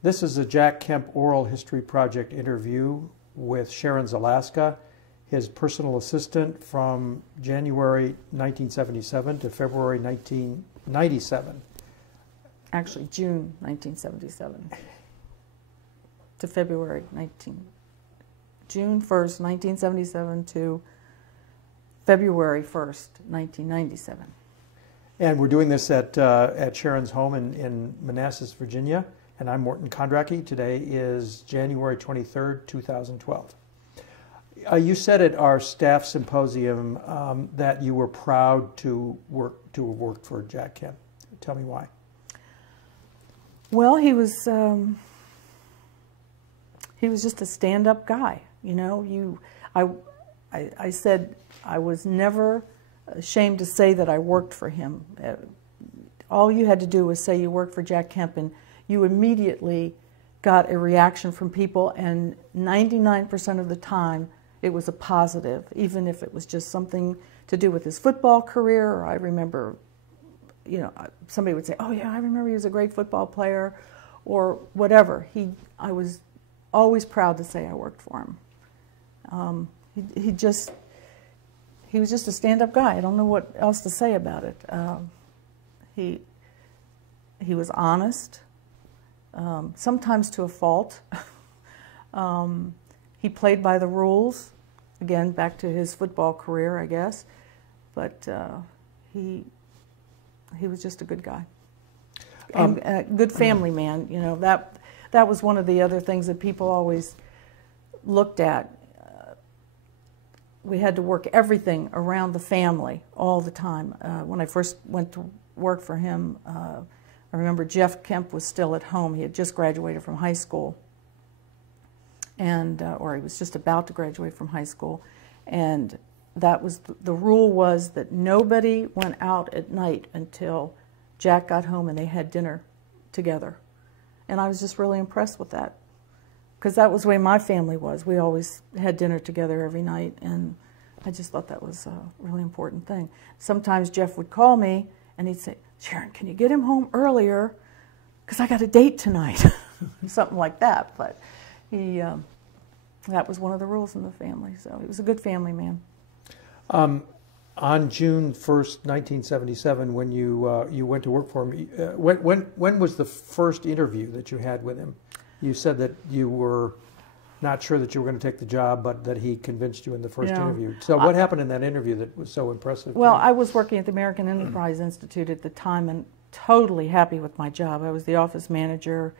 This is a Jack Kemp Oral History Project interview with Sharon Zelaska, his personal assistant from January 1977 to February 1997. Actually, June 1977 to February June 1st, 1977 to February 1st, 1997. And we're doing this at Sharon's home in Manassas, Virginia. And I'm Morton Kondracki. Today is January 23rd, 2012. You said at our staff symposium that you were proud to have worked for Jack Kemp. Tell me why. Well, he was just a stand-up guy. You know, I said I was never ashamed to say that I worked for him. All you had to do was say you worked for Jack Kemp, and you immediately got a reaction from people, and 99% of the time it was a positive, even if it was just something to do with his football career. Or I remember, you know, somebody would say, "Oh yeah, I remember he was a great football player," or whatever. I was always proud to say I worked for him. He was just a stand-up guy. I don't know what else to say about it. He was honest. Sometimes to a fault. He played by the rules, again, back to his football career, I guess, but he was just a good guy. And a good family man, you know, that was one of the other things that people always looked at. We had to work everything around the family all the time. When I first went to work for him, I remember Jeff Kemp was still at home. He had just graduated from high school, and or he was just about to graduate from high school, and that was the rule was that nobody went out at night until Jack got home and they had dinner together. And I was just really impressed with that, because that was the way my family was. We always had dinner together every night, and I just thought that was a really important thing. Sometimes Jeff would call me and he'd say, "Sharon, can you get him home earlier? Because I got a date tonight." Something like that. But that was one of the rules in the family. So he was a good family man. On June 1st, 1977, when you went to work for him, when was the first interview that you had with him? You said that you were not sure that you were going to take the job, but that he convinced you in the first interview. So what happened in that interview that was so impressive? Well, I was working at the American Enterprise Institute at the time and totally happy with my job. I was the office manager.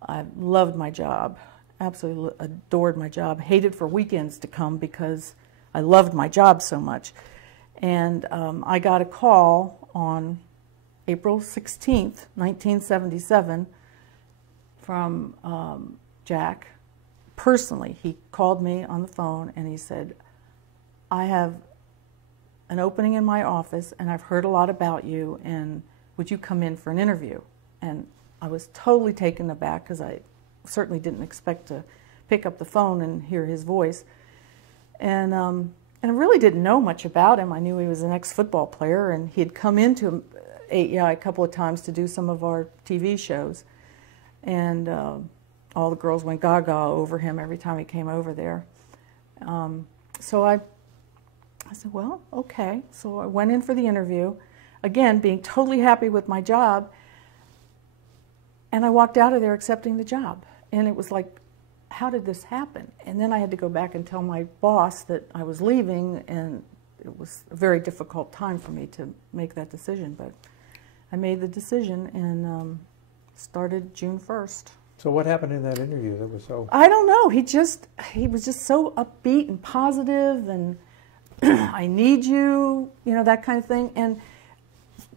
I loved my job, absolutely adored my job, hated for weekends to come because I loved my job so much. And I got a call on April 16th, 1977 from Jack. Personally, he called me on the phone and he said, "I have an opening in my office and I've heard a lot about you, and would you come in for an interview?" And I was totally taken aback, because I certainly didn't expect to pick up the phone and hear his voice. And I really didn't know much about him. I knew he was an ex-football player, and he had come into AEI a couple of times to do some of our TV shows. And all the girls went gaga over him every time he came over there. So I said, well, okay. So I went in for the interview, again, being totally happy with my job. And I walked out of there accepting the job. And it was like, how did this happen? And then I had to go back and tell my boss that I was leaving, and it was a very difficult time for me to make that decision. But I made the decision and started June 1st. So what happened in that interview that was so... I don't know. He was just so upbeat and positive, and I need you, you know, that kind of thing. And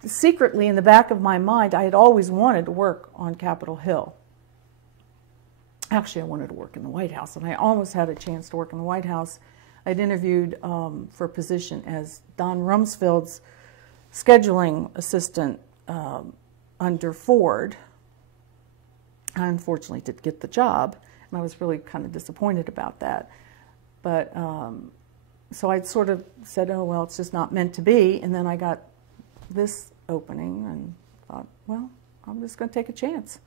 secretly in the back of my mind, I had always wanted to work on Capitol Hill. Actually, I wanted to work in the White House, and I almost had a chance to work in the White House. I'd interviewed for a position as Don Rumsfeld's scheduling assistant under Ford. I unfortunately did get the job, and I was really kind of disappointed about that. But so I sort of said, oh, well, it's just not meant to be. And then I got this opening and thought, well, I'm just going to take a chance.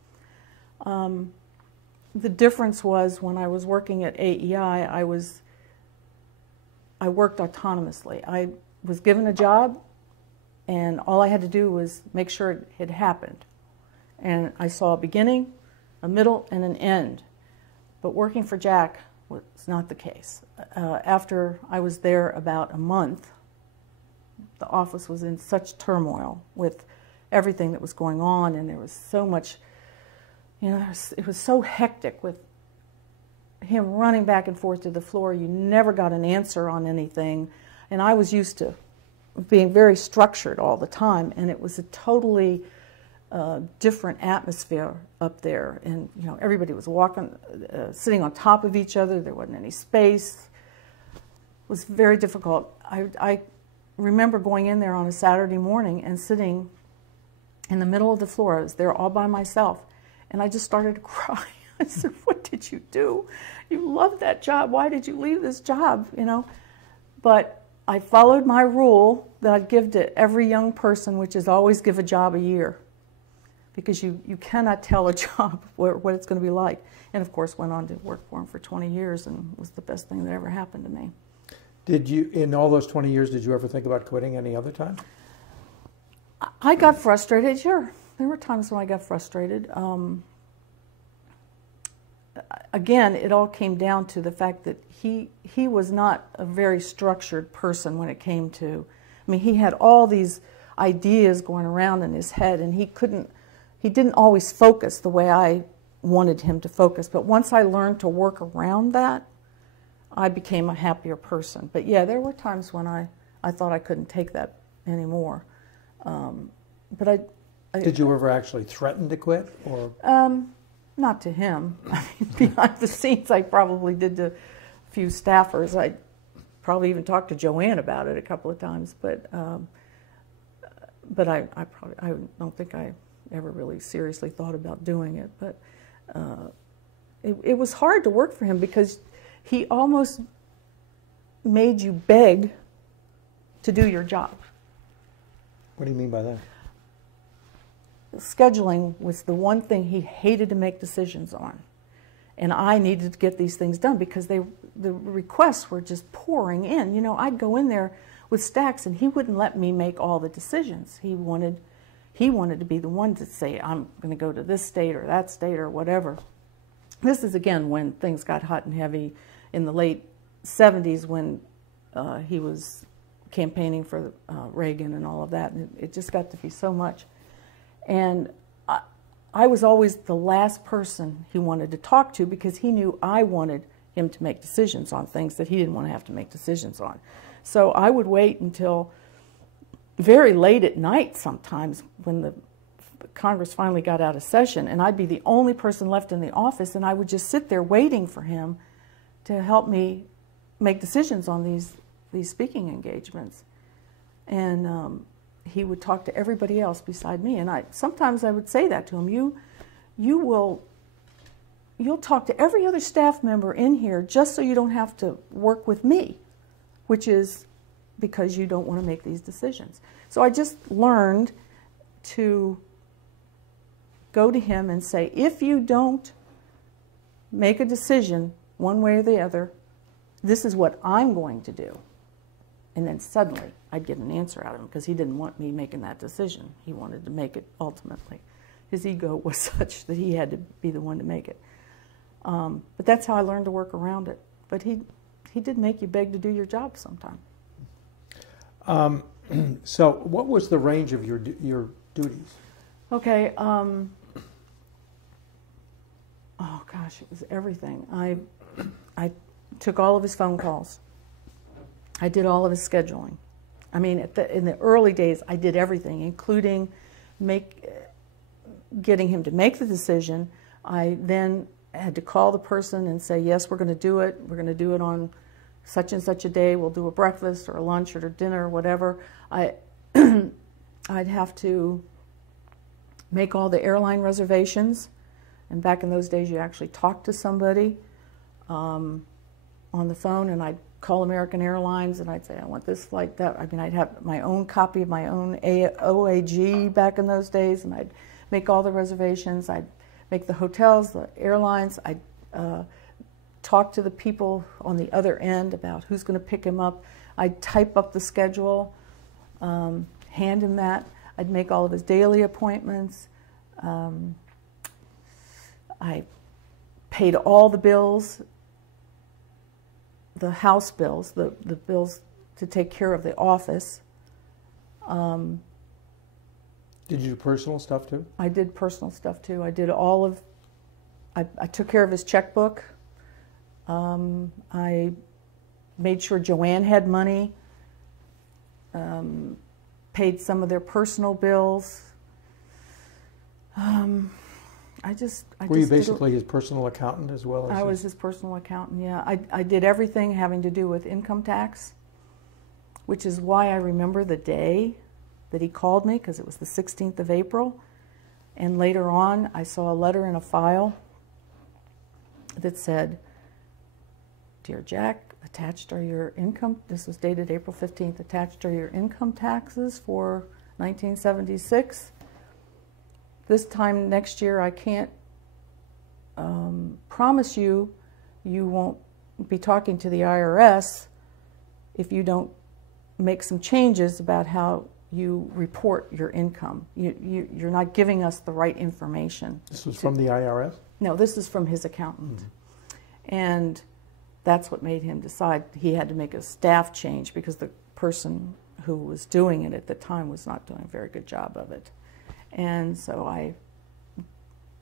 the difference was when I was working at AEI, I worked autonomously. I was given a job, and all I had to do was make sure it had happened. And I saw a beginning, a middle, and an end. But working for Jack was not the case. After I was there about a month, the office was in such turmoil with everything that was going on, and there was so much, it was so hectic with him running back and forth to the floor. You never got an answer on anything, and I was used to being very structured all the time, and it was a totally different atmosphere up there. And everybody was walking, sitting on top of each other. There wasn't any space. It was very difficult. I remember going in there on a Saturday morning and sitting in the middle of the floor. I was there all by myself, and I just started to cry. I said, "What did you do? You loved that job. Why did you leave this job?" But I followed my rule that I give to every young person, which is always give a job a year, because you cannot tell a job what it's going to be like. And of course, went on to work for him for 20 years, and it was the best thing that ever happened to me. Did you, in all those 20 years, did you ever think about quitting any other time? I got frustrated, sure. There were times when I got frustrated. Again, it all came down to the fact that he was not a very structured person when it came to, he had all these ideas going around in his head, and he didn't always focus the way I wanted him to focus. But once I learned to work around that, I became a happier person. But yeah, there were times when I thought I couldn't take that anymore. But did you ever actually threaten to quit, or? Not to him. Behind the scenes, I probably did to a few staffers. I probably even talked to Joanne about it a couple of times. But I don't think I ever really seriously thought about doing it. But it was hard to work for him because he almost made you beg to do your job. What do you mean by that? Scheduling was the one thing he hated to make decisions on. And I needed to get these things done because the requests were just pouring in. I'd go in there with stacks, and he wouldn't let me make all the decisions. He wanted to be the one to say, I'm going to go to this state or that state or whatever. This is, again, when things got hot and heavy in the late 70s, when he was campaigning for Reagan and all of that. And it just got to be so much. And I was always the last person he wanted to talk to because he knew I wanted him to make decisions on things that he didn't want to have to make decisions on. So I would wait until very late at night sometimes when the Congress finally got out of session, and I'd be the only person left in the office, and I would just sit there waiting for him to help me make decisions on these speaking engagements. And he would talk to everybody else beside me, and sometimes I would say that to him. You'll talk to every other staff member in here just so you don't have to work with me, which is because you don't want to make these decisions. So I just learned to go to him and say, if you don't make a decision one way or the other, this is what I'm going to do. And then suddenly I'd get an answer out of him because he didn't want me making that decision. He wanted to make it ultimately. His ego was such that he had to be the one to make it. But that's how I learned to work around it. But he did make you beg to do your job sometime. So what was the range of your duties? Okay. Oh gosh, it was everything. I took all of his phone calls. I did all of his scheduling. In the early days, I did everything, including getting him to make the decision. I then had to call the person and say, yes, we're going to do it. We're going to do it on such and such a day. We'll do a breakfast or a lunch or a dinner or whatever. I'd have to make all the airline reservations. And back in those days, you actually talked to somebody on the phone, and I'd call American Airlines and I'd say, I want this flight, that. I'd have my own copy of my own OAG back in those days, and I'd make all the reservations. I'd make the hotels, the airlines. I'd talk to the people on the other end about who's going to pick him up. I'd type up the schedule, hand him that. I'd make all of his daily appointments. I paid all the bills, the house bills, the bills to take care of the office. Did you do personal stuff too? I did personal stuff too. I did all of, I took care of his checkbook. I made sure Joanne had money, paid some of their personal bills. Were you basically his personal accountant as well as? I was his personal accountant, yeah. I did everything having to do with income tax, which is why I remember the day that he called me, because it was the 16th of April. And later on, I saw a letter in a file that said, "Dear Jack, attached are your income," this was dated April 15th, "attached are your income taxes for 1976. This time next year, I can't promise you won't be talking to the IRS if you don't make some changes about how you report your income. You're not giving us the right information." This was from the IRS? No, this is from his accountant. Mm-hmm. And that's what made him decide he had to make a staff change, because the person who was doing it at the time was not doing a very good job of it. And so I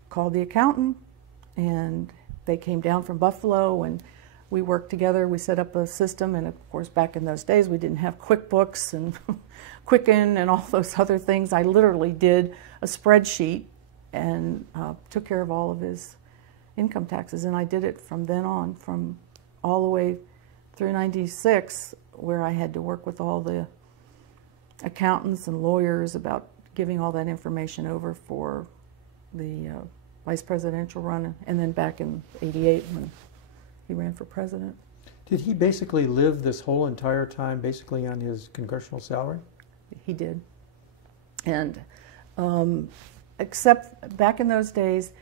called the accountant, and they came down from Buffalo, and we worked together. We set up a system, and of course back in those days we didn't have QuickBooks and Quicken and all those other things. I literally did a spreadsheet and took care of all of his income taxes, and I did it from then on, from all the way through 96, where I had to work with all the accountants and lawyers about giving all that information over for the vice presidential run, and then back in '88 when he ran for president. Did he basically live this whole entire time basically on his congressional salary? He did. And except back in those days,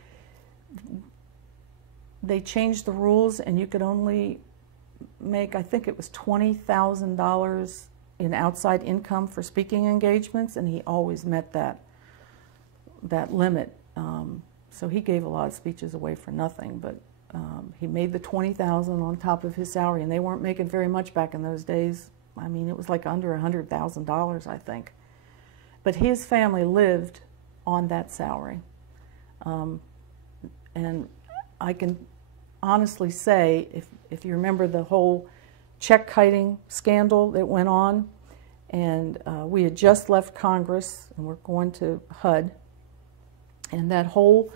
they changed the rules, and you could only make, I think it was $20,000 in outside income for speaking engagements, and he always met that limit. So he gave a lot of speeches away for nothing, but he made the $20,000 on top of his salary, and they weren't making very much back in those days. I mean, it was like under $100,000, I think. But his family lived on that salary. And I can honestly say, if you remember the whole check kiting scandal that went on, and we had just left Congress and we're going to HUD, and that whole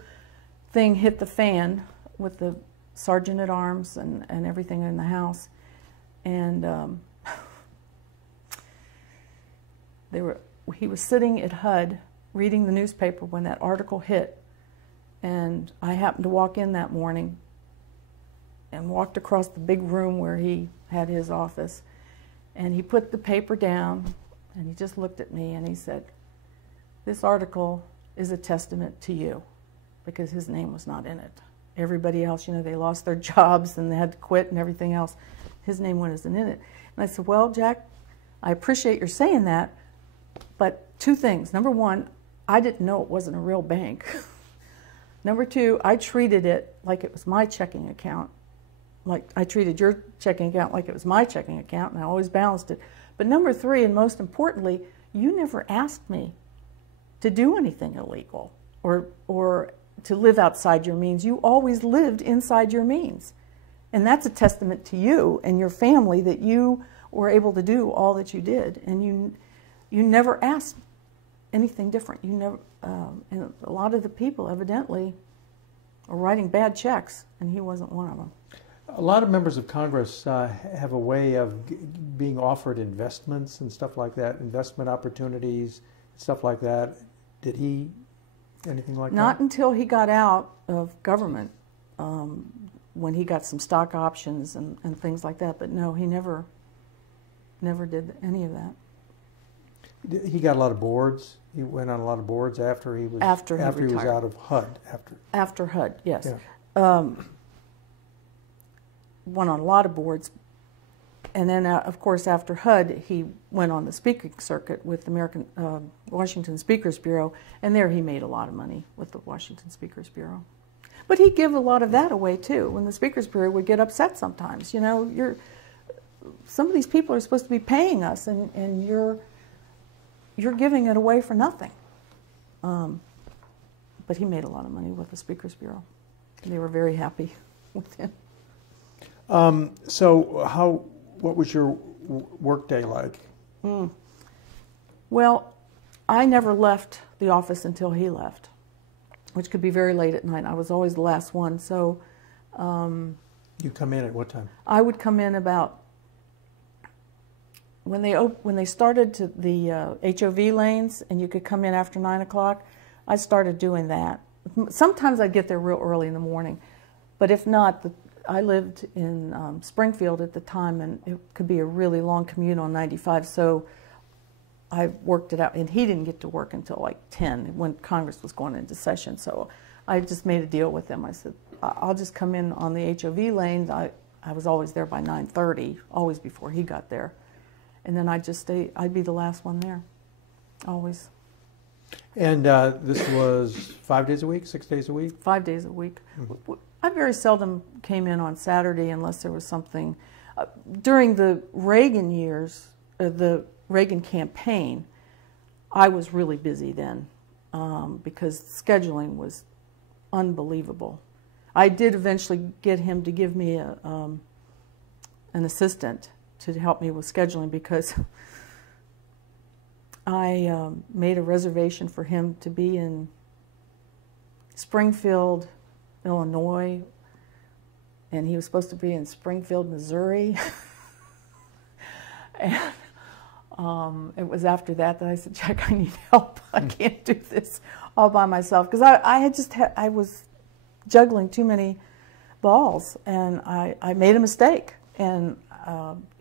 thing hit the fan with the sergeant at arms and everything in the house, and he was sitting at HUD reading the newspaper when that article hit, and I happened to walk in that morning and walked across the big room where he had his office, and he put the paper down and he just looked at me and he said, "This article is a testament to you," because his name was not in it. Everybody else, you know, they lost their jobs and they had to quit and everything else. His name wasn't in it. And I said, "Well, Jack, I appreciate your saying that, but two things. Number one, I didn't know it wasn't a real bank. Number two, I treated it like it was my checking account. Like I treated your checking account like it was my checking account, and I always balanced it. But number three, and most importantly, you never asked me to do anything illegal or to live outside your means. You always lived inside your means. And that's a testament to you and your family that you were able to do all that you did. And you never asked anything different. You never, and a lot of the people evidently are writing bad checks, and he wasn't one of them. A lot of members of Congress have a way of being offered investments and stuff like that, investment opportunities, stuff like that. Did he anything like that? Not until he got out of government, when he got some stock options and things like that. But no, he never did any of that. He got a lot of boards. He went on a lot of boards after he was After he was out of HUD. After HUD, yes. Yeah. Went on a lot of boards. And then, of course, after HUD, he went on the speaking circuit with the Washington Speakers Bureau, and there he made a lot of money with the Washington Speakers Bureau. But he'd give a lot of that away, too, when the Speakers Bureau would get upset sometimes. You know, some of these people are supposed to be paying us, and you're giving it away for nothing. But he made a lot of money with the Speakers Bureau. And they were very happy with him. So what was your work day like? Well, I never left the office until he left, which could be very late at night. I was always the last one. So you come in at what time? I would come in about when they started to the HOV lanes, and you could come in after 9 o'clock. I started doing that. Sometimes I'd get there real early in the morning, but if not, I lived in Springfield at the time, and it could be a really long commute on 95, so I worked it out, and he didn't get to work until like 10 when Congress was going into session, so I just made a deal with him. I said, I'll just come in on the HOV lanes. I was always there by 9:30, always before he got there, and then I'd just stay, I'd be the last one there, always. And this was 5 days a week, 6 days a week? 5 days a week. Mm-hmm. I very seldom came in on Saturday unless there was something. During the Reagan years, the Reagan campaign, I was really busy then because scheduling was unbelievable. I did eventually get him to give me an assistant to help me with scheduling because I made a reservation for him to be in Springfield, Illinois, and he was supposed to be in Springfield, Missouri. And it was after that I said, Jack, I need help. I can't do this all by myself because I was juggling too many balls, and I made a mistake, and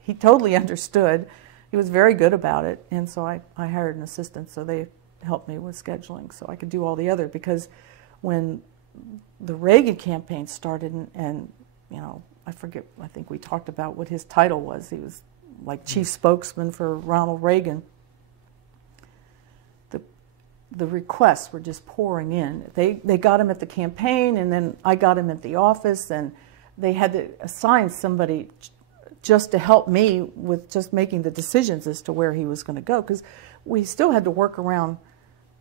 he totally understood. He was very good about it, and so I hired an assistant, so they helped me with scheduling so I could do all the other, because when the Reagan campaign started, and you know, I forget, I think we talked about what his title was. He was like chief spokesman for Ronald Reagan. The requests were just pouring in. They got him at the campaign, and then I got him at the office, and they had to assign somebody just to help me with just making the decisions as to where he was going to go, because we still had to work around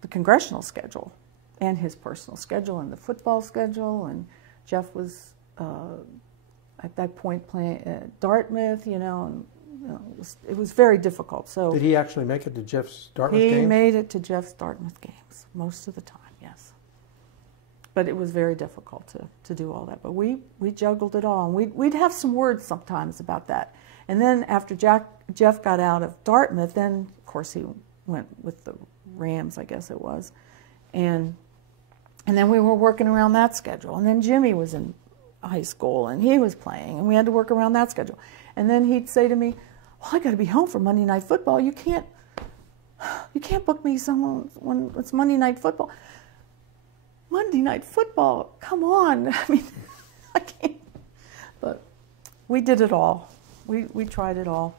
the congressional schedule and his personal schedule and the football schedule, and Jeff was at that point playing at Dartmouth, you know, and it was very difficult. So did he actually make it to Jeff's Dartmouth games? He made it to Jeff's Dartmouth games most of the time, yes. But it was very difficult to do all that. But we juggled it all, and we'd have some words sometimes about that. And then after Jeff got out of Dartmouth, then of course he went with the Rams, I guess it was, and then we were working around that schedule. And then Jimmy was in high school, and he was playing, and we had to work around that schedule. And then he'd say to me, well, I got to be home for Monday Night Football. You can't book me someone when it's Monday Night Football. Monday Night Football, come on. I mean, I can't. But we did it all. We tried it all.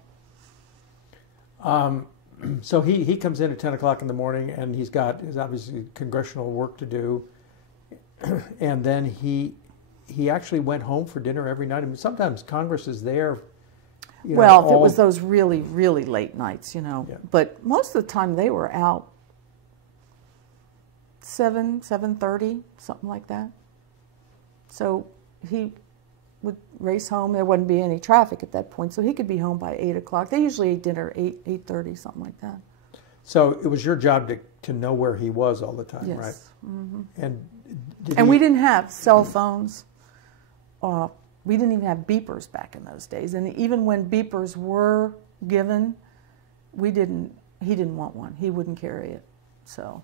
So he comes in at 10 o'clock in the morning, and he's got his obviously congressional work to do. And then he actually went home for dinner every night. I mean, sometimes Congress is there. You know, well, if it was those really, really late nights, you know. Yeah. But most of the time they were out 7:30, something like that. So he would race home. There wouldn't be any traffic at that point, so he could be home by 8 o'clock. They usually ate dinner 8:30, something like that. So it was your job to know where he was all the time, yes. right? Mm-hmm. And we didn't have cell phones. We didn't even have beepers back in those days. And even when beepers were given, he didn't want one. He wouldn't carry it. So,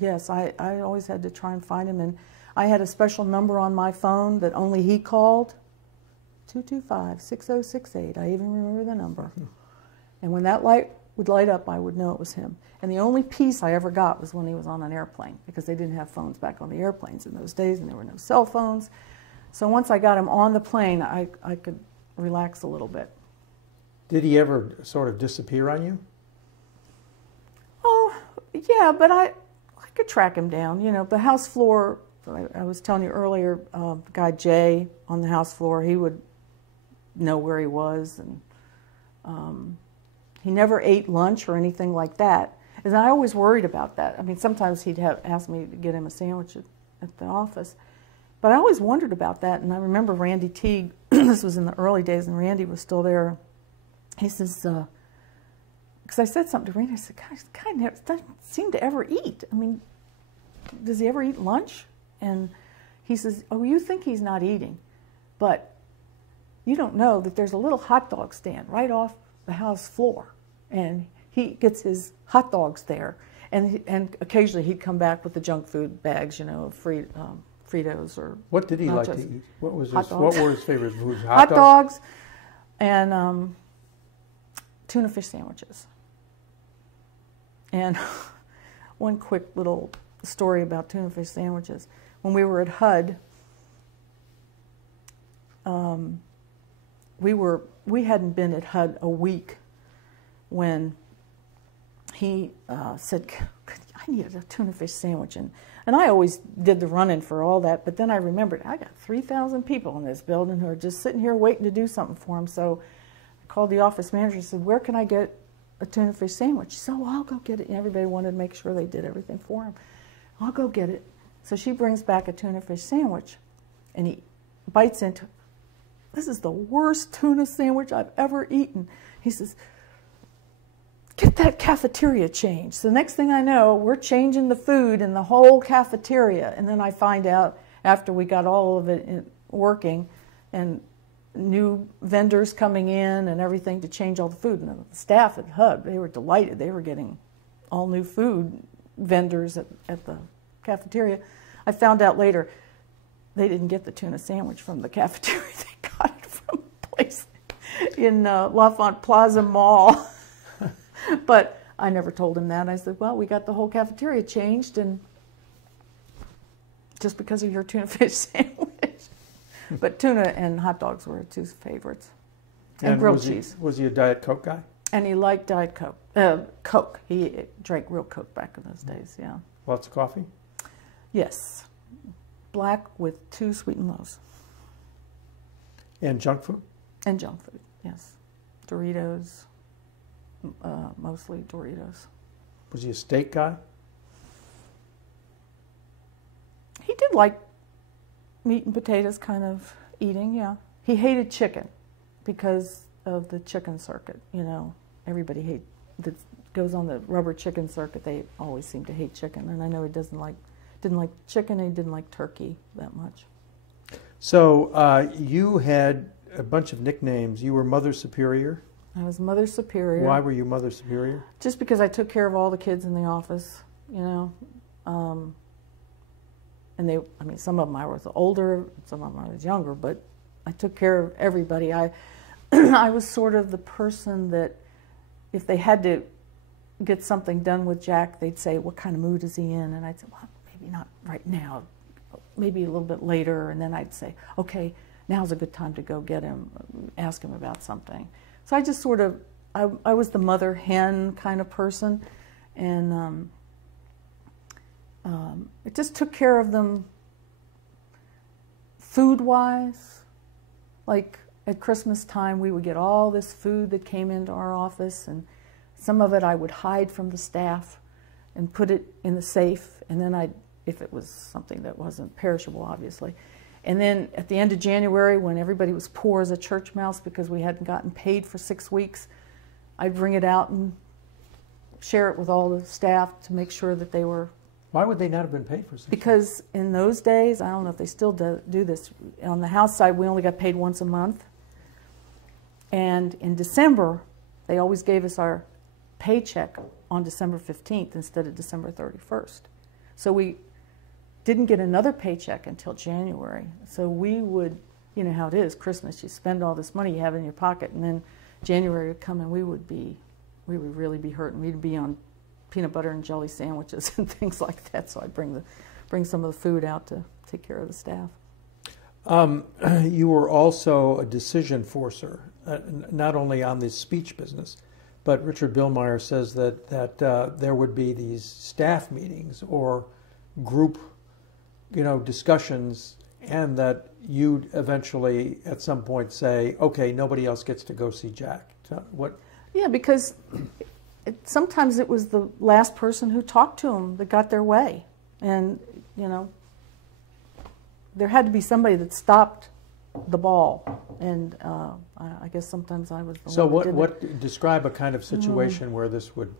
yes, I always had to try and find him. And I had a special number on my phone that only he called, 225-6068. I even remember the number. And when that light would light up, I would know it was him. And the only peace I ever got was when he was on an airplane, because they didn't have phones back on the airplanes in those days, and there were no cell phones. So once I got him on the plane, I could relax a little bit. Did he ever sort of disappear on you? Oh, yeah, but I could track him down. You know, the house floor, I was telling you earlier, the guy Jay on the house floor, he would know where he was, and he never ate lunch or anything like that. And I always worried about that. I mean, sometimes he'd ask me to get him a sandwich at the office. But I always wondered about that. And I remember Randy Teague, this was in the early days, and Randy was still there. He says, because I said something to Randy, I said, "Gosh, the guy never doesn't seem to ever eat. I mean, does he ever eat lunch?" And he says, "Oh, you think he's not eating, but you don't know that there's a little hot dog stand right off the house floor, and he gets his hot dogs there, and occasionally he'd come back with the junk food bags, you know, Fritos or what did he like to eat? What were his favorite foods? Hot dogs and tuna fish sandwiches. And one quick little story about tuna fish sandwiches. When we were at HUD, we hadn't been at HUD a week when he said, "I needed a tuna fish sandwich," and I always did the running for all that. But then I remembered I got 3,000 people in this building who are just sitting here waiting to do something for him. So I called the office manager and said, "Where can I get a tuna fish sandwich?" She said, "Oh, I'll go get it." And everybody wanted to make sure they did everything for him. "I'll go get it." So she brings back a tuna fish sandwich, and he bites into. "This is the worst tuna sandwich I've ever eaten." He says, "Get that cafeteria changed." So the next thing I know, we're changing the food in the whole cafeteria. And then I find out, after we got all of it working, and new vendors coming in and everything to change all the food. And the staff at HUD, they were delighted. They were getting all new food vendors at the cafeteria. I found out later they didn't get the tuna sandwich from the cafeteria. They got it from a place in L'Enfant Plaza Mall. But I never told him that. I said, "Well, we got the whole cafeteria changed, and just because of your tuna fish sandwich." But tuna and hot dogs were two favorites. And grilled cheese. Was he a Diet Coke guy? And he liked Diet Coke. Coke. He drank real Coke back in those days, yeah. Lots of coffee? Yes. Black with 2 sweetened lows. And junk food? And junk food, yes. Doritos. Mostly Doritos. Was he a steak guy? He did like meat and potatoes kind of eating, yeah. He hated chicken because of the chicken circuit, you know. Everybody that goes on the rubber chicken circuit, they always seem to hate chicken. And I know he didn't like chicken, and he didn't like turkey that much. So you had a bunch of nicknames. You were Mother Superior? I was Mother Superior. Why were you Mother Superior? Just because I took care of all the kids in the office, you know. And some of them I was older, some of them I was younger, but I took care of everybody. I was sort of the person that if they had to get something done with Jack, they'd say, "What kind of mood is he in?" And I'd say, "Well, maybe not right now, maybe a little bit later." And then I'd say, "Okay, now's a good time to go get him, ask him about something." So I just sort of, I was the mother hen kind of person, and it just took care of them food-wise. Like at Christmas time, we would get all this food that came into our office, and some of it I would hide from the staff and put it in the safe, and then if it was something that wasn't perishable, obviously. And then at the end of January, when everybody was poor as a church mouse because we hadn't gotten paid for 6 weeks, I'd bring it out and share it with all the staff to make sure that they were. Why would they not have been paid for 6 weeks? Because in those days, I don't know if they still do this, on the house side, we only got paid once a month. And in December, they always gave us our paycheck on December 15th instead of December 31st. So we didn't get another paycheck until January. So we would, you know how it is, Christmas, you spend all this money you have in your pocket, and then January would come and we would be we would really be hurting. We'd be on peanut butter and jelly sandwiches and things like that. So I'd bring some of the food out to take care of the staff. You were also a decision forcer, not only on the speech business, but Richard Billmeyer says that there would be these staff meetings or group, discussions, and that you'd eventually at some point say, okay, nobody else gets to go see Jack. What? Yeah, because sometimes it was the last person who talked to him that got their way. And, there had to be somebody that stopped the ball. And I guess sometimes I was the so one that what did it. Describe a kind of situation where this would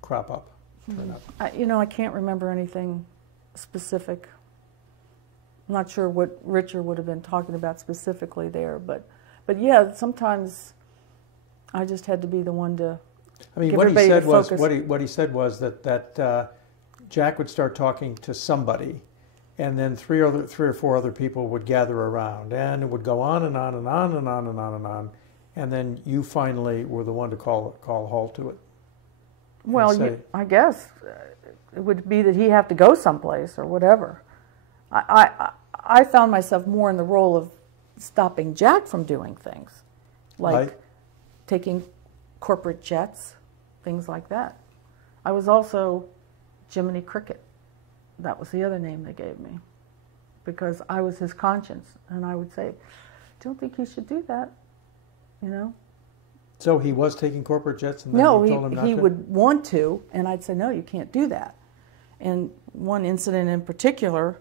crop up, turn up. I can't remember anything specific. I'm not sure what Richard would have been talking about specifically there, but yeah, sometimes I just had to be the one to give everybody the focus. What he said was that Jack would start talking to somebody, and then three or four other people would gather around, and it would go on and on and on and on and on and on, and then you finally were the one to call a halt to it. Well, I guess it would be that he'd have to go someplace or whatever. I found myself more in the role of stopping Jack from doing things, like taking corporate jets, things like that. I was also Jiminy Cricket. That was the other name they gave me, because I was his conscience, and I would say, "Don't think you should do that," So he was taking corporate jets, and then no, you told him not to? he would want to, and I'd say, "No, you can't do that." And one incident in particular,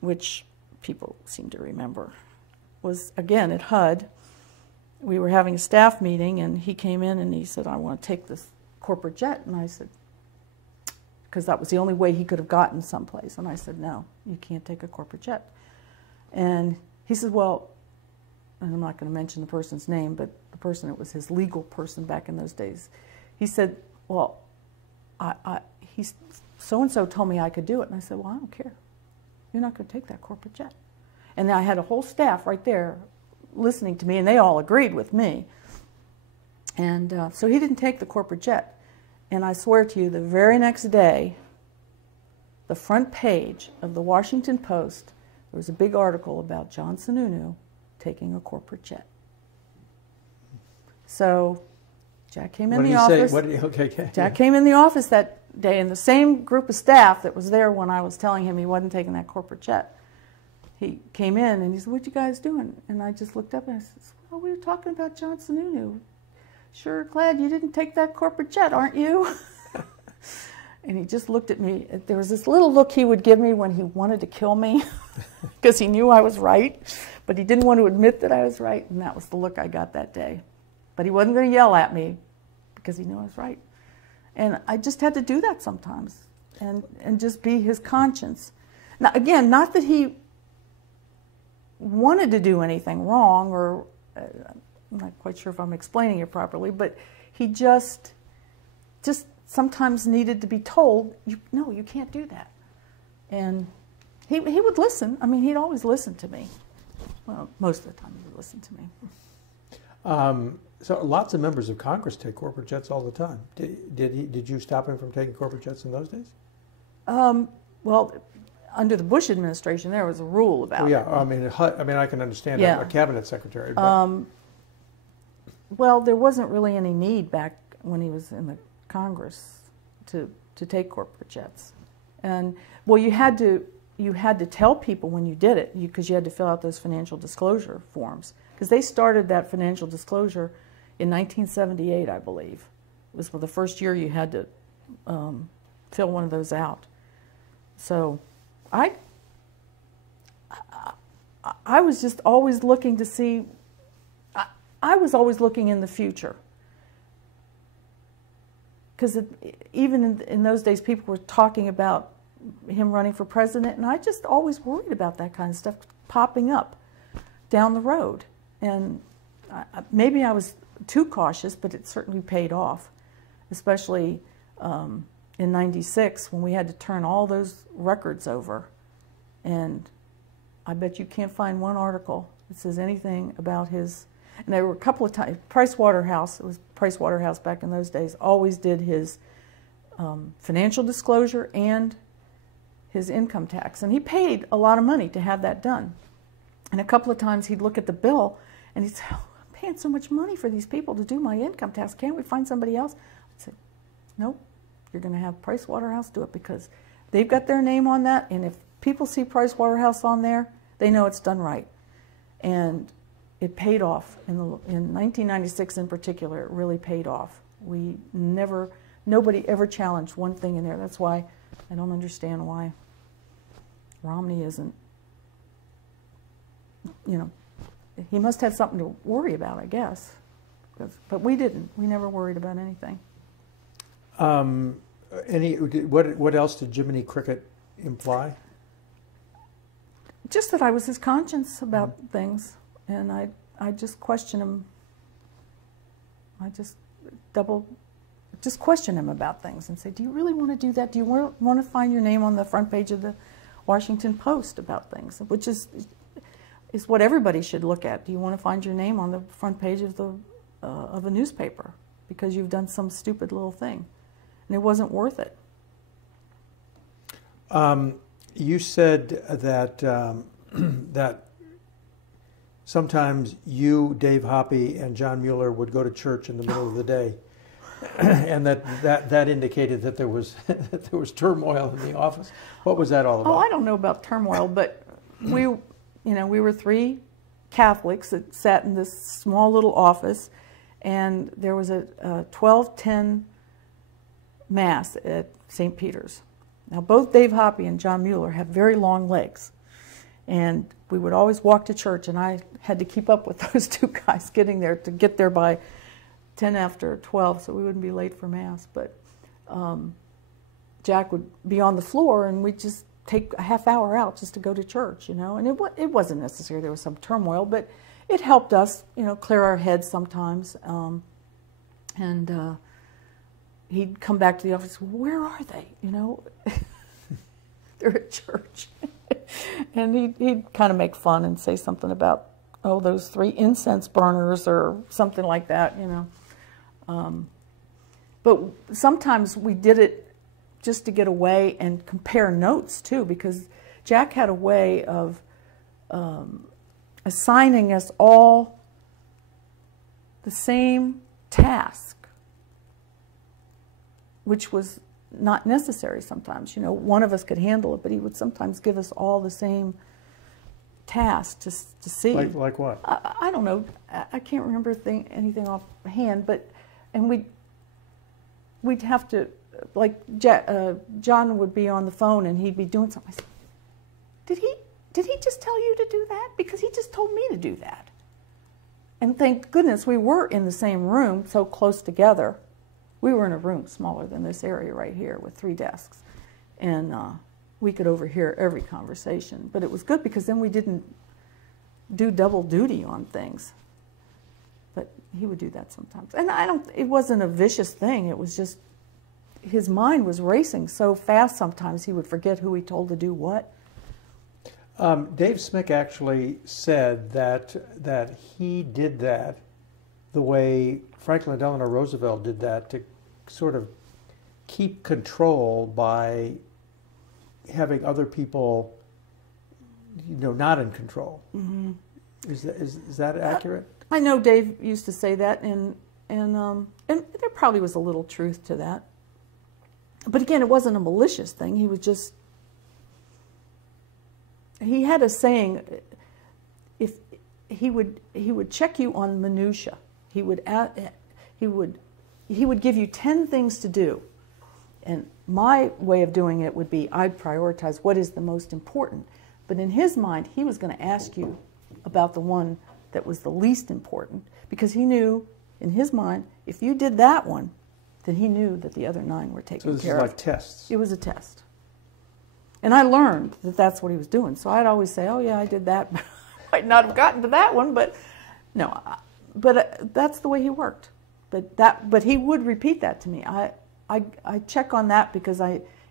which people seem to remember, was again at HUD. We were having a staff meeting, and he came in and he said, "I want to take this corporate jet," and I said, because that was the only way he could have gotten someplace. And I said, "No, you can't take a corporate jet." And he said, "Well," and I'm not going to mention the person's name, but the person, it was his legal person back in those days. He said, "Well, he's so-and-so told me I could do it." And I said, "Well, I don't care. You're not going to take that corporate jet." And I had a whole staff right there listening to me, and they all agreed with me. And so he didn't take the corporate jet. And I swear to you, the very next day, the front page of the Washington Post, there was a big article about John Sununu taking a corporate jet. So Jack came in the office. Jack came in the office that day, and the same group of staff that was there when I was telling him he wasn't taking that corporate jet, he came in and he said, "What you guys doing?" And I just looked up and I said, "Well, we were talking about John Sununu. Sure glad you didn't take that corporate jet, aren't you?" And he just looked at me. There was this little look he would give me when he wanted to kill me, because he knew I was right, but he didn't want to admit that I was right, and that was the look I got that day. But he wasn't going to yell at me, because he knew I was right. And I just had to do that sometimes, and just be his conscience. Now, again, not that he wanted to do anything wrong, or I'm not quite sure if I'm explaining it properly, but he just sometimes needed to be told, "No, you can't do that." And he would listen. I mean, he'd always listen to me. Well, most of the time he would listen to me. So lots of members of Congress take corporate jets all the time. Did you stop him from taking corporate jets in those days? Well, under the Bush administration, there was a rule about it. Yeah, I mean, I can understand a cabinet secretary. But well, there wasn't really any need back when he was in the Congress to take corporate jets, and well, you had to tell people when you did it, because you had to fill out those financial disclosure forms, because they started that financial disclosure in 1978, I believe. It was for the first year you had to fill one of those out. So I was just always looking to see. I was always looking in the future, because even in those days, people were talking about him running for president, and I just always worried about that kind of stuff popping up down the road. And maybe I was too cautious, but it certainly paid off, especially in '96 when we had to turn all those records over. And I bet you can't find one article that says anything about his. And there were a couple of times, Price Waterhouse, it was Price Waterhouse back in those days, always did his financial disclosure and his income tax. And he paid a lot of money to have that done. And a couple of times he'd look at the bill and he'd say, oh, I'm paying so much money for these people to do my income tax. Can't we find somebody else? I'd say, nope, you're going to have Price Waterhouse do it because they've got their name on that. And if people see Price Waterhouse on there, they know it's done right. And it paid off. In 1996 in particular, it really paid off. Nobody ever challenged one thing in there. That's why I don't understand why Romney isn't, you know, he must have something to worry about, I guess. But we didn't. We never worried about anything. What else did Jiminy Cricket imply? Just that I was his conscience about things, and I just question him. I just question him about things and say, do you really want to do that? Do you want to find your name on the front page of the Washington Post about things? Which is what everybody should look at. Do you want to find your name on the front page of a newspaper because you've done some stupid little thing? And it wasn't worth it. You said that that sometimes you, Dave Hoppe, and John Mueller would go to church in the middle of the day, and that indicated that there was turmoil in the office. What was that all about? Oh, I don't know about turmoil, but we were three Catholics that sat in this small little office, and there was a 12:10 Mass at St. Peter's. Now, both Dave Hoppe and John Mueller have very long legs, and we would always walk to church, and I had to keep up with those two guys getting there to get there by 10 after 12 so we wouldn't be late for Mass. But Jack would be on the floor, and we'd just take a half hour out just to go to church, you know. And it wasn't necessary. There was some turmoil, but it helped us, you know, clear our heads sometimes. He'd come back to the office, where are they? You know, they're at church. And he'd kind of make fun and say something about, oh, those 3 incense burners or something like that, you know. But sometimes we did it just to get away and compare notes, too, because Jack had a way of assigning us all the same task, which was not necessary sometimes. You know, one of us could handle it, but he would sometimes give us all the same task to see. Like what? I don't know. I can't remember anything offhand, and we'd have to, like, John would be on the phone and he'd be doing something. I said, did he just tell you to do that? Because he just told me to do that. And thank goodness we were in the same room, so close together. We were in a room smaller than this area right here with 3 desks. And we could overhear every conversation. But it was good because then we didn't do double duty on things. But he would do that sometimes. And it wasn't a vicious thing. It was just, his mind was racing so fast sometimes he would forget who he told to do what. Dave Smick actually said that he did that the way Franklin Delano Roosevelt did that, to sort of keep control by having other people, you know, not in control. Mm-hmm. Is that accurate? I know Dave used to say that, and there probably was a little truth to that. But again, it wasn't a malicious thing. He was just, he had a saying, if he would check you on minutia. He would give you 10 things to do, and my way of doing it would be I'd prioritize what is the most important. But in his mind, he was going to ask you about the one that was the least important, because he knew in his mind if you did that one, then he knew that the other 9 were taken care of. So this is like tests. It was a test, and I learned that that's what he was doing. So I'd always say, "Oh yeah, I did that." Might not have gotten to that one, but no. But that's the way he worked. But he would repeat that to me. I check on that because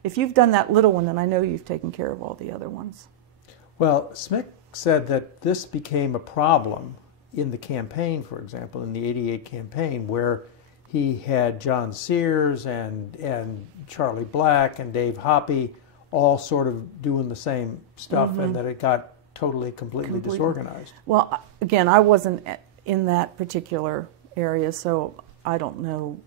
if you've done that little one, then I know you've taken care of all the other ones. Well, Smick said that this became a problem in the campaign, for example, in the '88 campaign, where he had John Sears and Charlie Black and Dave Hoppe all sort of doing the same stuff, and that it got completely disorganized. Well, again, I wasn't in that particular area, so I don't know.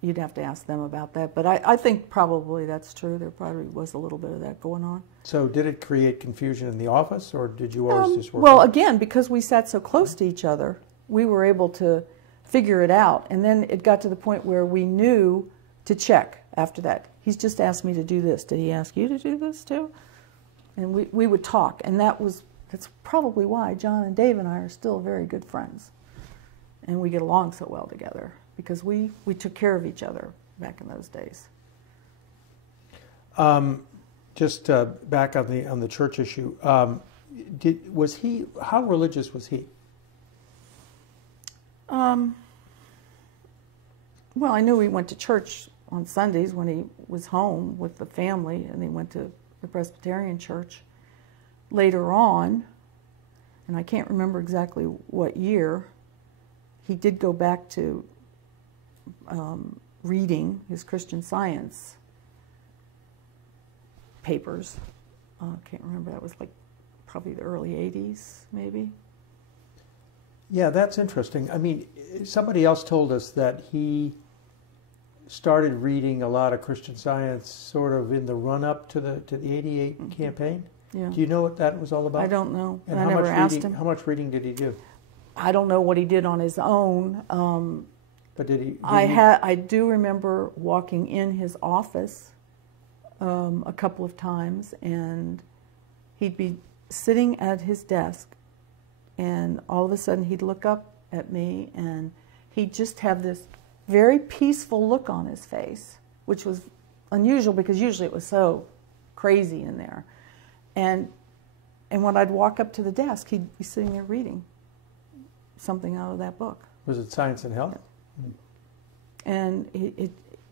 You'd have to ask them about that. But I think probably that's true. There probably was a little bit of that going on. So did it create confusion in the office, or did you always just work? Well, again, because we sat so close to each other, we were able to figure it out. And then it got to the point where we knew to check after that. He's just asked me to do this. Did he ask you to do this too? And we would talk. And that's probably why John and Dave and I are still very good friends. And we get along so well together, because we took care of each other back in those days. Just back on the church issue, was he, how religious was he? Well, I knew he went to church on Sundays when he was home with the family, and he went to the Presbyterian church. Later on, and I can't remember exactly what year, he did go back to reading his Christian Science papers. I can't remember, that was like probably the early 80s, maybe. Yeah, that's interesting. I mean, somebody else told us that he started reading a lot of Christian Science sort of in the run-up to the '88 campaign. Yeah. Do you know what that was all about? I don't know. And I never asked him. How much reading did he do? I don't know what he did on his own. But did he? I do remember walking in his office a couple of times, and he'd be sitting at his desk, and all of a sudden he'd look up at me, and he'd just have this very peaceful look on his face, which was unusual because usually it was so crazy in there. And when I'd walk up to the desk, he'd be sitting there reading something out of that book. Was it Science and Health? Yeah. And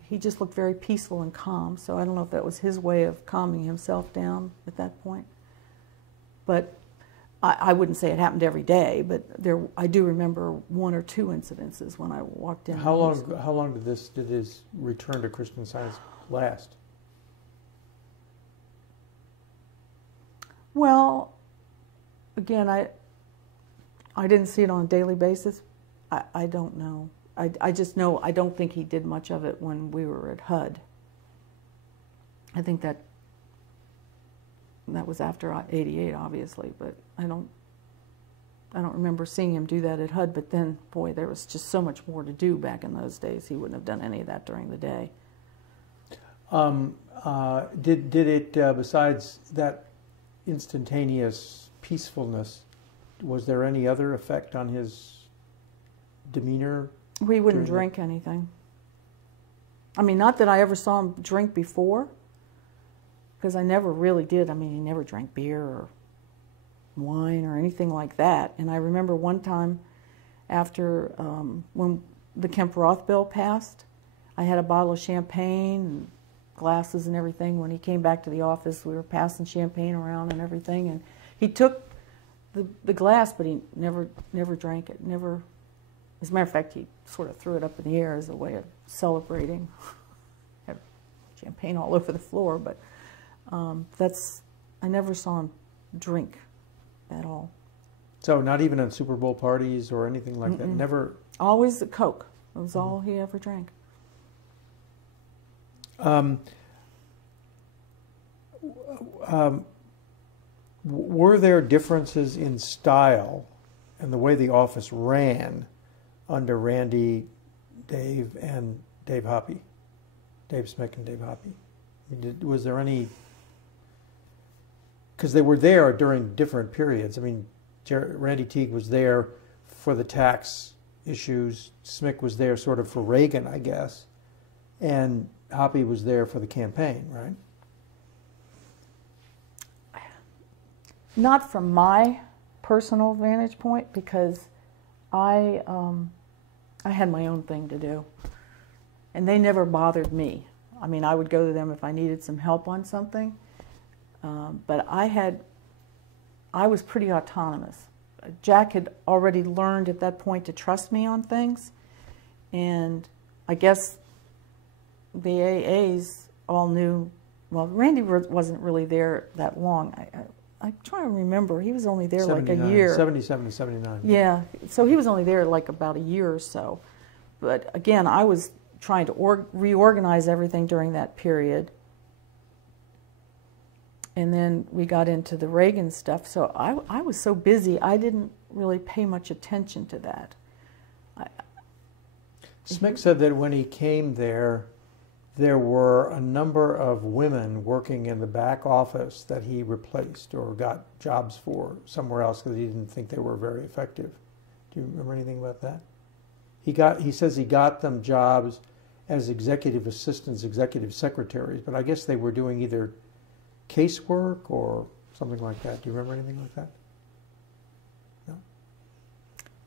he just looked very peaceful and calm, so I don't know if that was his way of calming himself down at that point. But I wouldn't say it happened every day, but I do remember one or two incidences when I walked in. How long did his return to Christian Science last? Well, again, I didn't see it on a daily basis. I don't know. I just know I don't think he did much of it when we were at HUD. I think that was after '88, obviously, but I don't remember seeing him do that at HUD. But then, boy, there was just so much more to do back in those days. He wouldn't have done any of that during the day. Did it, besides that instantaneous peacefulness, was there any other effect on his demeanor? We wouldn't drink anything. I mean, not that I ever saw him drink before, because I never really did. I mean, he never drank beer or wine or anything like that. And I remember one time after when the Kemp bill passed, I had a bottle of champagne and glasses and everything. When he came back to the office, we were passing champagne around and everything. And he took the glass, but he never drank it. Never. As a matter of fact, he sort of threw it up in the air as a way of celebrating. Had champagne all over the floor, but I never saw him drink at all. So not even on Super Bowl parties or anything like that? Never? Always a Coke. That was all he ever drank. Were there differences in style and the way the office ran under Randy, Dave, and Dave Hoppe? Dave Smick and Dave Hoppe. Was there any... Because they were there during different periods. I mean, Randy Teague was there for the tax issues. Smick was there sort of for Reagan, I guess. And Hoppe was there for the campaign, right? Not from my personal vantage point, because I had my own thing to do. And they never bothered me. I mean, I would go to them if I needed some help on something. But I was pretty autonomous Jack had already learned at that point to trust me on things, and I guess the AAs all knew. Well, Randy wasn't really there that long. I'm trying to remember. He was only there like a year. 77 to 79. Yeah, so he was only there like about a year or so. But again, I was trying to reorganize everything during that period. And then we got into the Reagan stuff. So I was so busy, I didn't really pay much attention to that. Smick said that when he came there were a number of women working in the back office that he replaced or got jobs for somewhere else because he didn't think they were very effective. Do you remember anything about that? He says he got them jobs as executive assistants, executive secretaries, but I guess they were doing either casework or something like that. Do you remember anything like that? No?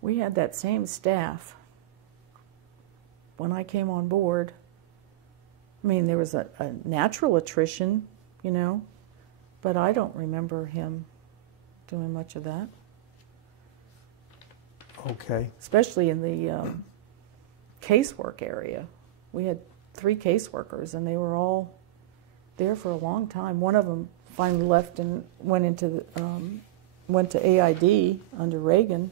We had that same staff when I came on board. I mean, there was a natural attrition, you know, but I don't remember him doing much of that. Okay. Especially in the casework area. We had 3 caseworkers, and they were all there for a long time. One of them finally left and went to AID under Reagan.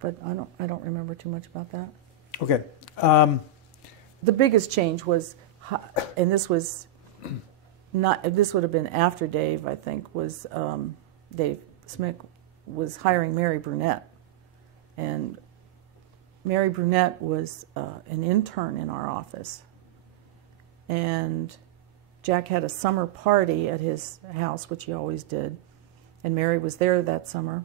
But I don't remember too much about that. Okay. The biggest change was, and this was not. This would have been after Dave, I think. Was Dave Smick was hiring Mary Brunette, and Mary Brunette was an intern in our office, and Jack had a summer party at his house, which he always did, and Mary was there that summer,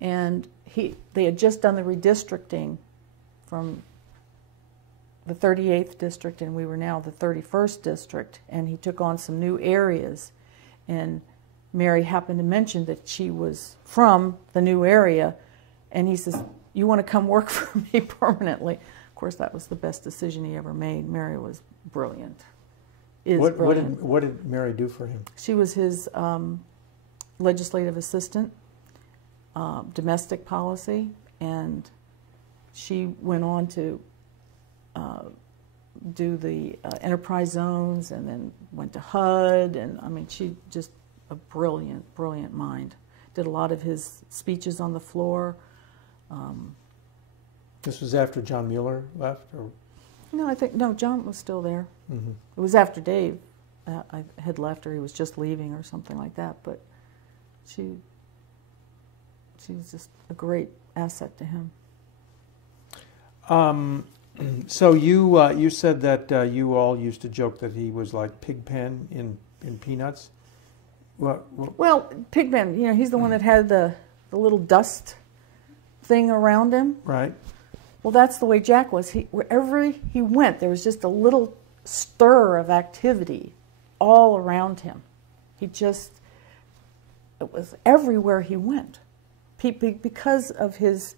and they had just done the redistricting from the 38th district, and we were now the 31st district, and he took on some new areas, and Mary happened to mention that she was from the new area, and he says, "You want to come work for me permanently?" Of course, that was the best decision he ever made. Mary was brilliant. Brilliant. What did Mary do for him? She was his legislative assistant, domestic policy, and she went on to do the enterprise zones, and then went to HUD, and I mean, she just a brilliant, brilliant mind. Did a lot of his speeches on the floor. This was after John Mueller left, or? No, John was still there. Mm-hmm. It was after Dave had left, or he was just leaving, or something like that. But she was just a great asset to him. So you said that you all used to joke that he was like Pigpen in Peanuts. Well, Pigpen, you know, he's the one that had the little dust thing around him. Right. Well, that's the way Jack was. Wherever he went, there was just a little stir of activity all around him. It was everywhere he went. Because of his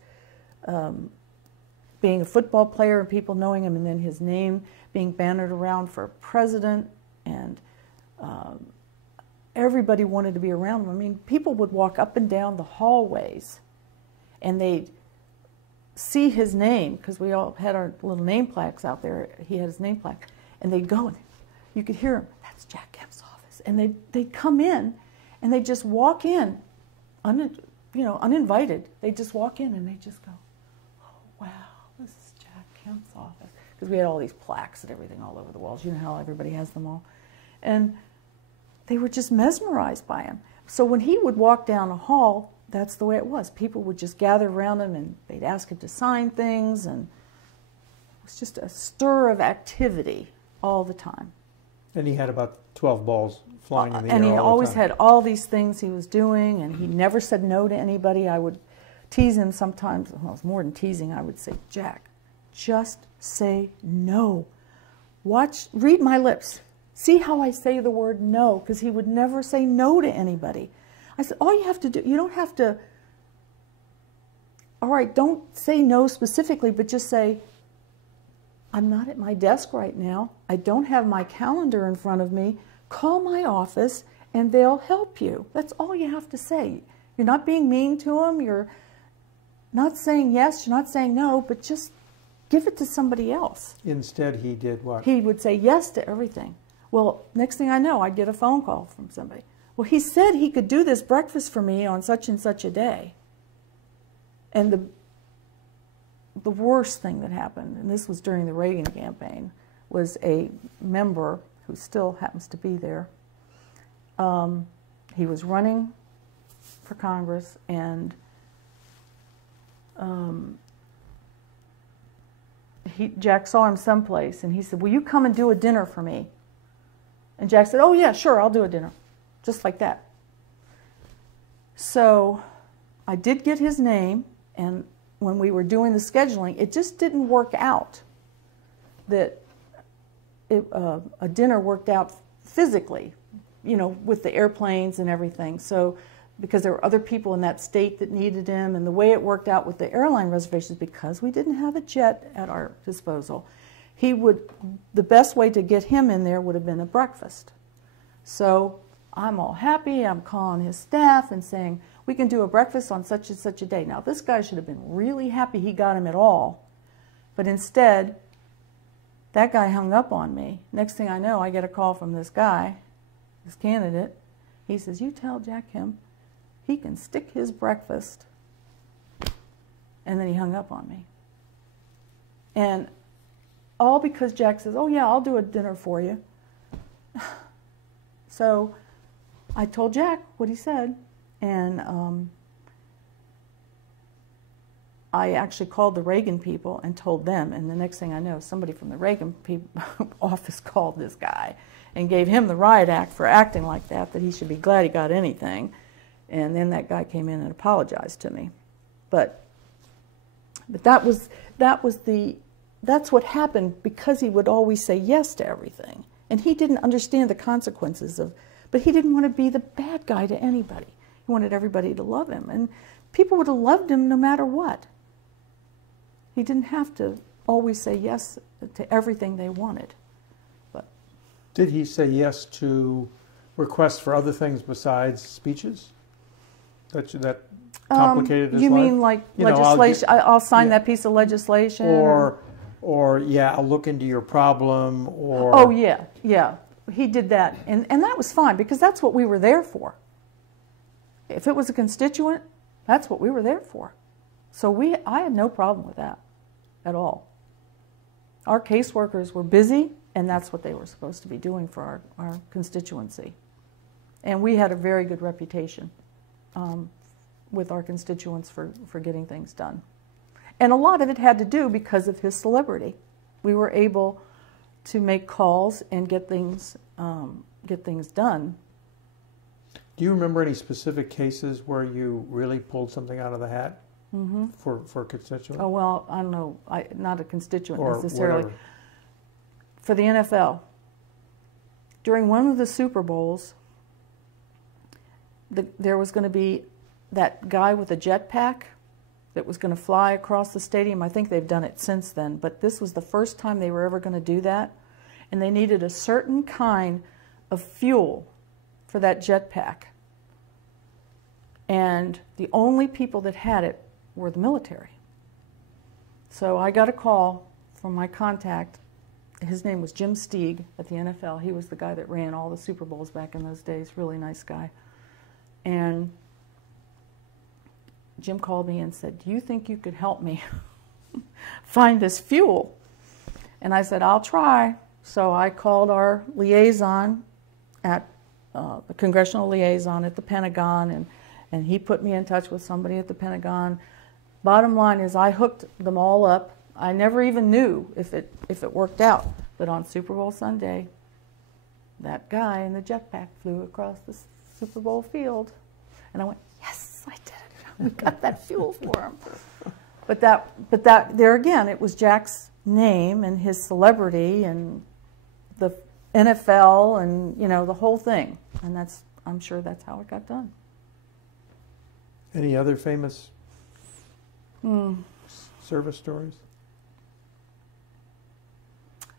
being a football player and people knowing him, and then his name being bannered around for president, and everybody wanted to be around him. I mean, people would walk up and down the hallways, and they'd see his name, because we all had our little name plaques out there. He had his name plaque, and they'd go, and you could hear him, "That's Jack Kemp's office." And they'd come in, and they'd just walk in, uninvited. They'd just walk in, and they'd just go, "Oh, wow, this is Jack Kemp's office." Because we had all these plaques and everything all over the walls. You know how everybody has them all. And they were just mesmerized by him. So when he would walk down a hall, that's the way it was. People would just gather around him, and they'd ask him to sign things, and it was just a stir of activity all the time. And he had about 12 balls flying in the air. And he all always the time. had all these things he was doing, and he never said no to anybody. I would tease him sometimes. Well, it was more than teasing. I would say, "Jack, just say no. Read my lips. See how I say the word no," because he would never say no to anybody. I said, all you have to do, you don't have to, all right, don't say no specifically, but just say, "I'm not at my desk right now. I don't have my calendar in front of me. Call my office and they'll help you. That's all you have to say. You're not being mean to them. You're not saying yes. You're not saying no, but just give it to somebody else. Instead, he did what? He would say yes to everything. Well, next thing I know, I'd get a phone call from somebody. Well, he said he could do this breakfast for me on such and such a day. And the worst thing that happened, and this was during the Reagan campaign, was a member who still happens to be there. He was running for Congress, and Jack saw him someplace, and he said, "Will you come and do a dinner for me?" And Jack said, "Oh yeah, sure, I'll do a dinner." Just like that. So I did get his name, and when we were doing the scheduling, it just didn't work out that a dinner worked out physically, you know, with the airplanes and everything. So because there were other people in that state that needed him, and the way it worked out with the airline reservations, because we didn't have a jet at our disposal, the best way to get him in there would have been a breakfast. So I'm all happy. I'm calling his staff and saying, we can do a breakfast on such and such a day. Now, this guy should have been really happy he got him at all. But instead, that guy hung up on me. Next thing I know, I get a call from this guy, this candidate. He says, "You tell Jack Kemp he can stick his breakfast." And then he hung up on me. And all because Jack says, "Oh yeah, I'll do a dinner for you." So I told Jack what he said, and I actually called the Reagan people and told them, and the next thing I know, somebody from the Reagan office called this guy and gave him the riot act for acting like that he should be glad he got anything. And then that guy came in and apologized to me. But that's what happened, because he would always say yes to everything. And he didn't understand the consequences but he didn't want to be the bad guy to anybody. He wanted everybody to love him. And people would have loved him no matter what. He didn't have to always say yes to everything they wanted. But did he say yes to requests for other things besides speeches? That complicated his life? You mean like legislation? I'll sign that piece of legislation? Or yeah, I'll look into your problem, or... Oh, yeah. He did that. And that was fine, because that's what we were there for. If it was a constituent, that's what we were there for. So I had no problem with that at all. Our caseworkers were busy, and that's what they were supposed to be doing for our constituency. And we had a very good reputation with our constituents for getting things done. And a lot of it had to do because of his celebrity. We were able to make calls and get things done. Do you remember any specific cases where you really pulled something out of the hat for a constituent? Oh, well, I don't know. Not a constituent or necessarily. Whatever. For the NFL, during one of the Super Bowls, there was going to be that guy with a jetpack that was going to fly across the stadium. I think they've done it since then, but this was the first time they were ever going to do that. And they needed a certain kind of fuel for that jetpack. And the only people that had it were the military. So I got a call from my contact. His name was Jim Steig at the NFL. He was the guy that ran all the Super Bowls back in those days. Really nice guy. And Jim called me and said, "Do you think you could help me find this fuel?" And I said, "I'll try." So I called our liaison at the congressional liaison at the Pentagon, and he put me in touch with somebody at the Pentagon. Bottom line is, I hooked them all up. I never even knew if it worked out. But on Super Bowl Sunday, that guy in the jetpack flew across the Super Bowl field. And I went, "Yes, I did it. We got that fuel for him." But that there again, it was Jack's name and his celebrity and the NFL and, you know, the whole thing. And I'm sure that's how it got done. Any other famous service stories?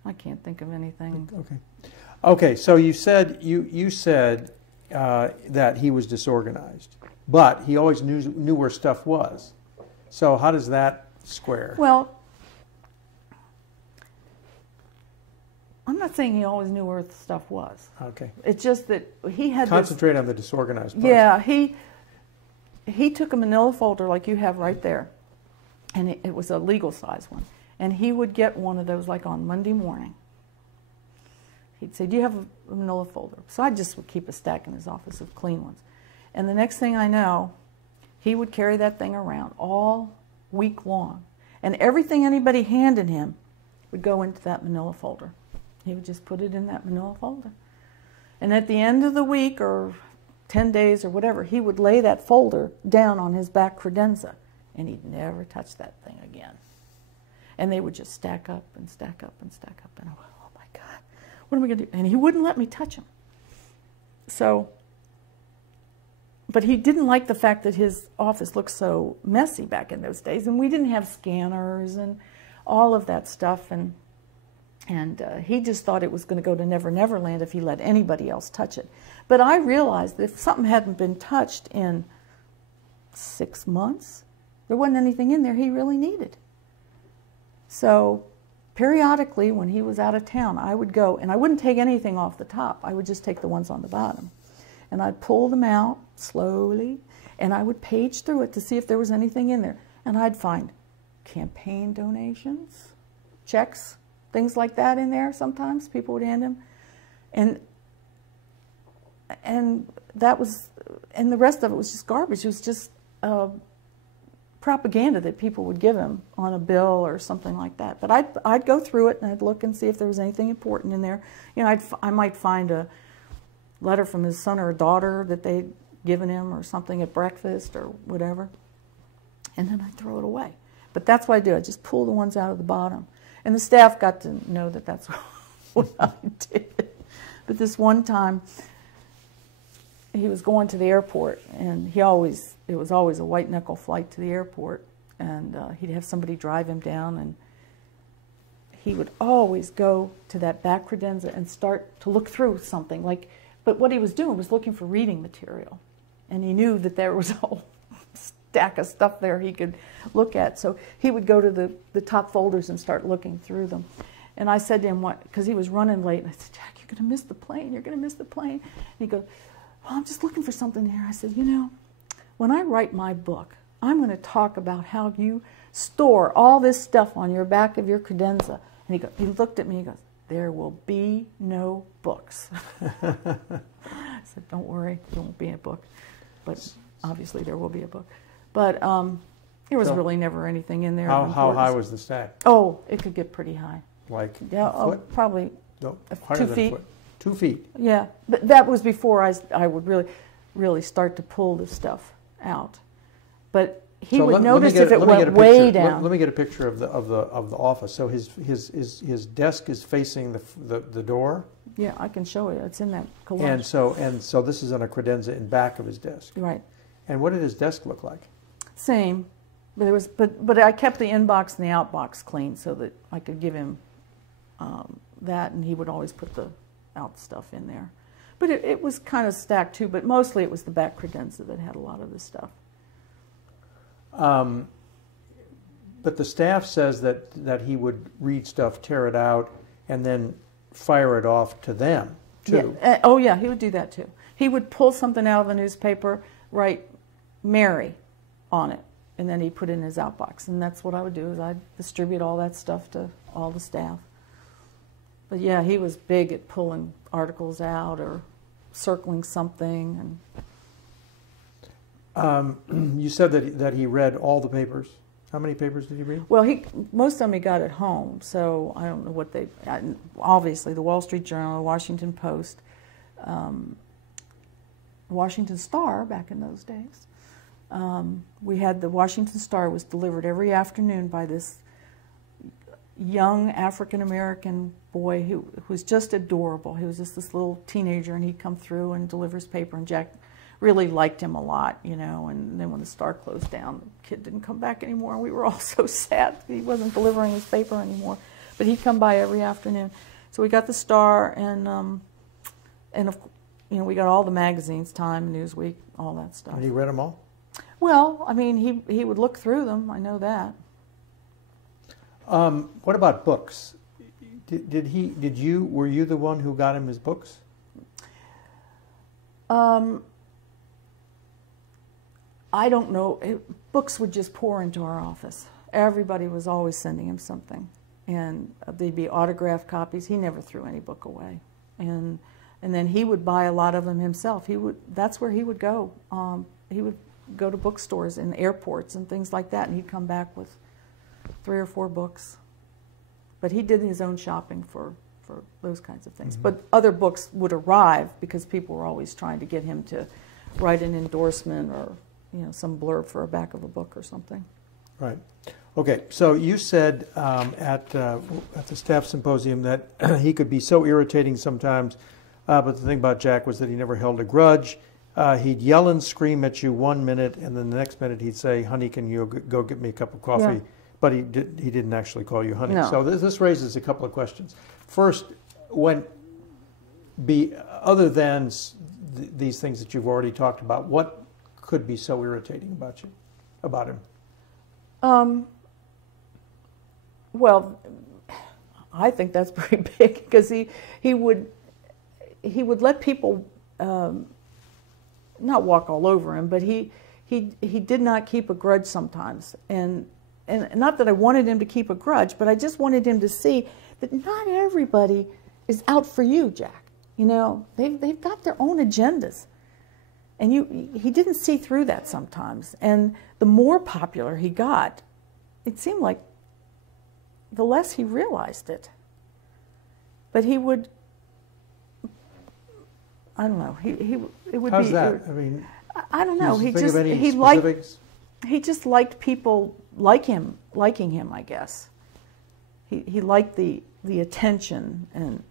I can't think of anything. Okay. So you said that he was disorganized, but he always knew where stuff was. So how does that square? Well, I'm not saying he always knew where the stuff was. Okay. It's just that he had Concentrate on the disorganized part. Yeah, he took a manila folder like you have right there, and it was a legal size one. And he would get one of those like on Monday morning. He'd say, "Do you have a manila folder?" So I just would keep a stack in his office of clean ones. And the next thing I know, he would carry that thing around all week long. And everything anybody handed him would go into that manila folder. He would just put it in that manila folder. And at the end of the week or 10 days or whatever, he would lay that folder down on his back credenza, and he'd never touch that thing again. And they would just stack up and stack up and stack up. And I went, oh my God, what am I going to do? And he wouldn't let me touch them. So, but he didn't like the fact that his office looked so messy back in those days. And we didn't have scanners and all of that stuff. And he just thought it was going to go to Never Never Land if he let anybody else touch it. But I realized that if something hadn't been touched in 6 months, there wasn't anything in there he really needed. So periodically, when he was out of town, I would go, and I wouldn't take anything off the top. I would just take the ones on the bottom. And I'd pull them out slowly, and I would page through it to see if there was anything in there. And I'd find campaign donations, checks, things like that in there sometimes. People would hand him. And that was, and the rest of it was just garbage. It was just propaganda that people would give him on a bill or something like that. But I'd go through it and I'd look and see if there was anything important in there. You know, I might find a letter from his son or daughter that they'd given him or something at breakfast or whatever. And then I'd throw it away. But that's what I do. I just pull the ones out of the bottom. And the staff got to know that that's what I did. But this one time, he was going to the airport, and it was always a white-knuckle flight to the airport, and he'd have somebody drive him down, and he would always go to that back credenza and start to look through something. But what he was doing was looking for reading material, and he knew that there was a whole stack of stuff there he could look at. So he would go to the top folders and start looking through them. And I said to him, what? Because he was running late, and I said, "Jack, you're going to miss the plane. You're going to miss the plane." And he goes, "Well, I'm just looking for something here." I said, "You know, when I write my book, I'm going to talk about how you store all this stuff on your back of your credenza." And he looked at me, he goes, "There will be no books." I said, "Don't worry, there won't be a book." But obviously there will be a book. But there was really never anything in there. How high was the stack? Oh, it could get pretty high. Like yeah, a foot? Probably No, 2 feet. 2 feet. Yeah, but that was before I would really start to pull the stuff out. But he would notice if it went way down. Let me get a picture of the office. So his desk is facing the door. Yeah, I can show you. It's in that collage. And so this is on a credenza in back of his desk. Right. And what did his desk look like? Same, but I kept the inbox and the outbox clean so that I could give him that, and he would always put the out stuff in there. But it was kind of stacked too, but mostly it was the back credenza that had a lot of this stuff. But the staff says that he would read stuff, tear it out, and then fire it off to them, too. Yeah. Oh, yeah, he would do that, too. He would pull something out of a newspaper, write Mary on it, and then he'd put it in his outbox. And that's what I would do, is I'd distribute all that stuff to all the staff. But, yeah, he was big at pulling articles out or circling something. And you said that he read all the papers. How many papers did he read? Well, most of them he got at home, so I don't know what they... Obviously, the Wall Street Journal, the Washington Post, Washington Star back in those days. We had the Washington Star was delivered every afternoon by this young African-American boy who was just adorable. He was just this little teenager, and he'd come through and deliver his paper, and Jack really liked him a lot, you know. And then when the Star closed down, the kid didn't come back anymore, and we were all so sad he wasn't delivering his paper anymore. But he'd come by every afternoon. So we got the Star, and you know, we got all the magazines, Time, Newsweek, all that stuff. And he read them all? Well, I mean, he would look through them. I know that. What about books? Were you the one who got him his books? I don't know. Books would just pour into our office. Everybody was always sending him something, and they'd be autographed copies. He never threw any book away, and then he would buy a lot of them himself. That's where he would go. He would go to bookstores in airports and things like that, and he'd come back with 3 or 4 books. But he did his own shopping for those kinds of things. Mm-hmm. But other books would arrive because people were always trying to get him to write an endorsement or, you know, some blurb for a back of a book or something. Right. Okay. So you said at the staff symposium that he could be so irritating sometimes, but the thing about Jack was that he never held a grudge. He'd yell and scream at you 1 minute, and then the next minute he'd say, "Honey, can you go get me a cup of coffee?" Yeah. But he didn't actually call you honey. No. So this raises a couple of questions. First, other than these things that you've already talked about, what could be so irritating about him? Well, I think that's pretty big because he would let people not walk all over him, but he did not keep a grudge sometimes, and not that I wanted him to keep a grudge, but I just wanted him to see that not everybody is out for you, Jack. You know, they've got their own agendas, and he didn't see through that sometimes. And the more popular he got, it seemed like the less he realized it. But he would, I don't know. It would How's be. that? I mean, I don't know. He just liked people liking him. I guess he liked the attention and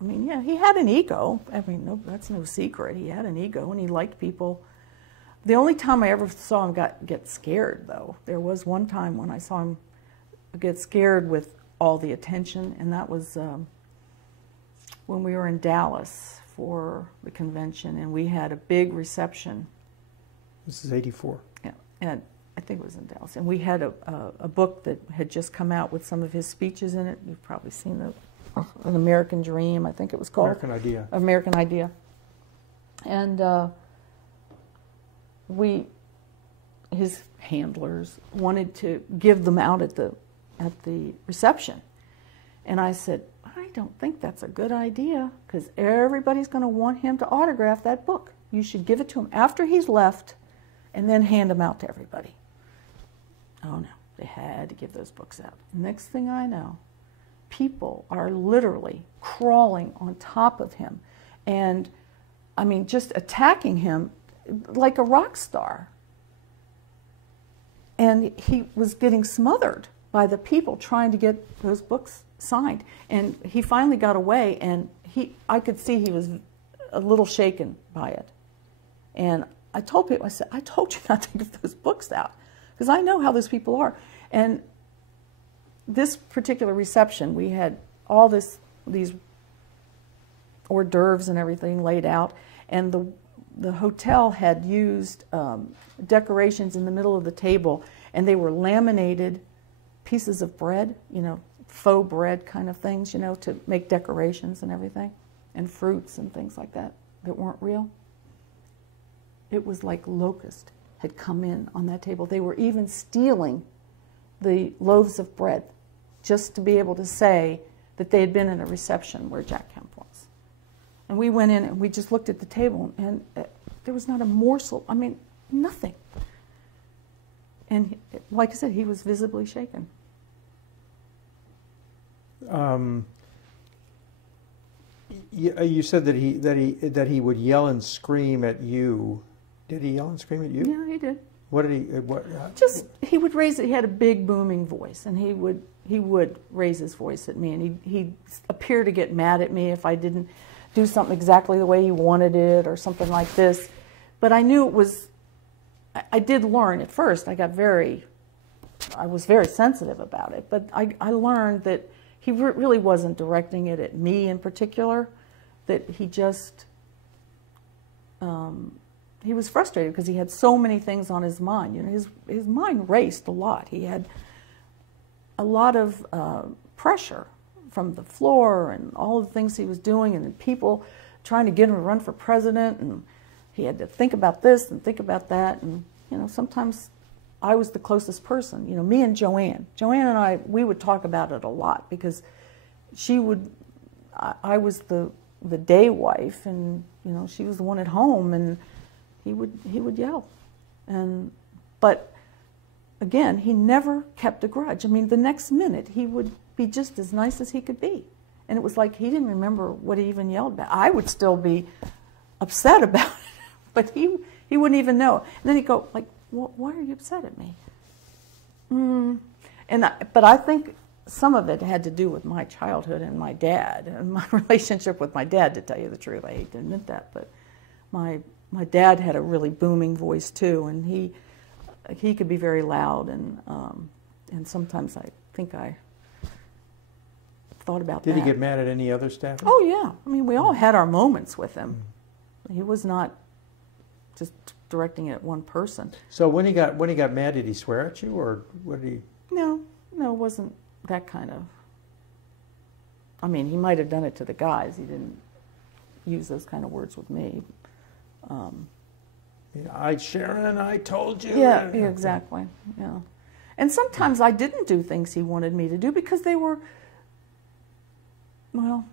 I mean, yeah, he had an ego. I mean, no, that's no secret. He had an ego, and he liked people. The only time I ever saw him get scared, though, there was one time when I saw him get scared with all the attention, and that was when we were in Dallas for the convention, and we had a big reception. This is 84. Yeah, and I think it was in Dallas. And we had a book that had just come out with some of his speeches in it. You've probably seen An American Dream, I think it was called. American Idea. American Idea. And his handlers wanted to give them out at the reception. And I said, I don't think that's a good idea because everybody's going to want him to autograph that book. You should give it to him after he's left and then hand them out to everybody. Oh no, they had to give those books out. Next thing I know, people are literally crawling on top of him and, I mean, just attacking him like a rock star. And he was getting smothered by the people trying to get those books signed. And he finally got away, and I could see he was a little shaken by it. And I told people, I said, I told you not to give those books out because I know how those people are. And this particular reception, we had all these hors d'oeuvres and everything laid out, and the hotel had used decorations in the middle of the table, and they were laminated pieces of bread, you know, faux bread kind of things, you know, to make decorations and everything, and fruits and things like that weren't real. It was like locusts had come in on that table. They were even stealing the loaves of bread just to be able to say that they had been in a reception where Jack Kemp was. And we went in and we just looked at the table, and there was not a morsel, I mean, nothing. And like I said, he was visibly shaken. You said that he would yell and scream at you. Did he yell and scream at you? Yeah, he did. What did he? Just he would raise it. He had a big booming voice, and he would raise his voice at me, and he'd appear to get mad at me if I didn't do something exactly the way he wanted it or something like this. But I knew it was. I did learn at first. I was very sensitive about it, but I learned that he really wasn't directing it at me in particular. That he just he was frustrated because he had so many things on his mind. You know, his mind raced a lot. He had a lot of pressure from the floor and all the things he was doing, and people trying to get him to run for president, and he had to think about this and think about that. And you know, sometimes I was the closest person. You know, me and Joanne and I, we would talk about it a lot, because I was the day wife, and you know, she was the one at home, and he would yell. But again, he never kept a grudge. I mean, the next minute he would be just as nice as he could be. And it was like he didn't remember what he even yelled about. I would still be upset about it, but he wouldn't even know. And then he'd go like, why are you upset at me? But I think some of it had to do with my childhood and my dad, and my relationship with my dad, to tell you the truth. I hate to admit that, but my dad had a really booming voice too, and he could be very loud, and sometimes I think I thought about that. Did he get mad at any other staff? Oh yeah, I mean, we all had our moments with him. He was not just directing it at one person. So when he got mad, did he swear at you, or what did he? No, it wasn't that kind of. I mean, he might have done it to the guys. He didn't use those kind of words with me. Sharon, I told you. Yeah, exactly. Yeah, and sometimes I didn't do things he wanted me to do because they were. Well,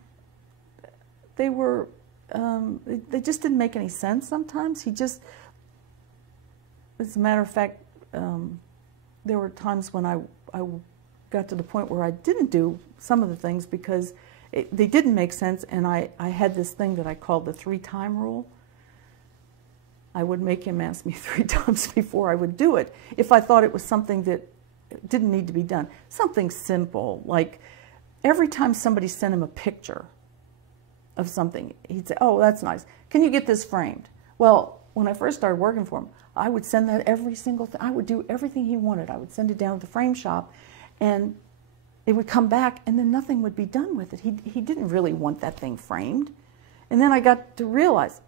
they were. They just didn't make any sense. Sometimes he just. As a matter of fact, there were times when I got to the point where I didn't do some of the things because they didn't make sense, and I had this thing that I called the 3-time rule. I would make him ask me 3 times before I would do it if I thought it was something that didn't need to be done. Something simple, like every time somebody sent him a picture of something, he'd say, "Oh, that's nice. Can you get this framed?" Well, when I first started working for him, I would send that every single thing. I would do everything he wanted. I would send it down to the frame shop, and it would come back, and then nothing would be done with it. He didn't really want that thing framed. And then I got to realize,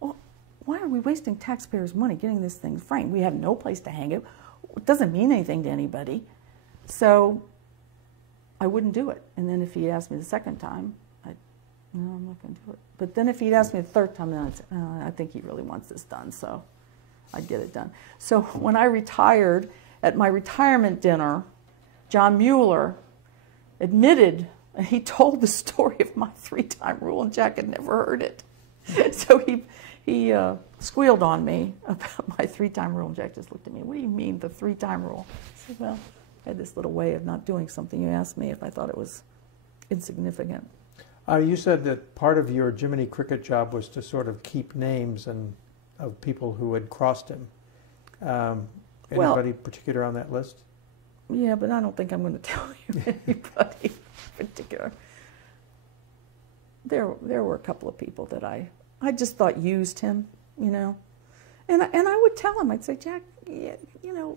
well, why are we wasting taxpayers' money getting this thing framed? We have no place to hang it. It doesn't mean anything to anybody. So I wouldn't do it. And then if he asked me the second time, no, I'm not going to do it. But then if he'd asked me the third time, then I'd say, oh, I think he really wants this done, so I'd get it done. So when I retired, at my retirement dinner, John Mueller admitted, and he told the story of my 3-time rule, and Jack had never heard it. So he squealed on me about my 3-time rule, and Jack just looked at me, "What do you mean, the 3-time rule?" I said, "Well, I had this little way of not doing something. You asked me if I thought it was insignificant." You said that part of your Jiminy Cricket job was to sort of keep names of people who had crossed him. Anybody particular on that list? Yeah, but I don't think I'm going to tell you anybody particular. There were a couple of people that I just thought used him, you know. And I would tell him, I'd say, "Jack, you know,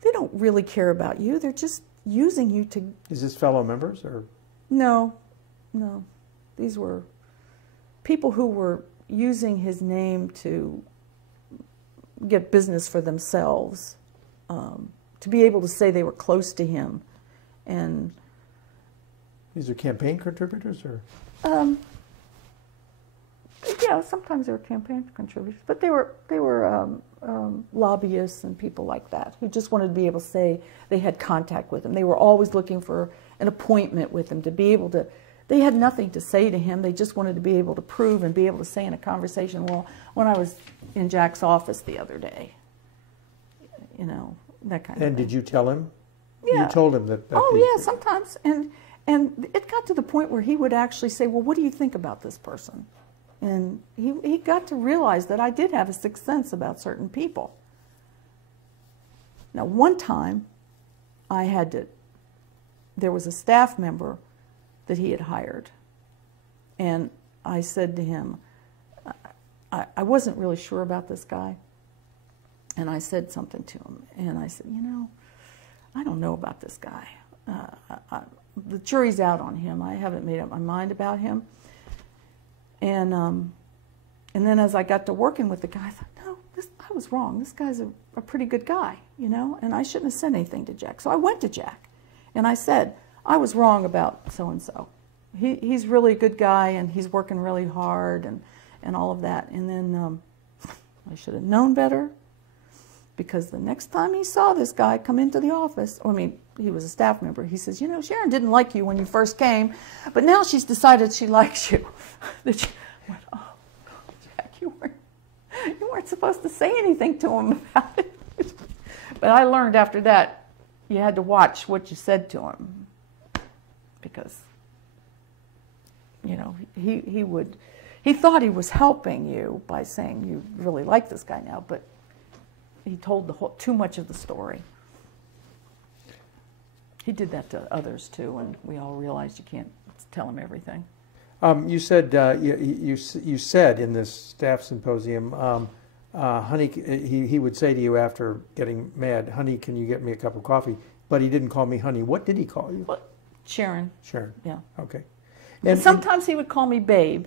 they don't really care about you. They're just using you to..." Is this fellow members or? No. These were people who were using his name to get business for themselves, to be able to say they were close to him. And these are campaign contributors, or? Yeah, sometimes they were campaign contributors, but they were lobbyists and people like that who just wanted to be able to say they had contact with him. They were always looking for an appointment with him to be able to. They had nothing to say to him. They just wanted to be able to prove and be able to say in a conversation, "Well, when I was in Jack's office the other day," you know, that kind of thing. And did you tell him? Yeah. You told him that. Oh yeah, sometimes, and it got to the point where he would actually say, "Well, what do you think about this person?" And he got to realize that I did have a sixth sense about certain people. Now, one time, there was a staff member that he had hired, and I said to him, I wasn't really sure about this guy, and I said something to him, and I said, "You know, I don't know about this guy. The jury's out on him. I haven't made up my mind about him." And And then as I got to working with the guy, I thought, no, I was wrong. This guy's a pretty good guy, you know, and I shouldn't have said anything to Jack. So I went to Jack, and I said, I was wrong about so-and-so. He's really a good guy, and he's working really hard, and all of that. And then I should have known better, because the next time he saw this guy come into the office, I mean, he was a staff member, he says, you know, Sharon didn't like you when you first came, but now she's decided she likes you. I went, oh, Jack, you weren't supposed to say anything to him about it. But I learned after that, you had to watch what you said to him, because, you know, he thought he was helping you by saying you really like this guy now, but he told too much of the story. He did that to others too, and we all realized you can't tell him everything. You said you said in this staff symposium, honey, he would say to you after getting mad, honey, can you get me a cup of coffee? But he didn't call me honey. What did he call you? Well, Sharon. Sharon. Yeah. Okay. And sometimes he would call me babe,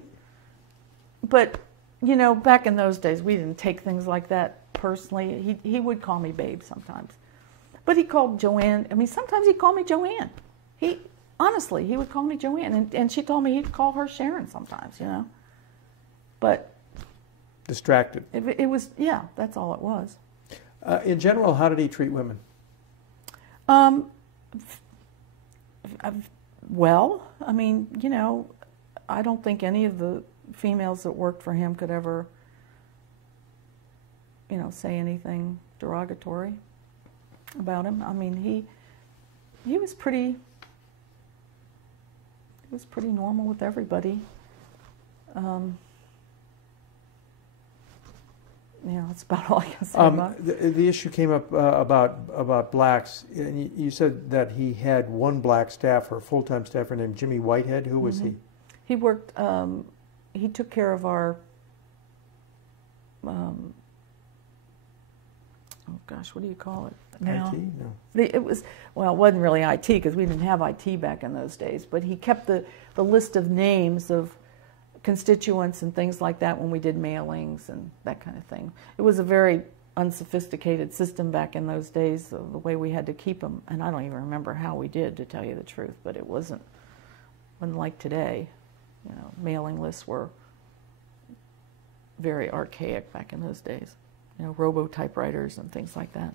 but you know, back in those days, we didn't take things like that personally. He would call me babe sometimes, but he called Joanne. I mean, sometimes he called me Joanne. Honestly, he would call me Joanne, and she told me he'd call her Sharon sometimes, you know. But distracted. It was, yeah, that's all it was. In general, how did he treat women? Well, I mean, you know, I don't think any of the females that worked for him could ever, you know, say anything derogatory about him. I mean, he was pretty normal with everybody. Yeah, that's about all I can say about it. The issue came up about blacks, and you said that he had one black staffer, full-time staffer named Jimmy Whitehead. Who was he? He worked. He took care of our. Oh gosh, what do you call it now? IT? No. It wasn't really IT because we didn't have IT back in those days. But he kept the list of names of constituents and things like that when we did mailings and that kind of thing. It was a very unsophisticated system back in those days, the way we had to keep them. And I don't even remember how we did, to tell you the truth, but it wasn't like today. You know, mailing lists were very archaic back in those days. You know, robo-typewriters and things like that.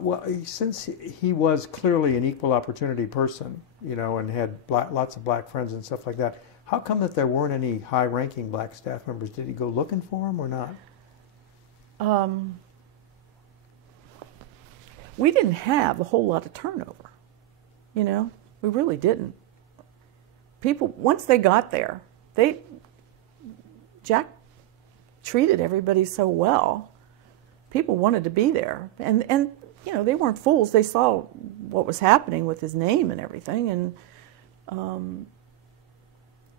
Well, since he was clearly an equal opportunity person, you know, and had lots of black friends and stuff like that, how come that there weren't any high-ranking black staff members? Did he go looking for them or not? We didn't have a whole lot of turnover, you know. We really didn't. People, once they got there, Jack treated everybody so well. People wanted to be there, and you know, they weren't fools. They saw what was happening with his name and everything, and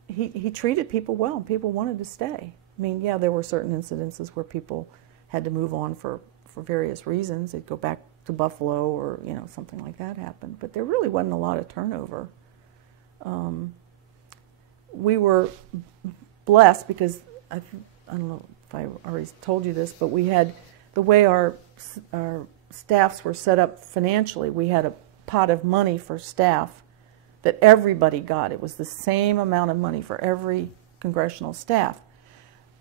he treated people well, and people wanted to stay. I mean, yeah, there were certain incidences where people had to move on for various reasons. They'd go back to Buffalo, or you know, something like that happened. But there really wasn't a lot of turnover. We were blessed because I don't know if I already told you this, but we had, the way our staffs were set up financially, we had a pot of money for staff that everybody got. It was the same amount of money for every congressional staff.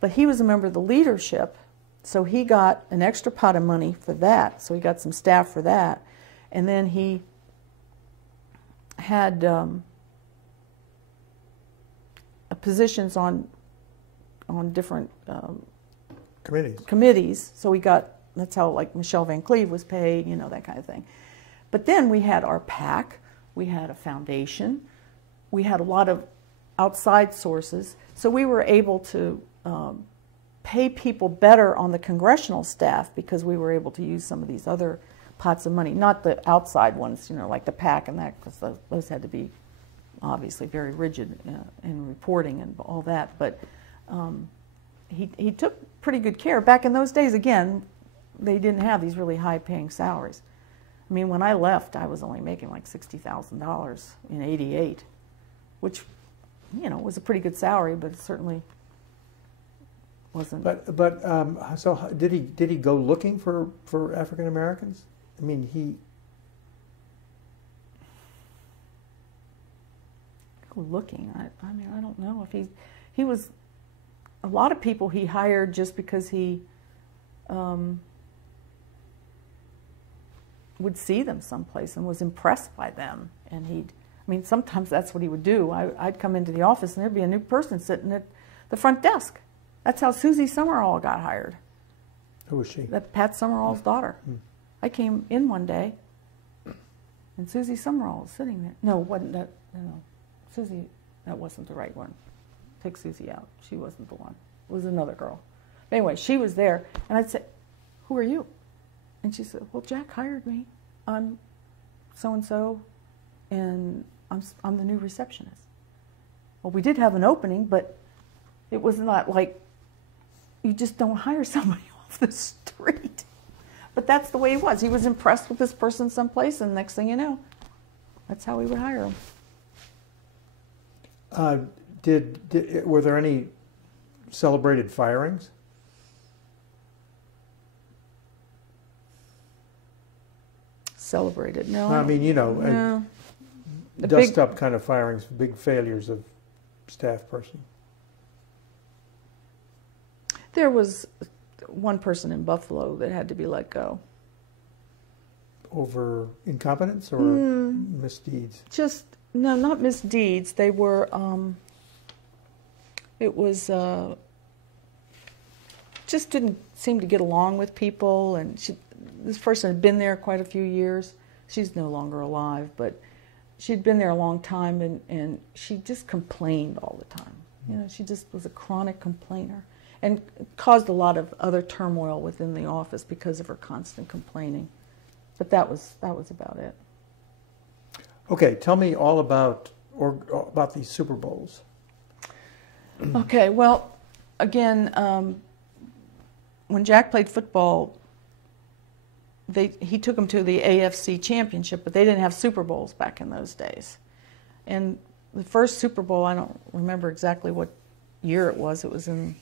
But he was a member of the leadership, so he got an extra pot of money for that. So he got some staff for that. And then he had positions on different committees. So we got, that's how, like, Michelle Van Cleve was paid, you know, that kind of thing. But then we had our PAC, we had a foundation, we had a lot of outside sources. So we were able to pay people better on the congressional staff because we were able to use some of these other pots of money, not the outside ones, you know, like the PAC and that, because those had to be obviously very rigid in reporting and all that. But he took pretty good care. Back in those days, again, they didn't have these really high-paying salaries. I mean, when I left, I was only making like $60,000 in '88, which, you know, was a pretty good salary, but it certainly wasn't. So did he go looking for African Americans? I mean, looking. I mean, I don't know if he was. A lot of people he hired just because he would see them someplace and was impressed by them, and I mean, sometimes that's what he would do. I'd come into the office and there'd be a new person sitting at the front desk. That's how Susie Summerall got hired. Who was she? That Pat Summerall's daughter. I came in one day, and Susie Summerall was sitting there. No, wasn't that? No, Susie. That wasn't the right one. Take Susie out. She wasn't the one. It was another girl. But anyway, she was there, and I'd say, "Who are you?" And she said, "Well, Jack hired me. I'm so and so, and I'm the new receptionist." Well, we did have an opening, but it was not like you just don't hire somebody off the street. But that's the way he was. He was impressed with this person someplace, and next thing you know, that's how he would hire him. Were there any celebrated firings? Celebrated? No. I mean, no. Dust-up kind of firings, big failures of staff person. There was one person in Buffalo that had to be let go. Over incompetence or misdeeds? No, not misdeeds. They were, it was, just didn't seem to get along with people, and this person had been there quite a few years. She's no longer alive, but she'd been there a long time, and she just complained all the time. You know, she just was a chronic complainer, and caused a lot of other turmoil within the office because of her constant complaining. But that was about it. Okay, tell me all about these Super Bowls. Okay, well, again, when Jack played football, he took them to the AFC Championship, but they didn't have Super Bowls back in those days. And the first Super Bowl, I don't remember exactly what year it was. It was in...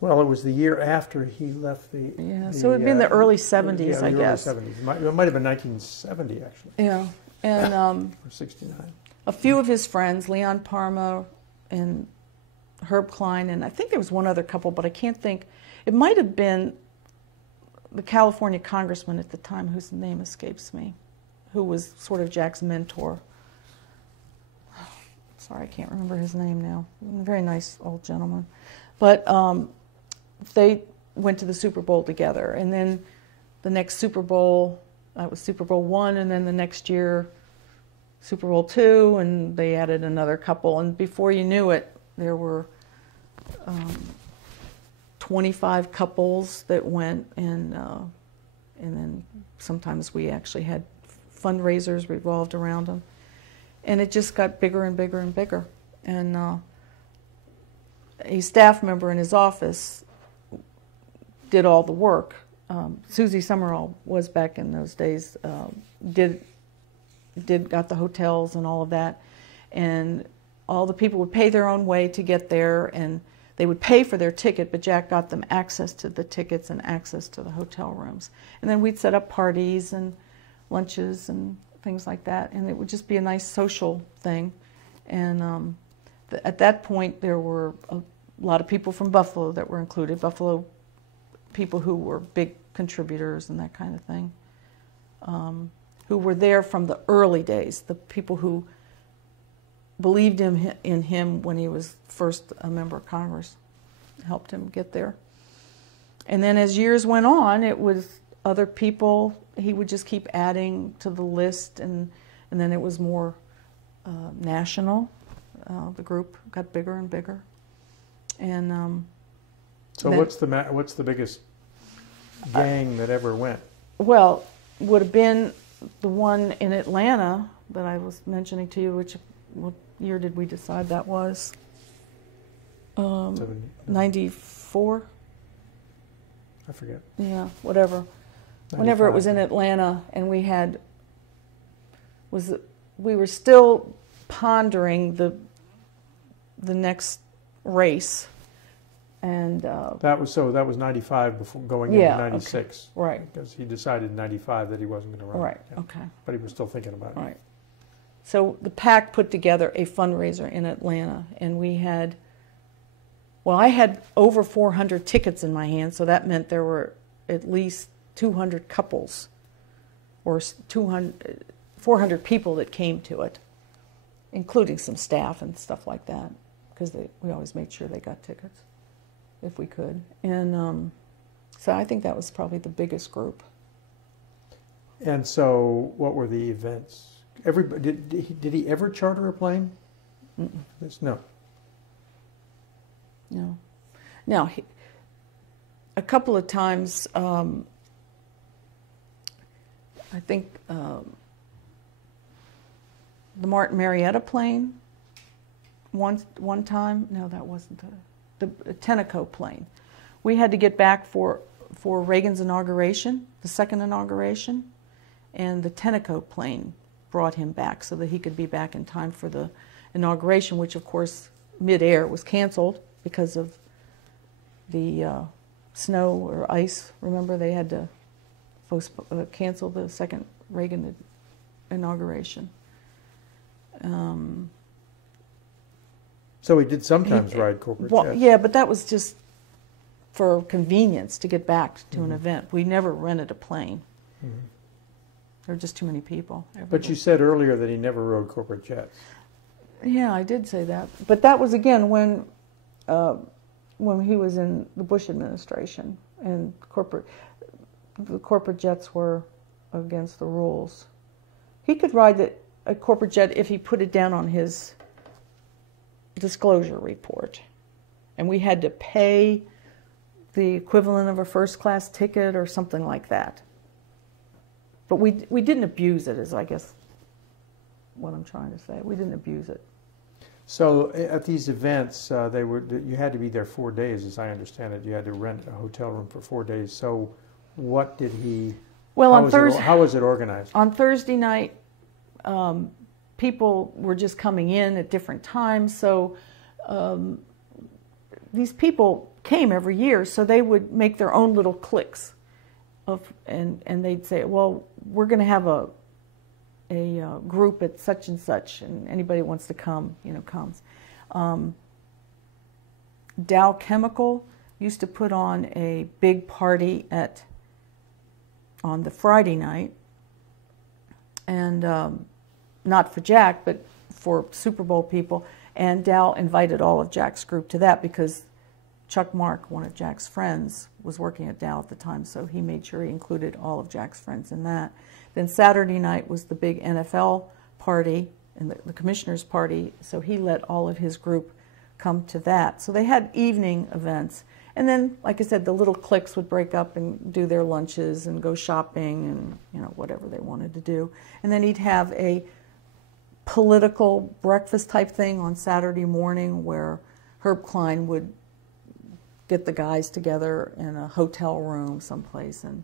Well, it was the year after he left the... Yeah, so it would be in the early 70s, I guess. Early 70s. It might have been 1970, actually. Yeah, and... or 69. A few of his friends, Leon Parma and Herb Klein, and I think there was one other couple, but I can't think. It might have been the California congressman at the time, whose name escapes me, who was sort of Jack's mentor. Sorry, I can't remember his name now. A very nice old gentleman. But they went to the Super Bowl together. And then the next Super Bowl, that was Super Bowl I, and then the next year, Super Bowl II, and they added another couple. And before you knew it, there were 25 couples that went, and then sometimes we actually had fundraisers revolved around them. And it just got bigger and bigger and bigger. And a staff member in his office did all the work. Susie Summerall was back in those days, got the hotels and all of that. And all the people would pay their own way to get there, and they would pay for their ticket, but Jack got them access to the tickets and access to the hotel rooms. And then we'd set up parties and lunches and things like that, and it would just be a nice social thing. And at that point, there were a lot of people from Buffalo that were included, Buffalo people who were big contributors and that kind of thing, who were there from the early days, the people who believed in him when he was first a member of Congress, helped him get there. And then as years went on, it was other people. He would just keep adding to the list, and then it was more national. The group got bigger and bigger. And so then, what's the biggest gang that ever went? Well, would have been the one in Atlanta that I was mentioning to you, which, what year did we decide that was? 94? I forget. Yeah, whatever. 95. Whenever it was in Atlanta, and we were still pondering the next race, And that was 95 before going Yeah, into 96. okay. Right. Because he decided in 95 that he wasn't going to run. Right, Yeah. okay. But he was still thinking about it. Right. So the PAC put together a fundraiser in Atlanta, and we had, well, I had over 400 tickets in my hand, so that meant there were at least 200 couples or 400 people that came to it, including some staff and stuff like that, because we always made sure they got tickets if we could. And so I think that was probably the biggest group. And so what were the events? Everybody, did he ever charter a plane? No. No. Now, a couple of times, I think the Martin Marietta plane, one time, no, that wasn't the Tenneco plane. We had to get back for Reagan's inauguration, the second inauguration, and the Tenneco plane brought him back so that he could be back in time for the inauguration, which of course midair was canceled because of the snow or ice. Remember, they had to cancel the second Reagan inauguration. So he did sometimes ride corporate jets. Yeah, but that was just for convenience to get back to an event. We never rented a plane. There were just too many people. But you said earlier that he never rode corporate jets. Yeah, I did say that. But that was, again, when he was in the Bush administration, and the corporate jets were against the rules. He could ride a corporate jet if he put it down on his disclosure report. And we had to pay the equivalent of a first-class ticket or something like that. But we didn't abuse it, is I guess what I'm trying to say. We didn't abuse it. So at these events, you had to be there 4 days, as I understand it. You had to rent a hotel room for 4 days. So what did he? Well, how was it organized? On Thursday night, people were just coming in at different times. So these people came every year, so they would make their own little cliques. And they'd say, well, we're going to have a group at such and such, and anybody who wants to come, comes. Dow Chemical used to put on a big party on the Friday night, and not for Jack, but for Super Bowl people. And Dow invited all of Jack's group to that because Chuck Mark, one of Jack's friends, was working at Dow at the time, so he made sure he included all of Jack's friends in that. Then Saturday night was the big NFL party and the commissioner's party, so he let all of his group come to that. So they had evening events. And then, like I said, the little cliques would break up and do their lunches and go shopping and whatever they wanted to do. And then he'd have a political breakfast type thing on Saturday morning where Herb Klein would get the guys together in a hotel room someplace, and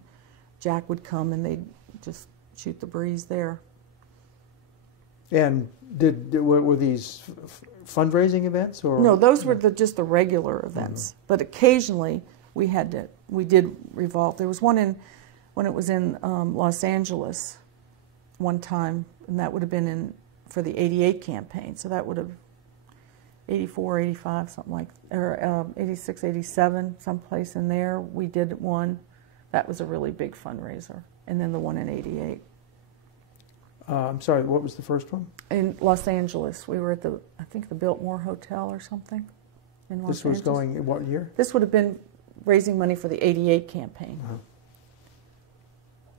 Jack would come and they'd just shoot the breeze there. And were these fundraising events, or no? Those were just the regular events. But occasionally we did revolve. There was one when it was in Los Angeles one time, and that would have been for the '88 campaign. So that would have 84, 85, something like, or 86, 87, someplace in there. We did one. That was a really big fundraiser. And then the one in '88. I'm sorry, what was the first one? In Los Angeles. We were at I think the Biltmore Hotel or something in Los Angeles. This was going in what year? This would have been raising money for the '88 campaign.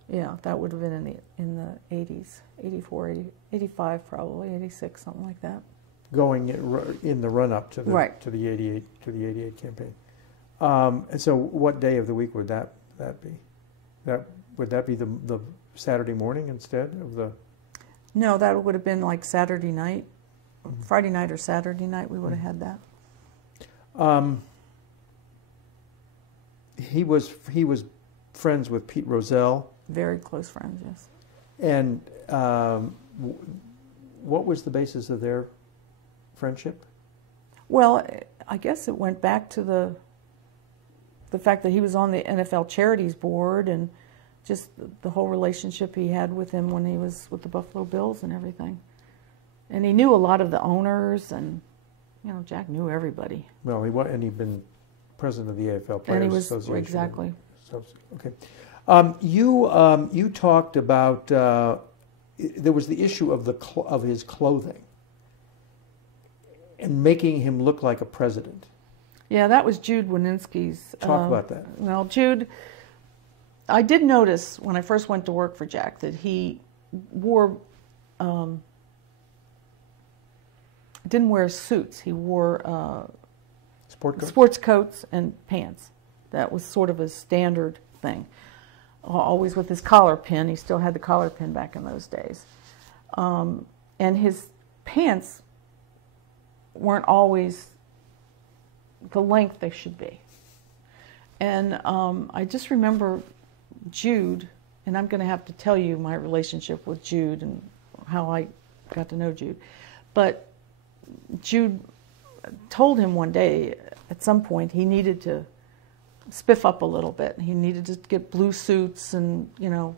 Yeah, that would have been in the 80s, 84, 85 probably, 86, something like that. Going in the run-up to the '88 campaign. And so, what day of the week would that be? Would that be the Saturday morning instead of the? No, that would have been like Saturday night, Friday night or Saturday night. We would have had that. He was friends with Pete Rozelle. Very close friends, yes. And what was the basis of their friendship? Well, I guess it went back to the the fact that he was on the NFL Charities Board, and just the whole relationship he had with him when he was with the Buffalo Bills and everything. And he knew a lot of the owners, and Jack knew everybody. Well, he'd been president of the AFL Players and he was, Association. Exactly. So, okay. You talked about there was the issue of his clothing and making him look like a president. Yeah, that was Jude Wininski's. Talk about that. Well, Jude, I did notice when I first went to work for Jack that he didn't wear suits. He wore sports coats and pants. That was sort of a standard thing. Always with his collar pin. He still had the collar pin back in those days. And his pants weren't always the length they should be. And I just remember Jude, and I'm going to have to tell you my relationship with Jude and how I got to know Jude. But Jude told him one day, at some point, he needed to spiff up a little bit. He needed to get blue suits and,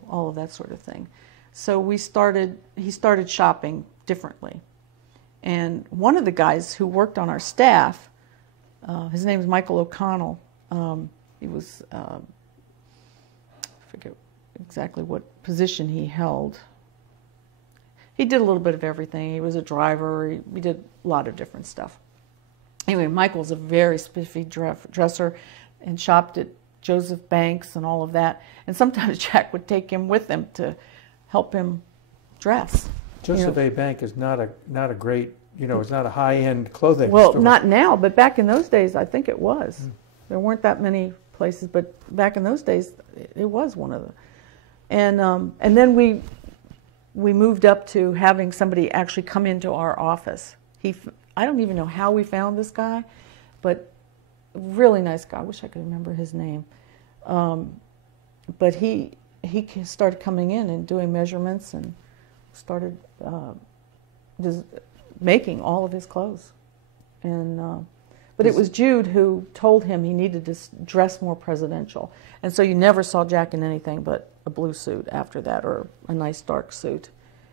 all of that sort of thing. So he started shopping differently. And one of the guys who worked on our staff, his name is Michael O'Connell. He was, I forget exactly what position he held. He did a little bit of everything. He was a driver. He did a lot of different stuff. Anyway, Michael's a very spiffy dresser and shopped at Joseph Banks and all of that. And sometimes Jack would take him with him to help him dress. Joseph A. Bank is not a great, it's not a high-end clothing store. Well, not now, but back in those days, I think it was. There weren't that many places, but back in those days, it was one of them. And then we moved up to having somebody actually come into our office. I don't even know how we found this guy, but really nice guy. I wish I could remember his name. But he started coming in and doing measurements and started just making all of his clothes. And but it was Jude who told him he needed to dress more presidential. And so you never saw Jack in anything but a blue suit after that, or a nice dark suit.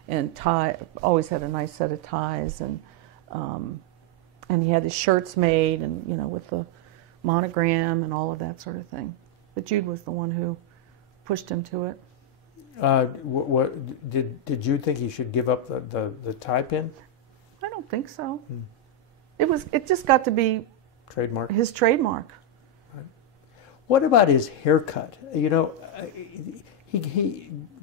And tie, always had a nice set of ties, and he had his shirts made, and with the monogram and all of that sort of thing. But Jude was the one who pushed him to it. What did Jude think he should give up the tie pin? I don't think so. It just got to be trademark. His trademark. Right. What about his haircut?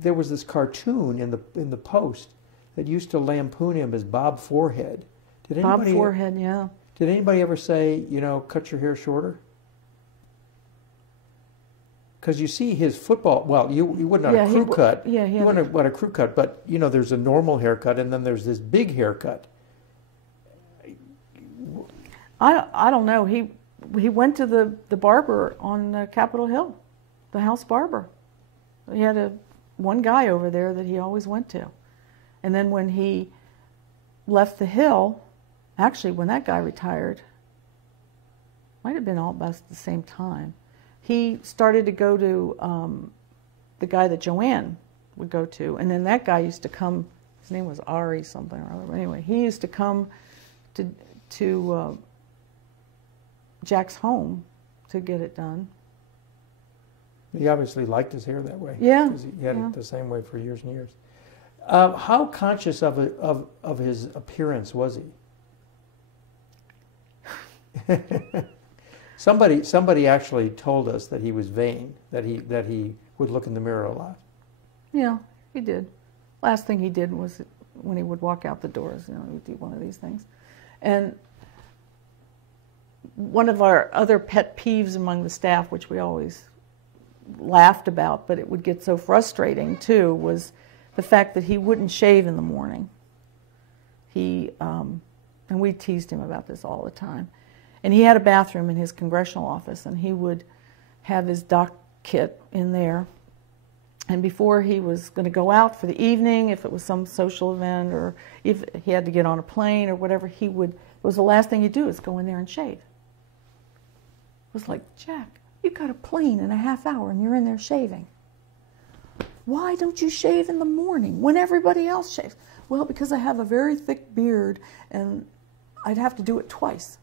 There was this cartoon in the Post that used to lampoon him as Bob Forehead. Bob Forehead, yeah. Did anybody ever say, cut your hair shorter? Because you see his football. Well, you wouldn't have a crew cut. Yeah, you wouldn't have a crew cut, but there's a normal haircut, and then there's this big haircut. I don't know. He went to the barber on Capitol Hill, the house barber. He had one guy over there that he always went to. And then when he left the Hill, actually when that guy retired, might have been all about the same time, he started to go to the guy that Joanne would go to. And then that guy used to come, his name was Ari something or other. Anyway, he used to come to Jack's home to get it done. He obviously liked his hair that way. Yeah. Because he had it the same way for years and years. How conscious of his appearance was he? Somebody actually told us that he was vain, that he would look in the mirror a lot. Yeah, he did. Last thing he did was when he would walk out the doors, he would do one of these things. And one of our other pet peeves among the staff, which we always laughed about, but it would get so frustrating too, was the fact that he wouldn't shave in the morning. And we teased him about this all the time. And he had a bathroom in his congressional office, and he would have his doc kit in there. And before he was going to go out for the evening, if it was some social event, or if he had to get on a plane or whatever, it was the last thing he'd do is go in there and shave. It was like, Jack, You got a plane in a half hour and you're in there shaving. Why don't you shave in the morning when everybody else shaves? Well, because I have a very thick beard and I'd have to do it twice.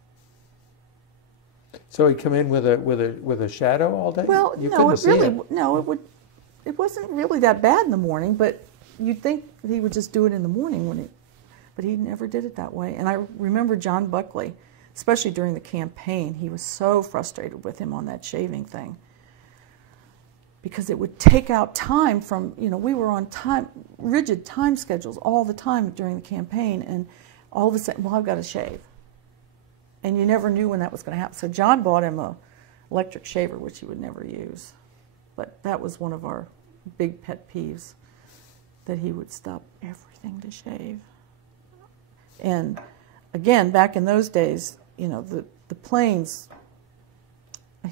So he'd come in with a shadow all day? Well, you no, it wasn't really that bad in the morning, but you'd think he would just do it in the morning but he never did it that way. And I remember John Buckley, especially during the campaign, he was so frustrated with him on that shaving thing. Because it would take out time from, we were on rigid time schedules all the time during the campaign, and all of a sudden, well, I've got to shave. And you never knew when that was going to happen. So John bought him an electric shaver, which he would never use. But that was one of our big pet peeves, that he would stop everything to shave. And again, back in those days, the planes,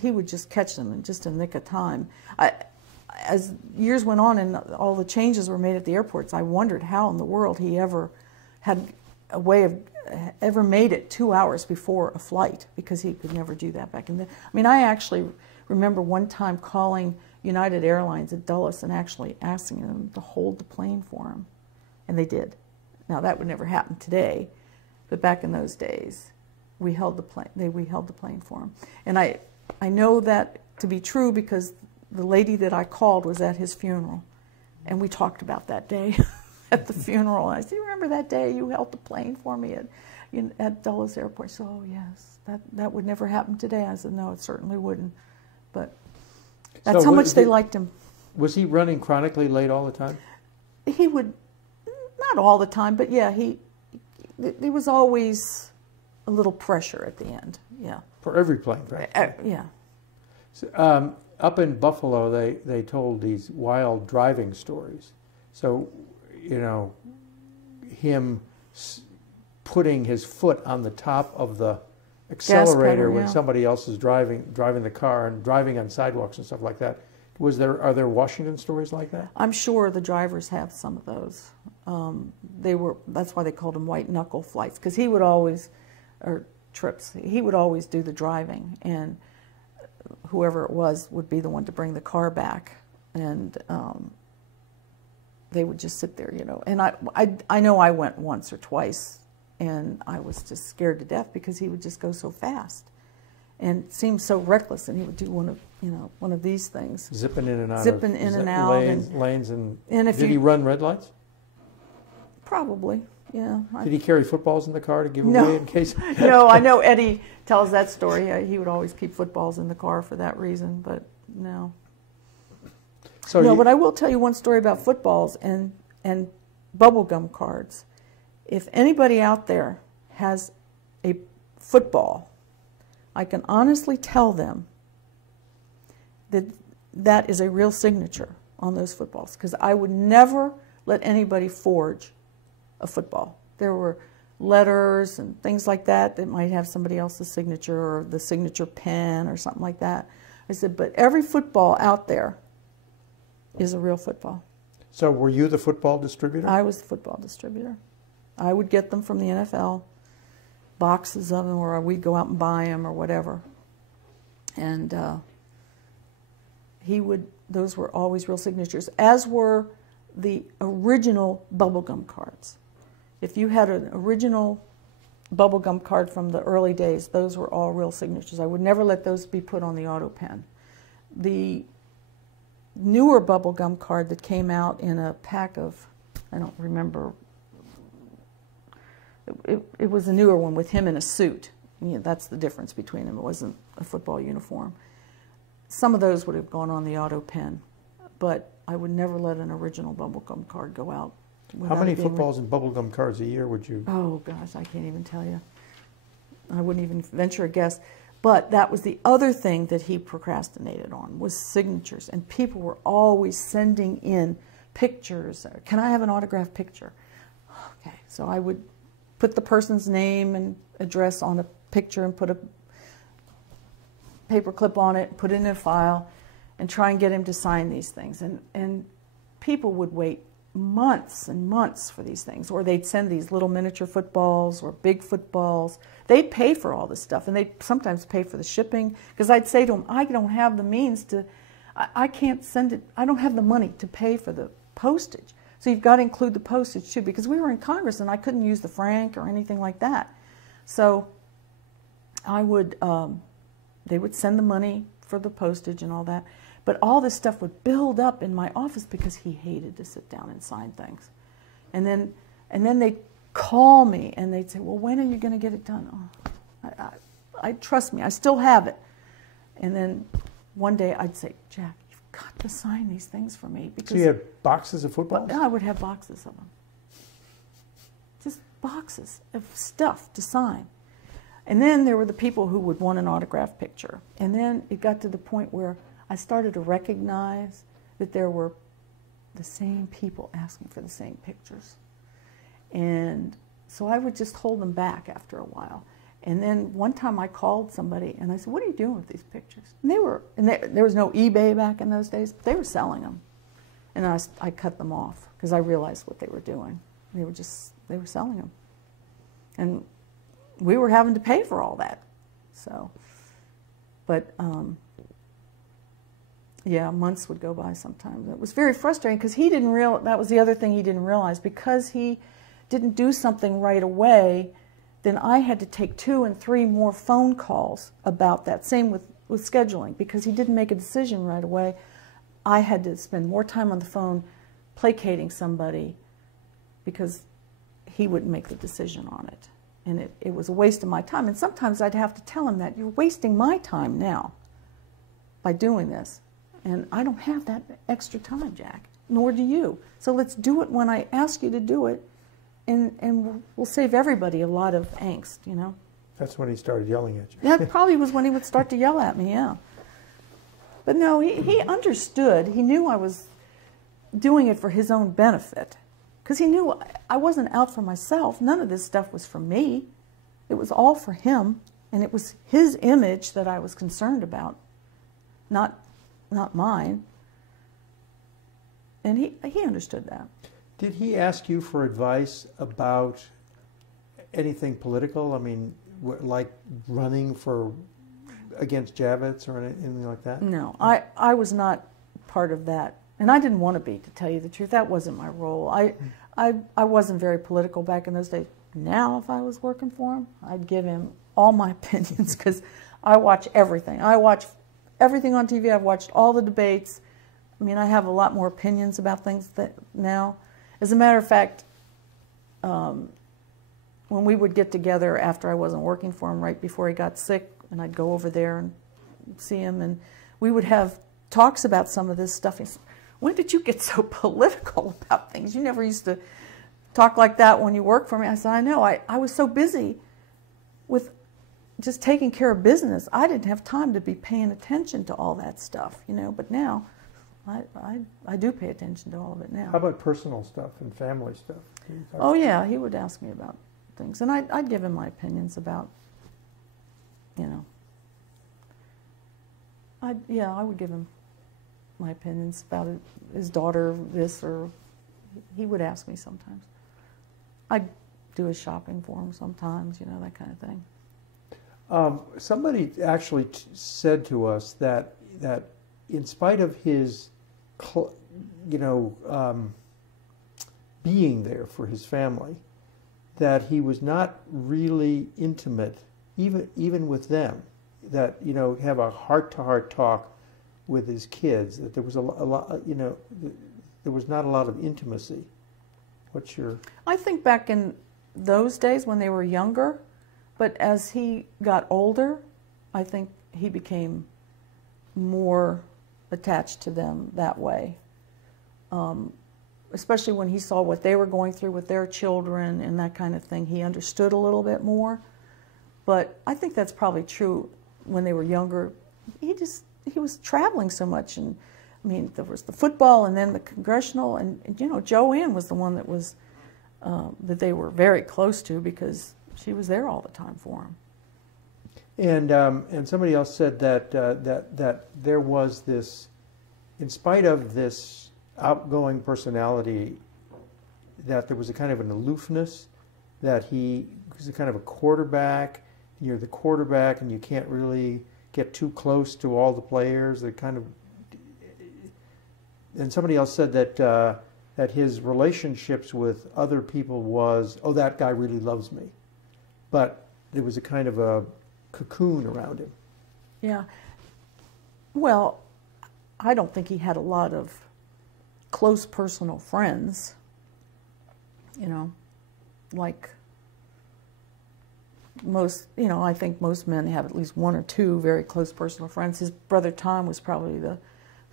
he would just catch them in just a nick of time. As years went on and all the changes were made at the airports, I wondered how in the world he ever had a way of ever made it 2 hours before a flight, because he could never do that back in the. I actually remember one time calling United Airlines at Dulles and actually asking them to hold the plane for him, and they did. Now that would never happen today, but back in those days, we held the plane for him, and I know that to be true because the lady that I called was at his funeral, and we talked about that day at the funeral. I said, "You remember that day you held the plane for me at Dulles Airport?" She said, "Oh yes, that would never happen today." I said, "No, it certainly wouldn't." But that's how much they liked him. Was he running chronically late all the time? He would, not all the time, but yeah, there was always a little pressure at the end. Yeah. For every plane, right? Yeah. So, up in Buffalo, they told these wild driving stories. So, him putting his foot on the top of the accelerator when somebody else is driving the car and driving on sidewalks and stuff like that. Are there Washington stories like that? I'm sure the drivers have some of those. That's why they called them white knuckle flights, because he would always, or trips, he would always do the driving, and whoever it was would be the one to bring the car back, and they would just sit there, And I know I went once or twice, and I was just scared to death because he would just go so fast, and seemed so reckless. And he would do one of these things, zipping in and out, lanes, and did he run red lights? Probably, yeah. Did he carry footballs in the car to give away in case? No, I know Eddie tells that story. He would always keep footballs in the car for that reason, but no. But I will tell you one story about footballs and bubblegum cards. If anybody out there has a football, I can honestly tell them that is a real signature on those footballs, because I would never let anybody forge a football. There were letters and things like that might have somebody else's signature or the signature pen or something like that. I said, but every football out there is a real football. So were you the football distributor? I was the football distributor. I would get them from the NFL, boxes of them, or we'd go out and buy them or whatever. And those were always real signatures, as were the original bubblegum cards. If you had an original bubblegum card from the early days, those were all real signatures. I would never let those be put on the auto pen. The newer bubblegum card that came out in a pack of, I don't remember, it was a newer one with him in a suit. That's the difference between them. It wasn't a football uniform. Some of those would have gone on the auto pen, but I would never let an original bubblegum card go out. How many footballs and bubblegum cards a year would you? Oh gosh, I can't even tell you. I wouldn't even venture a guess. But that was the other thing that he procrastinated on, was signatures. And people were always sending in pictures. Can I have an autographed picture? Okay, so I would put the person's name and address on a picture and put a paper clip on it, put it in a file, and try and get him to sign these things. And people would wait months and months for these things. Or they'd send these little miniature footballs or big footballs. They'd pay for all this stuff, and they'd sometimes pay for the shipping, because I'd say to them, I don't have the means to, I can't send it, I don't have the money to pay for the postage. So you've got to include the postage too, because we were in Congress and I couldn't use the franc or anything like that. So I would, they would send the money for the postage and all that. But all this stuff would build up in my office because he hated to sit down and sign things. And then they'd call me and they'd say, well, when are you going to get it done? Oh, trust me, I still have it. And then one day I'd say, Jack, you've got to sign these things for me. Because so you had boxes of footballs? I would have boxes of them. Just boxes of stuff to sign. And then there were the people who would want an autographed picture. And then it got to the point where I started to recognize that there were the same people asking for the same pictures. And so I would just hold them back after a while. And then one time I called somebody and I said, what are you doing with these pictures? And there was no eBay back in those days, but they were selling them. And I cut them off because I realized what they were doing. They were selling them. And we were having to pay for all that. So, but yeah, months would go by sometimes. It was very frustrating because he didn't realize, that was the other thing he didn't realize, because he didn't do something right away, then I had to take 2 and 3 more phone calls about that. Same with scheduling, because he didn't make a decision right away. I had to spend more time on the phone placating somebody because he wouldn't make the decision on it. And it was a waste of my time. And sometimes I'd have to tell him that, you're wasting my time now by doing this. And I don't have that extra time, Jack, nor do you. So let's do it when I ask you to do it, and we'll save everybody a lot of angst, you know. That's when he started yelling at you. That probably was when he would start to yell at me, yeah. But no, he understood. He knew I was doing it for his own benefit, because he knew I wasn't out for myself. None of this stuff was for me. It was all for him, and it was his image that I was concerned about, not mine. And he understood that. Did he ask you for advice about anything political? I mean, like running against Javits or anything like that? No, I was not part of that. And I didn't want to be, to tell you the truth. That wasn't my role. I wasn't very political back in those days. Now, if I was working for him, I'd give him all my opinions, because I watch everything. I watch everything on TV. I've watched all the debates. I mean, I have a lot more opinions about things now. As a matter of fact, when we would get together after I wasn't working for him, right before he got sick, and I'd go over there and see him, and we would have talks about some of this stuff. He said, when did you get so political about things? You never used to talk like that when you worked for me. I said, I know. I was so busy with just taking care of business. I didn't have time to be paying attention to all that stuff, you know. But now, I do pay attention to all of it now. How about personal stuff and family stuff? Oh yeah, he would ask me about things, and I'd give him my opinions about, you know. I would give him my opinions about his daughter, this, or he would ask me sometimes. I'd do his shopping for him sometimes, you know, that kind of thing. Somebody actually said to us that in spite of his, being there for his family, that he was not really intimate, even with them. That, you know, have a heart-to-heart talk with his kids. That there was a lot, you know, there was not a lot of intimacy. What's your? I think back in those days when they were younger. But as he got older, I think he became more attached to them that way. Especially when he saw what they were going through with their children and that kind of thing. He understood a little bit more. But I think that's probably true when they were younger. He was traveling so much. And I mean, there was the football and then the congressional. And you know, Joanne was the one that was, that they were very close to, because she was there all the time for him. And somebody else said that there was this, in spite of this outgoing personality that there was a kind of an aloofness, that he was a kind of a quarterback. You're the quarterback, and you can't really get too close to all the players. They're kind of, and somebody else said that that his relationships with other people was, oh, that guy really loves me, but there was a kind of a cocoon around him. Yeah. Well, I don't think he had a lot of close personal friends, you know, like most, you know, I think most men have at least one or two very close personal friends. His brother Tom was probably the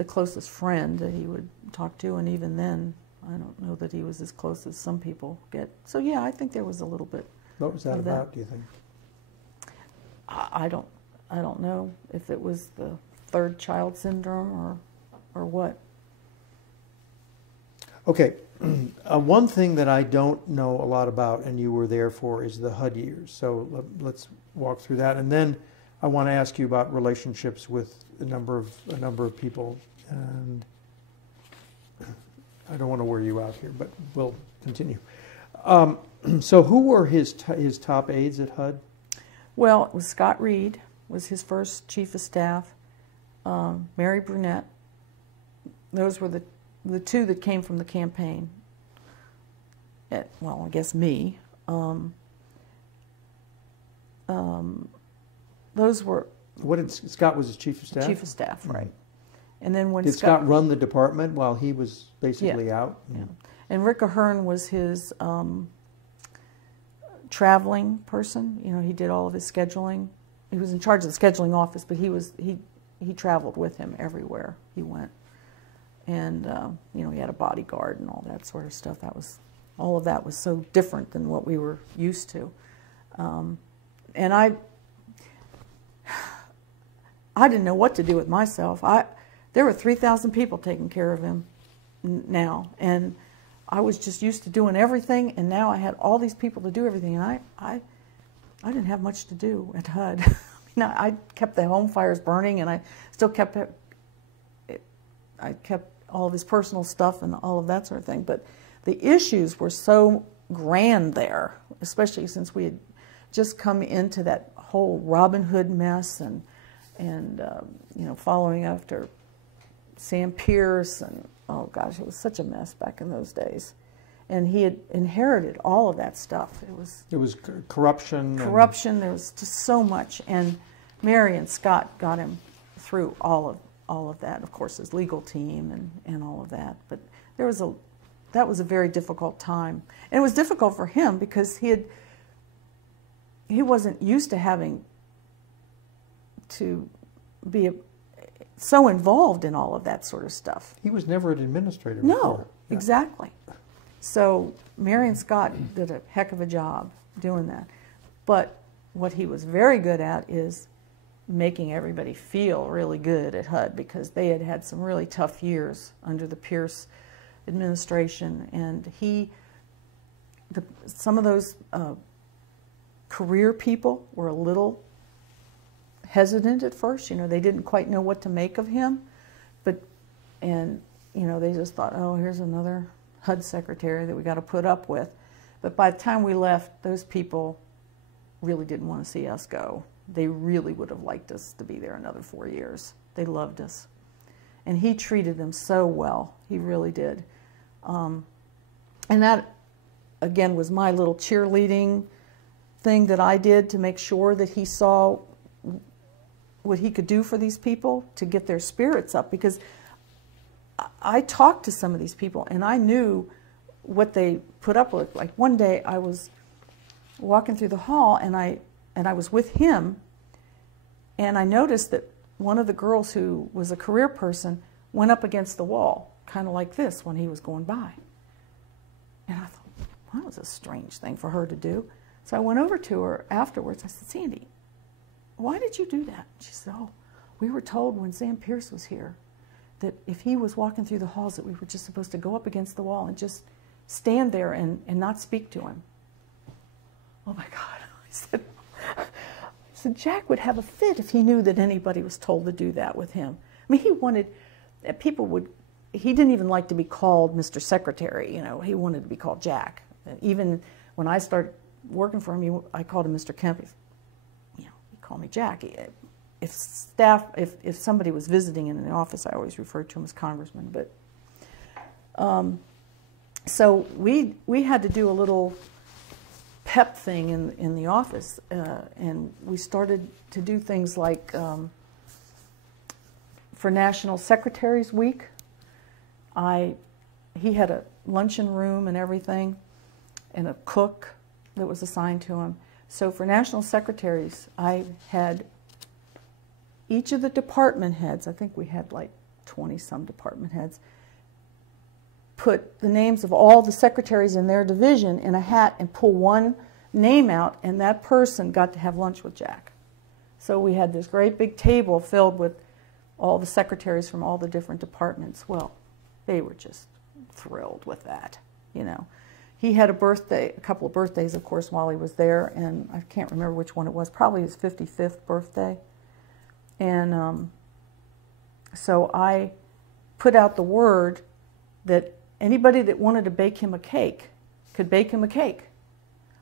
closest friend that he would talk to, and even then, I don't know that he was as close as some people get. So yeah, I think there was a little bit. What was that about, do you think? I don't know if it was the third child syndrome or what. Okay, one thing that I don't know a lot about, and you were there for, is the HUD years. So let's walk through that, and then I want to ask you about relationships with a number of people, and I don't want to wear you out here, but we'll continue. So who were his top aides at HUD? Well, it was Scott Reed, was his first chief of staff. Mary Brunette. Those were the two that came from the campaign. Well, I guess me. Those were. What did Scott was his chief of staff? Chief of staff, right. And then when did Scott run the department while he was basically out? Yeah. And Rick Ahern was his traveling person. You know, he did all of his scheduling. He was in charge of the scheduling office, but he traveled with him everywhere he went. And you know, he had a bodyguard and all that sort of stuff. All of that was so different than what we were used to. And I didn't know what to do with myself. There were 3,000 people taking care of him now, and I was just used to doing everything, and now I had all these people to do everything, and I didn't have much to do at HUD. I kept the home fires burning, and I still kept all of his personal stuff and all of that sort of thing. But the issues were so grand there, especially since we had just come into that whole Robin Hood mess and you know, following after Sam Pierce, and oh gosh, it was such a mess back in those days. And he had inherited all of that stuff. It was corruption. Corruption. There was just so much, and Mary and Scott got him through all of that. Of course, his legal team and all of that. But that was a very difficult time, and it was difficult for him because he wasn't used to having to be so involved in all of that sort of stuff. He was never an administrator No, before. Yeah. Exactly. So Mary and Scott did a heck of a job doing that. But what he was very good at is making everybody feel really good at HUD, because they had had some really tough years under the Pierce administration, and some of those career people were a little hesitant at first. You know, they didn't quite know what to make of him, and you know, they just thought, oh, here's another HUD secretary that we got to put up with. But by the time we left, those people really didn't want to see us go. They really would have liked us to be there another 4 years. They loved us. And he treated them so well. He really did. And that, again, was my little cheerleading thing that I did to make sure that he saw what he could do for these people to get their spirits up. Because I talked to some of these people, and I knew what they put up with. Like one day I was walking through the hall, and I was with him, and I noticed that one of the girls who was a career person went up against the wall, kind of like this, when he was going by. And I thought, well, that was a strange thing for her to do. So I went over to her afterwards. I said, Sandy, why did you do that? She said, oh, we were told when Sam Pierce was here that if he was walking through the halls that we were just supposed to go up against the wall and just stand there and not speak to him. Oh my God. I said, Jack would have a fit if he knew that anybody was told to do that with him. I mean, he wanted, people would he didn't even like to be called Mr. Secretary. You know, he wanted to be called Jack. Even when I started working for him, I called him Mr. Kemp. You know, he called me Jack. If somebody was visiting in the office, I always referred to him as Congressman. But so we had to do a little pep thing in the office, and we started to do things like for National Secretaries Week. He had a luncheon room and everything, and a cook that was assigned to him. So for National Secretaries, I had each of the department heads, I think we had like 20-some department heads, put the names of all the secretaries in their division in a hat and pull one name out, and that person got to have lunch with Jack. So we had this great big table filled with all the secretaries from all the different departments. Well, they were just thrilled with that, you know. He had a couple of birthdays, of course, while he was there, and I can't remember which one it was, probably his 55th birthday. And so I put out the word that anybody that wanted to bake him a cake could bake him a cake.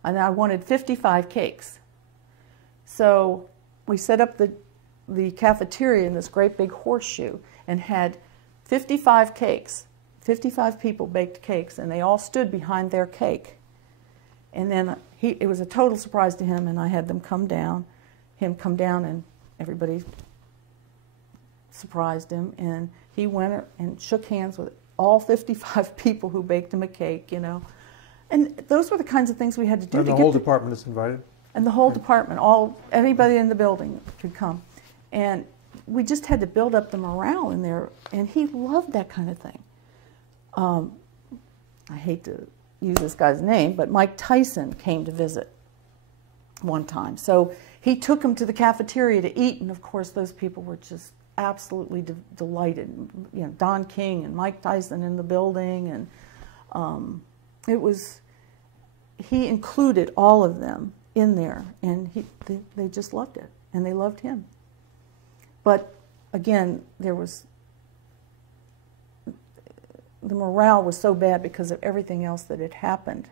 And I wanted 55 cakes. So we set up the cafeteria in this great big horseshoe and had 55 cakes. 55 people baked cakes, and they all stood behind their cake. And then it was a total surprise to him, and I had him come down, and everybody surprised him, and he went and shook hands with all 55 people who baked him a cake, you know. And those were the kinds of things we had to do. And the whole department is invited? And the whole department, anybody in the building could come. And we just had to build up the morale in there, and he loved that kind of thing. I hate to use this guy's name, but Mike Tyson came to visit one time. So he took him to the cafeteria to eat, and of course those people were just absolutely delighted. You know, Don King and Mike Tyson in the building, and he included all of them in there, and they just loved it, and they loved him. But again, the morale was so bad because of everything else that had happened,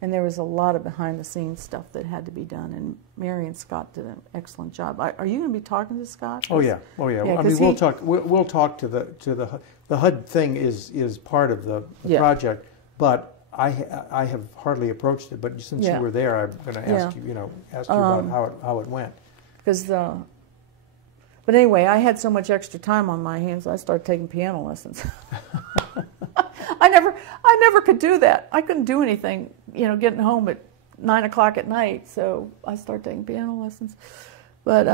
and there was a lot of behind-the-scenes stuff that had to be done. And Mary and Scott did an excellent job. Are you going to be talking to Scott? Oh yeah. Yeah, I mean, we'll talk. We'll talk to the HUD thing is part of the project, but I have hardly approached it. But since you were there, I'm going to ask you about how it went. Because, but anyway, I had so much extra time on my hands, I started taking piano lessons. I never could do that. I couldn't do anything, you know, getting home at 9 o'clock at night. So I started taking piano lessons. But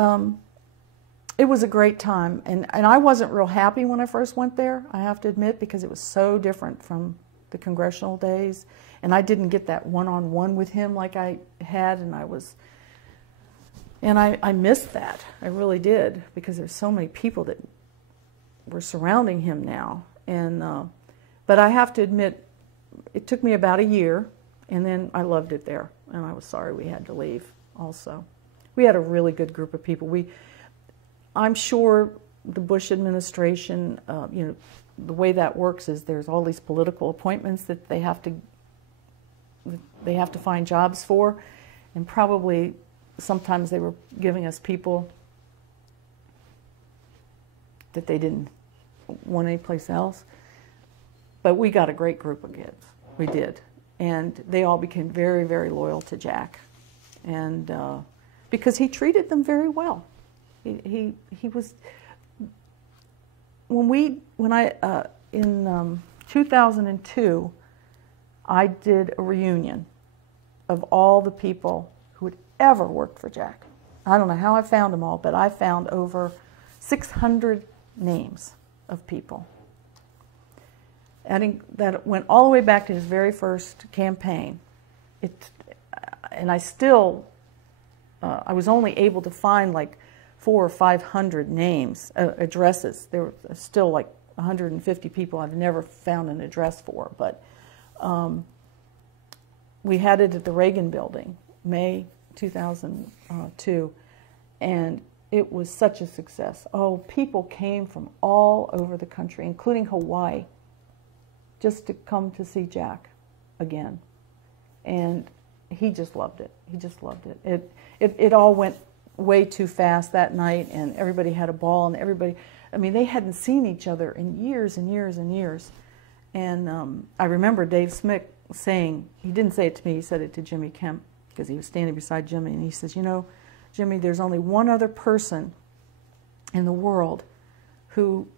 it was a great time, and I wasn't real happy when I first went there, I have to admit, because it was so different from the congressional days, and I didn't get that one-on-one with him like I had, and I missed that. I really did, because there's so many people that were surrounding him now. And but I have to admit, it took me about a year, and then I loved it there, and I was sorry we had to leave also. We had a really good group of people. I'm sure the Bush administration, you know, the way that works is there's all these political appointments that they have to find jobs for, and probably sometimes they were giving us people that they didn't want anyplace else. But we got a great group of kids. We did. And they all became very, very loyal to Jack. And because he treated them very well. He was, in 2002, I did a reunion of all the people who had ever worked for Jack. I don't know how I found them all, but I found over 600 names of people. That went all the way back to his very first campaign. And I still, I was only able to find like 400 or 500 names, addresses. There were still like 150 people I've never found an address for. But we had it at the Reagan Building, May 2002, and it was such a success. Oh, people came from all over the country, including Hawaii. just to come to see Jack again. And he just loved it. He just loved it. It all went way too fast that night, and everybody had a ball, and everybody, I mean, they hadn't seen each other in years and years and years. And I remember Dave Smith saying, he didn't say it to me, he said it to Jimmy Kemp, because he was standing beside Jimmy, and he says, you know, Jimmy, there's only one other person in the world who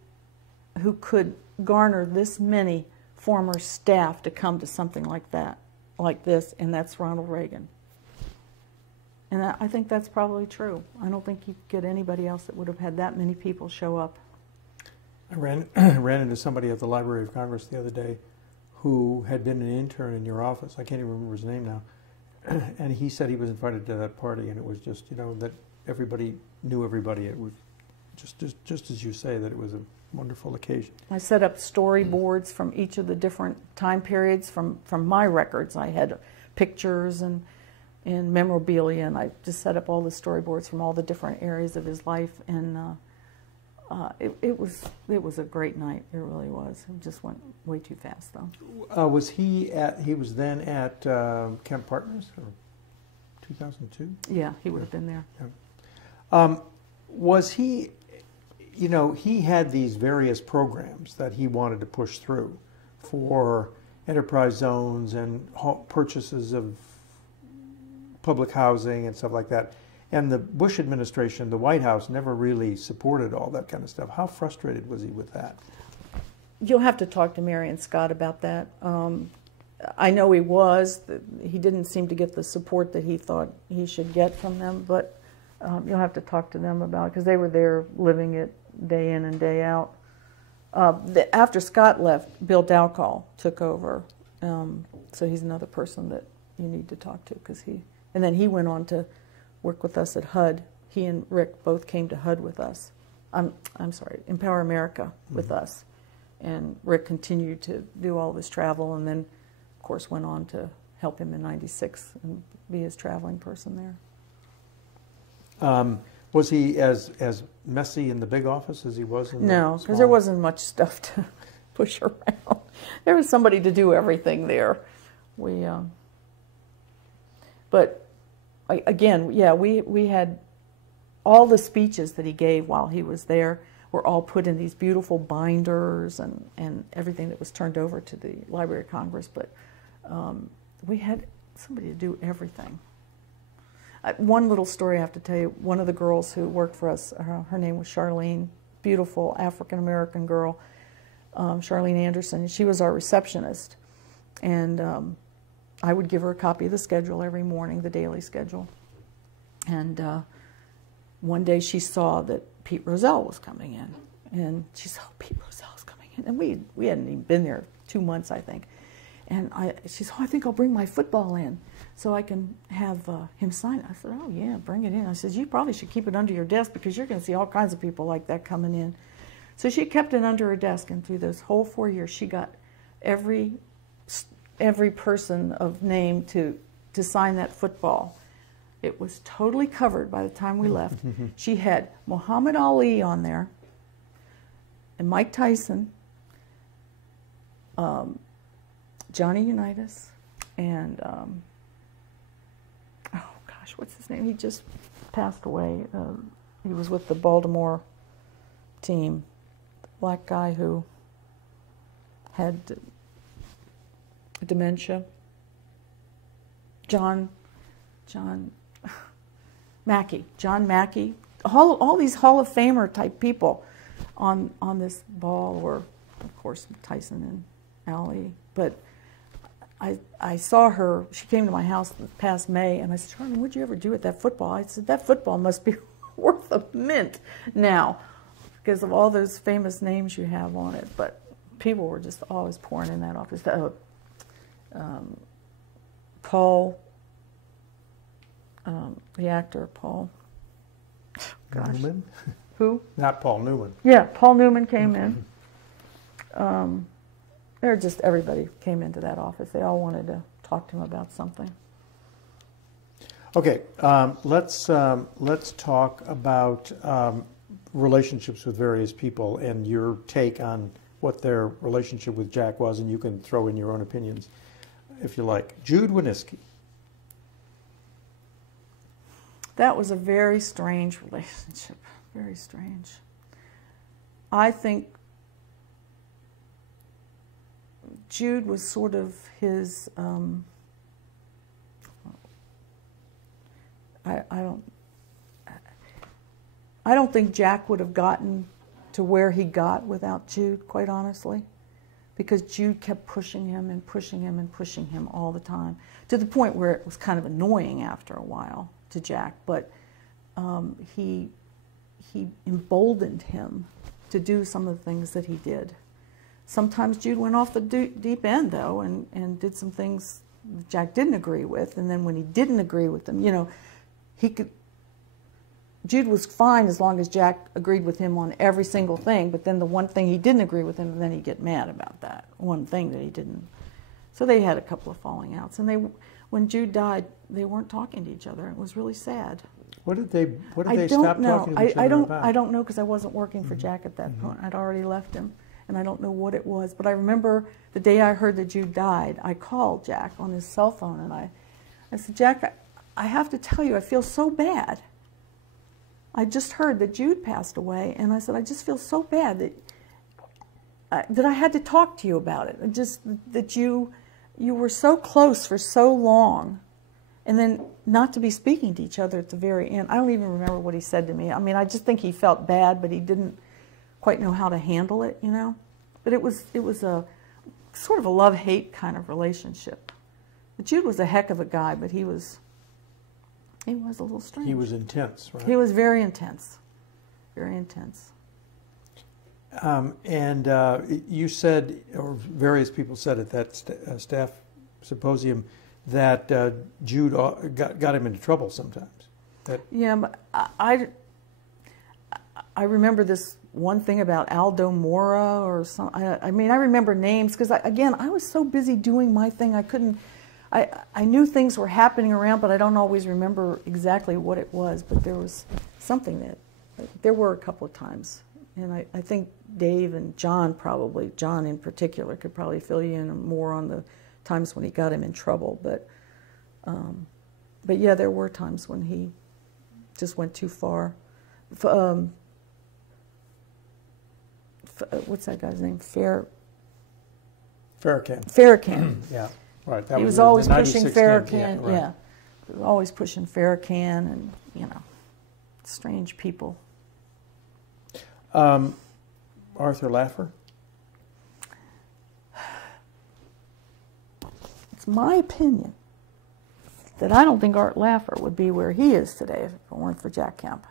could garner this many former staff to come to something like that, like this, and that's Ronald Reagan. And I think that's probably true. I don't think you could get anybody else that would have had that many people show up. I ran into somebody at the Library of Congress the other day who had been an intern in your office. I can't even remember his name now. And he said he was invited to that party, and it was just, you know, that everybody knew everybody. It was just as you say, that it was a wonderful occasion. I set up storyboards from each of the different time periods from my records. I had pictures and memorabilia, and I just set up all the storyboards from all the different areas of his life, and it was a great night. It really was. It just went way too fast, though. Was he then at Kemp Partners, or 2002? Yeah, he would have been there. Yeah. Was he, you know, he had these various programs that he wanted to push through for enterprise zones and purchases of public housing and stuff like that. And the Bush administration, the White House, never really supported all that kind of stuff. How frustrated was he with that? You'll have to talk to Mary and Scott about that. I know he was. He didn't seem to get the support that he thought he should get from them, but you'll have to talk to them about it, because they were there living it day in and day out. After Scott left, Bill Dowcall took over. So he's another person that you need to talk to, and then he went on to work with us at HUD. He and Rick both came to HUD with us. I'm sorry, Empower America with us. And Rick continued to do all this travel, and then, of course, went on to help him in '96 and be his traveling person there. Was he as messy in the big office as he was in the No, small? because there wasn't much stuff to push around. There was somebody to do everything there. But again, yeah, we had all the speeches that he gave while he was there were all put in these beautiful binders and everything that was turned over to the Library of Congress. But we had somebody to do everything. One little story I have to tell you. One of the girls who worked for us, her name was Charlene, beautiful African-American girl, Charlene Anderson. She was our receptionist. And I would give her a copy of the schedule every morning, the daily schedule. And one day she saw that Pete Rozelle was coming in. And she said, oh, Pete Rozelle's coming in. And we hadn't even been there 2 months, I think. And she said, oh, I think I'll bring my football in so I can have him sign it. I said, oh, yeah, bring it in. I said, you probably should keep it under your desk, because you're going to see all kinds of people like that coming in. So she kept it under her desk, and through those whole 4 years, she got every person of name to sign that football. It was totally covered by the time we left. She had Muhammad Ali on there, and Mike Tyson, Johnny Unitas, and oh gosh, what's his name? He just passed away. He was with the Baltimore team. The black guy who had dementia. John Mackey. John Mackey. All these Hall of Famer type people on this ball were, of course, Tyson and Ali. But I saw her. She came to my house this past May, and I said, Charlie, what'd you ever do with that football? I said, that football must be worth a mint now because of all those famous names you have on it. But people were just always pouring in that office. Paul, the actor, Paul. Gosh. Newman? Who? Not Paul Newman. Yeah, Paul Newman came in. Everybody came into that office. They all wanted to talk to him about something. Okay, let's talk about relationships with various people and your take on what their relationship with Jack was, and you can throw in your own opinions if you like. Jude Winiski. That was a very strange relationship, very strange. I think Jude was sort of his, I don't think Jack would have gotten to where he got without Jude, quite honestly, because Jude kept pushing him and pushing him and pushing him all the time, to the point where it was kind of annoying after a while to Jack, but he emboldened him to do some of the things that he did. Sometimes Jude went off the deep end, though, and did some things Jack didn't agree with, and then when he didn't agree with them, you know, Jude was fine as long as Jack agreed with him on every single thing, but then the one thing he didn't agree with him, and then he'd get mad about that one thing that he didn't. So they had a couple of falling outs, and when Jude died, they weren't talking to each other. It was really sad. What did they stop talking to each other about? I don't know, because I wasn't working for Jack at that point. I'd already left him, and I don't know what it was. But I remember the day I heard that Jude died, I called Jack on his cell phone, and I said, Jack, I have to tell you, I feel so bad. I just heard that Jude passed away, and I said, I just feel so bad that I had to talk to you about it. Just that you were so close for so long, and then not to be speaking to each other at the very end. I don't even remember what he said to me. I mean, I just think he felt bad, but he didn't quite know how to handle it, you know. But it was a sort of a love-hate kind of relationship. But Jude was a heck of a guy, but he was a little strange. He was intense, right? He was very intense, very intense. You said, or various people said at that staff symposium, that Jude got him into trouble sometimes. Yeah, but I remember this one thing about Aldo Mora or some. I mean, I remember names because again, I was so busy doing my thing, I couldn't. I knew things were happening around, but I don't always remember exactly what it was. But there was something there were a couple of times, and I think Dave and John probably, John in particular, could probably fill you in more on the times when he got him in trouble. But yeah, there were times when he just went too far. What's that guy's name? Farrakhan. Yeah. Right, he was always pushing Farrakhan, yeah. He was always pushing Farrakhan, and, you know, strange people. Arthur Laffer? It's my opinion that I don't think Art Laffer would be where he is today if it weren't for Jack Kemp.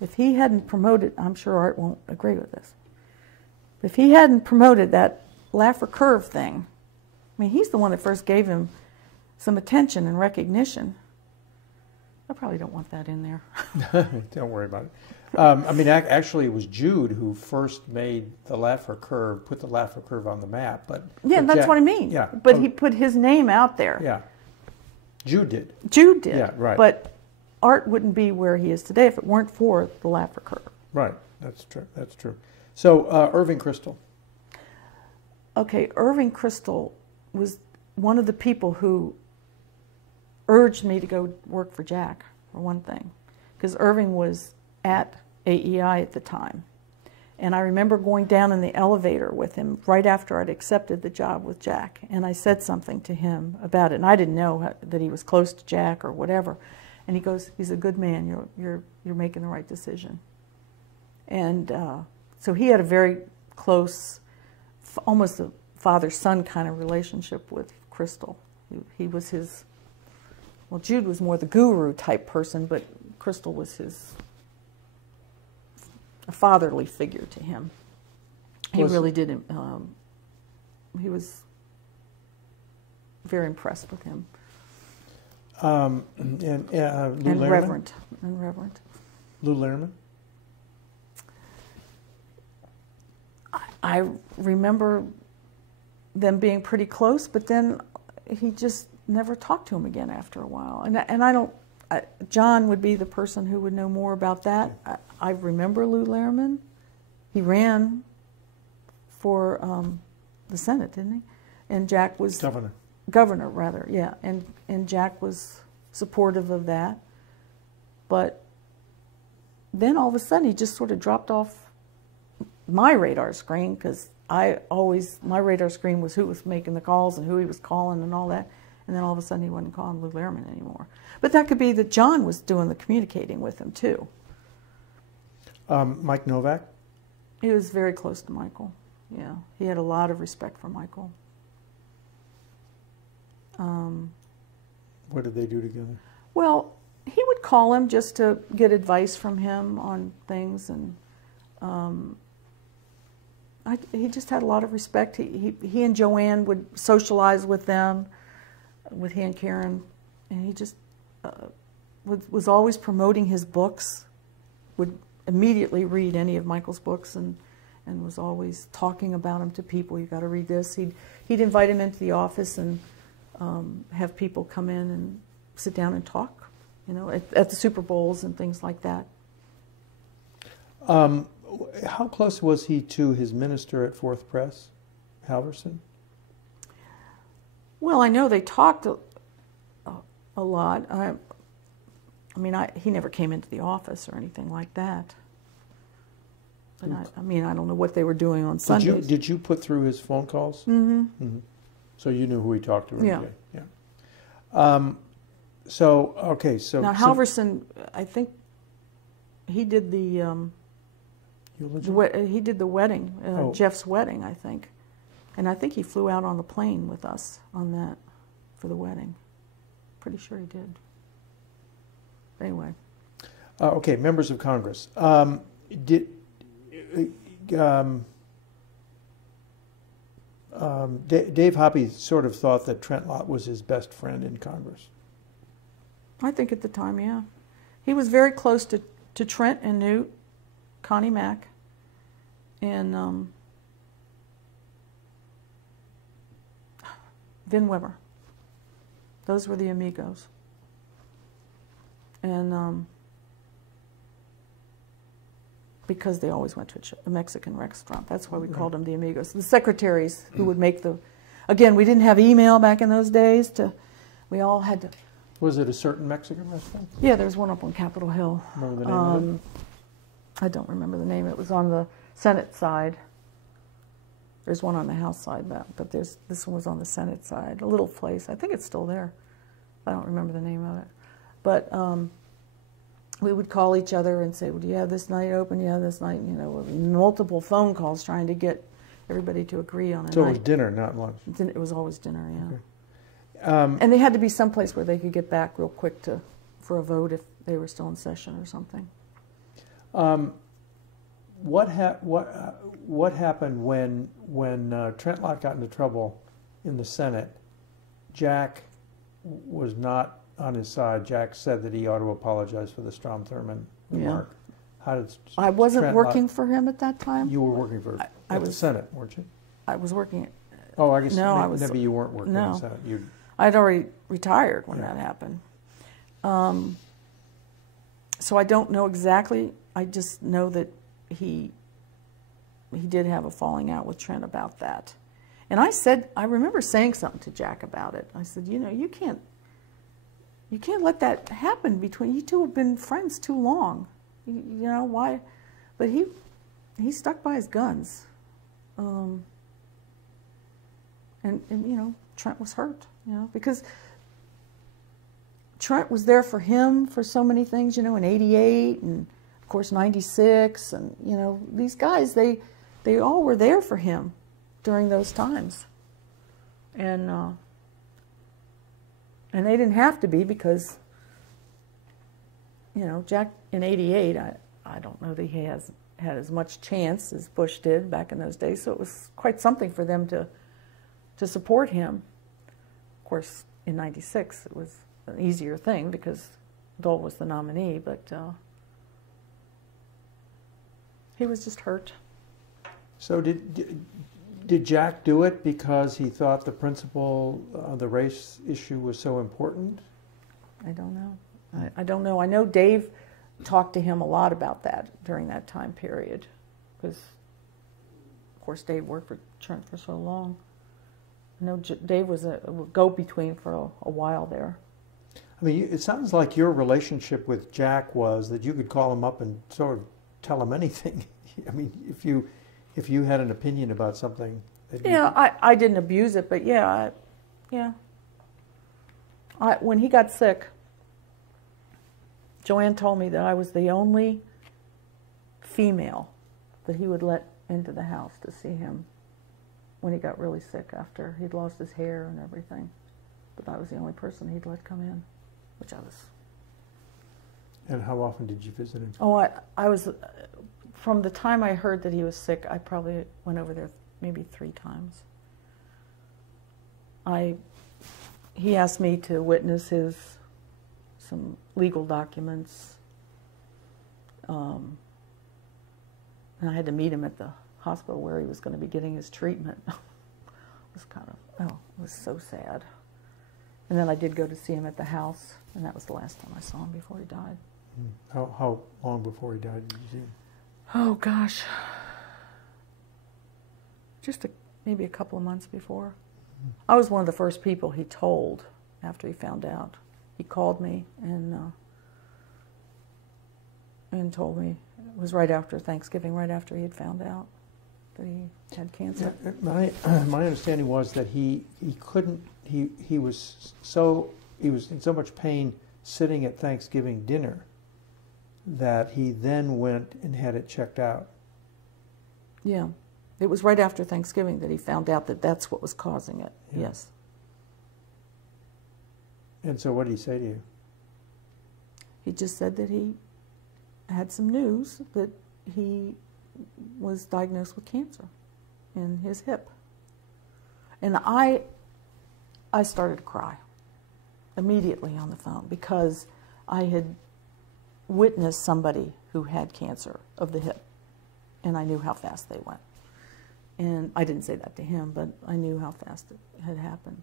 If he hadn't promoted, I'm sure Art won't agree with this, if he hadn't promoted that Laffer curve thing, I mean, he's the one that first gave him some attention and recognition. I probably don't want that in there. Don't worry about it. I mean, actually, it was Jude who first made the Laffer curve, put the Laffer curve on the map. But that's what I mean. Yeah, but he put his name out there. Yeah, Jude did. Jude did. Yeah, right. But Art wouldn't be where he is today if it weren't for the Laffer curve. Right. That's true. That's true. So Irving Kristol. Okay, Irving Kristol was one of the people who urged me to go work for Jack, for one thing, because Irving was at AEI at the time. And I remember going down in the elevator with him right after I'd accepted the job with Jack, and I said something to him about it, and I didn't know that he was close to Jack or whatever. And he goes, he's a good man, you're making the right decision. And so he had a very close, almost a father-son kind of relationship with Kristol. He was his, well, Jude was more the guru type person, but Kristol was a fatherly figure to him. He really did, he was very impressed with him. And Lou Lehrman? Reverent. Lou Lehrman? I remember them being pretty close, but then he just never talked to him again after a while. And I don't, John would be the person who would know more about that. I remember Lou Lehrman. He ran for the Senate, didn't he? And Jack was governor rather, yeah. And Jack was supportive of that. But then all of a sudden he just sort of dropped off my radar screen, because my radar screen was who was making the calls and who he was calling and all that. And then all of a sudden he wasn't calling Lou Lehrman anymore. But that could be that John was doing the communicating with him too. Mike Novak? He was very close to Michael. Yeah, he had a lot of respect for Michael. What did they do together? Well, he would call him just to get advice from him on things, and he just had a lot of respect. He and Joanne would socialize with them, with he and Karen, and he just was always promoting his books, would immediately read any of Michael's books, and was always talking about them to people. You got to read this. He'd invite him into the office and have people come in and sit down and talk, you know, at the Super Bowls and things like that. How close was he to his minister at Fourth Press, Halverson? Well, I know they talked a lot. I mean, he never came into the office or anything like that. And I mean, I don't know what they were doing on Sundays. Did you put through his phone calls? Mm-hmm. Mm-hmm. So you knew who he talked to every day. Yeah. So now Halverson, I think he did the wedding, Jeff's wedding, I think, and I think he flew out on the plane with us on that for the wedding. Pretty sure he did. Anyway. Okay, members of Congress. Dave Hoppe sort of thought that Trent Lott was his best friend in Congress. I think at the time, yeah. He was very close to Trent and Newt, Connie Mack, and Vin Weber. Those were the amigos. And because they always went to a Mexican restaurant. That's why we called them the amigos. The secretaries who would make again, we didn't have email back in those days. We all had to. Was it a certain Mexican restaurant? Yeah, there's one up on Capitol Hill. Remember the name of it? I don't remember the name. It was on the Senate side. There's one on the House side, but this one was on the Senate side. A little place. I think it's still there. I don't remember the name of it. But we would call each other and say, well, do you have this night open? Yeah, this night, you know, multiple phone calls trying to get everybody to agree on a night. So it was dinner, not lunch? It was always dinner, yeah. Okay. And they had to be someplace where they could get back real quick for a vote if they were still in session or something. What happened when Trent Lott got into trouble in the Senate? Jack was not on his side. Jack said that he ought to apologize for the Strom Thurmond remark. Yeah. How did I wasn't working for him at that time. You were working for the Senate, weren't you? I was working. I guess maybe you weren't working in the Senate. I'd already retired when that happened. So I don't know exactly. I just know that he did have a falling out with Trent about that. And I remember saying something to Jack about it. I said, you know, you can't let that happen between you two. Have been friends too long. You know why? But he stuck by his guns. And you know, Trent was hurt, you know, because Trent was there for him for so many things, you know, in '88 and of course '96, and you know, these guys, they all were there for him during those times, and they didn't have to be, because you know, Jack in '88, I don't know that he had as much chance as Bush did back in those days, so it was quite something for them to support him. Of course, in '96, it was an easier thing because Dole was the nominee, but he was just hurt. So did Jack do it because he thought the principle, the race issue, was so important? I don't know. I don't know. I know Dave talked to him a lot about that during that time period, because course, Dave worked for Trent for so long. I know Dave was a go-between for a while there. I mean, it sounds like your relationship with Jack was that you could call him up and sort of tell him anything. I mean, if you had an opinion about something. Yeah, I didn't abuse it, but yeah. When he got sick, Joanne told me that I was the only female that he would let into the house to see him when he got really sick after he'd lost his hair and everything. But I was the only person he'd let come in, which I was. And how often did you visit him? Oh, I was, from the time I heard that he was sick, I probably went over there maybe 3 times. He asked me to witness some legal documents. And I had to meet him at the hospital where he was going to be getting his treatment. It was it was so sad. And then I did go to see him at the house, and that was the last time I saw him before he died. How long before he died did you see him? Oh, gosh. Just maybe a couple of months before. I was one of the first people he told after he found out. He called me and told me. It was right after Thanksgiving, right after he had found out that he had cancer. Yeah, my understanding was that he was in so much pain sitting at Thanksgiving dinner that he then went and had it checked out. Yeah. It was right after Thanksgiving that he found out that that's what was causing it. Yeah. Yes. And so what did he say to you? He just said that he had some news that he was diagnosed with cancer in his hip. And I started to cry immediately on the phone because I had witnessed somebody who had cancer of the hip, and I knew how fast they went. And I didn't say that to him, but I knew how fast it had happened.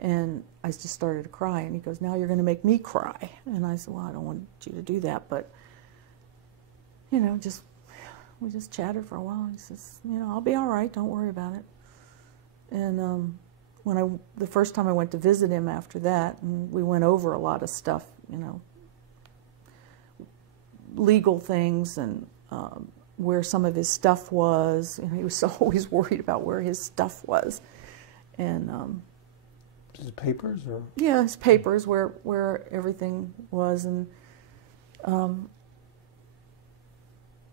And I just started to cry, and he goes, "Now you're going to make me cry." And I said, "Well, I don't want you to do that, but, you know, we just chatted for a while." He says, "You know, I'll be all right, don't worry about it." And the first time I went to visit him after that, and we went over a lot of stuff, you know, legal things and where some of his stuff was. You know, he was always worried about where his stuff was. And his papers, or? Yeah, his papers, where everything was. And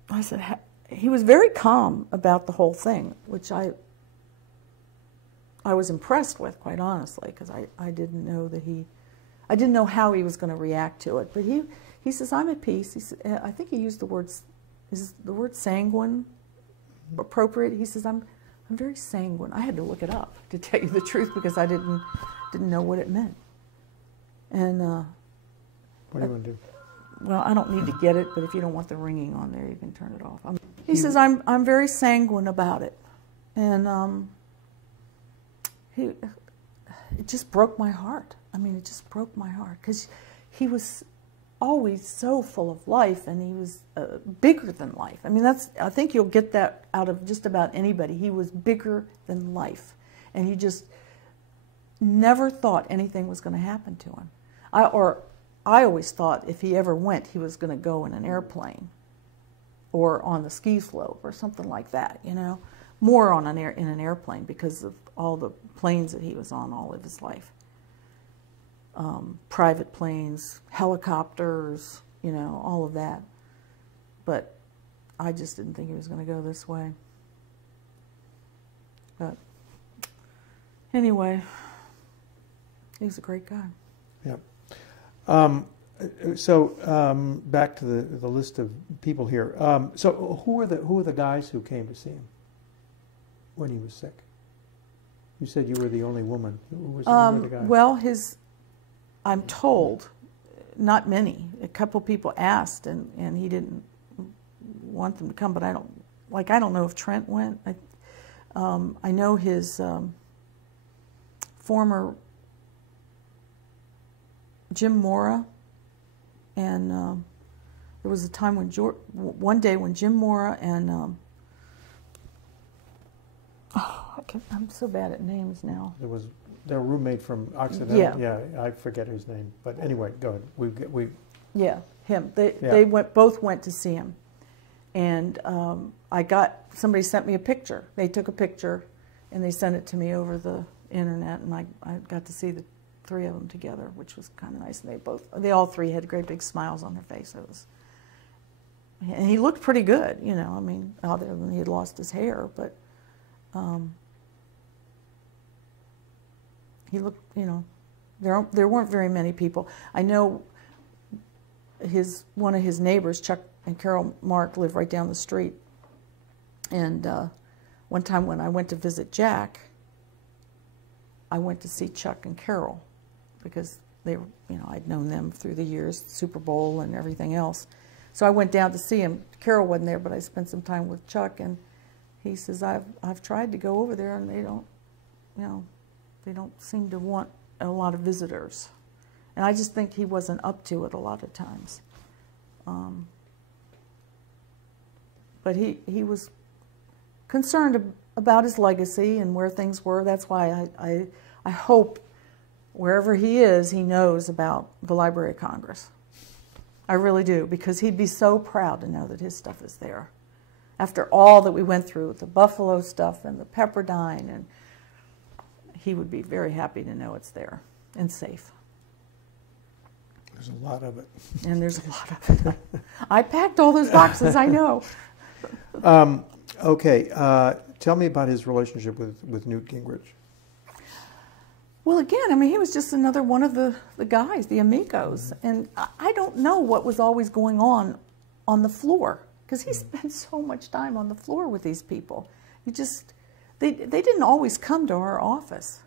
I said, he was very calm about the whole thing, which I was impressed with, quite honestly, because I didn't know that I didn't know how he was going to react to it. But he says, "I'm at peace." He said, I think he used the words, is the word sanguine appropriate? He says, I'm very sanguine. I had to look it up, to tell you the truth, because I didn't know what it meant. And what do you want to do? Well, I don't need to get it, but if you don't want the ringing on there, you can turn it off. He says, I'm very sanguine about it. And it just broke my heart. I mean, it just broke my heart, because he was always so full of life, and he was bigger than life. I mean, I think you'll get that out of just about anybody. He was bigger than life, and you just never thought anything was going to happen to him. I always thought if he ever went, he was going to go in an airplane or on the ski slope or something like that, you know, more in an airplane because of all the planes that he was on all of his life. Private planes, helicopters, you know, all of that. But I just didn't think he was going to go this way. But anyway, he was a great guy. Yeah. So back to the list of people here. So who were the guys who came to see him when he was sick? You said you were the only woman. Who were the guys? Well, I'm told, not many. A couple people asked, and he didn't want them to come. But I don't know if Trent went. I know his former Jim Mora, and there was a time when one day when Jim Mora and I'm so bad at names now. There was their roommate from Occidental. Yeah. Yeah, I forget his name. But anyway, go ahead. Yeah, him. Yeah. They both went to see him, and somebody sent me a picture. They took a picture, and they sent it to me over the internet, and I got to see the three of them together, which was kind of nice. And they all three had great big smiles on their face. And he looked pretty good, you know. I mean, other than he had lost his hair, but he looked, you know. There weren't very many people. I know one of his neighbors, Chuck and Carol Mark, live right down the street. And one time when I went to visit Jack, I went to see Chuck and Carol because they were, you know, I'd known them through the years, Super Bowl and everything else. So I went down to see him. Carol wasn't there, but I spent some time with Chuck, and he says, I've tried to go over there, and they don't, you know, they don't seem to want a lot of visitors. And I just think he wasn't up to it a lot of times. But he was concerned about his legacy and where things were. That's why I hope wherever he is, he knows about the Library of Congress. I really do, because he'd be so proud to know that his stuff is there. After all that we went through with the Buffalo stuff and the Pepperdine, and he would be very happy to know it's there and safe. There's a lot of it. And there's a lot of it. I packed all those boxes, I know. Okay, tell me about his relationship with Newt Gingrich. Well, again, I mean, he was just another one of the guys, the amigos. And I don't know what was always going on the floor, because he spent so much time on the floor with these people. They didn't always come to our office.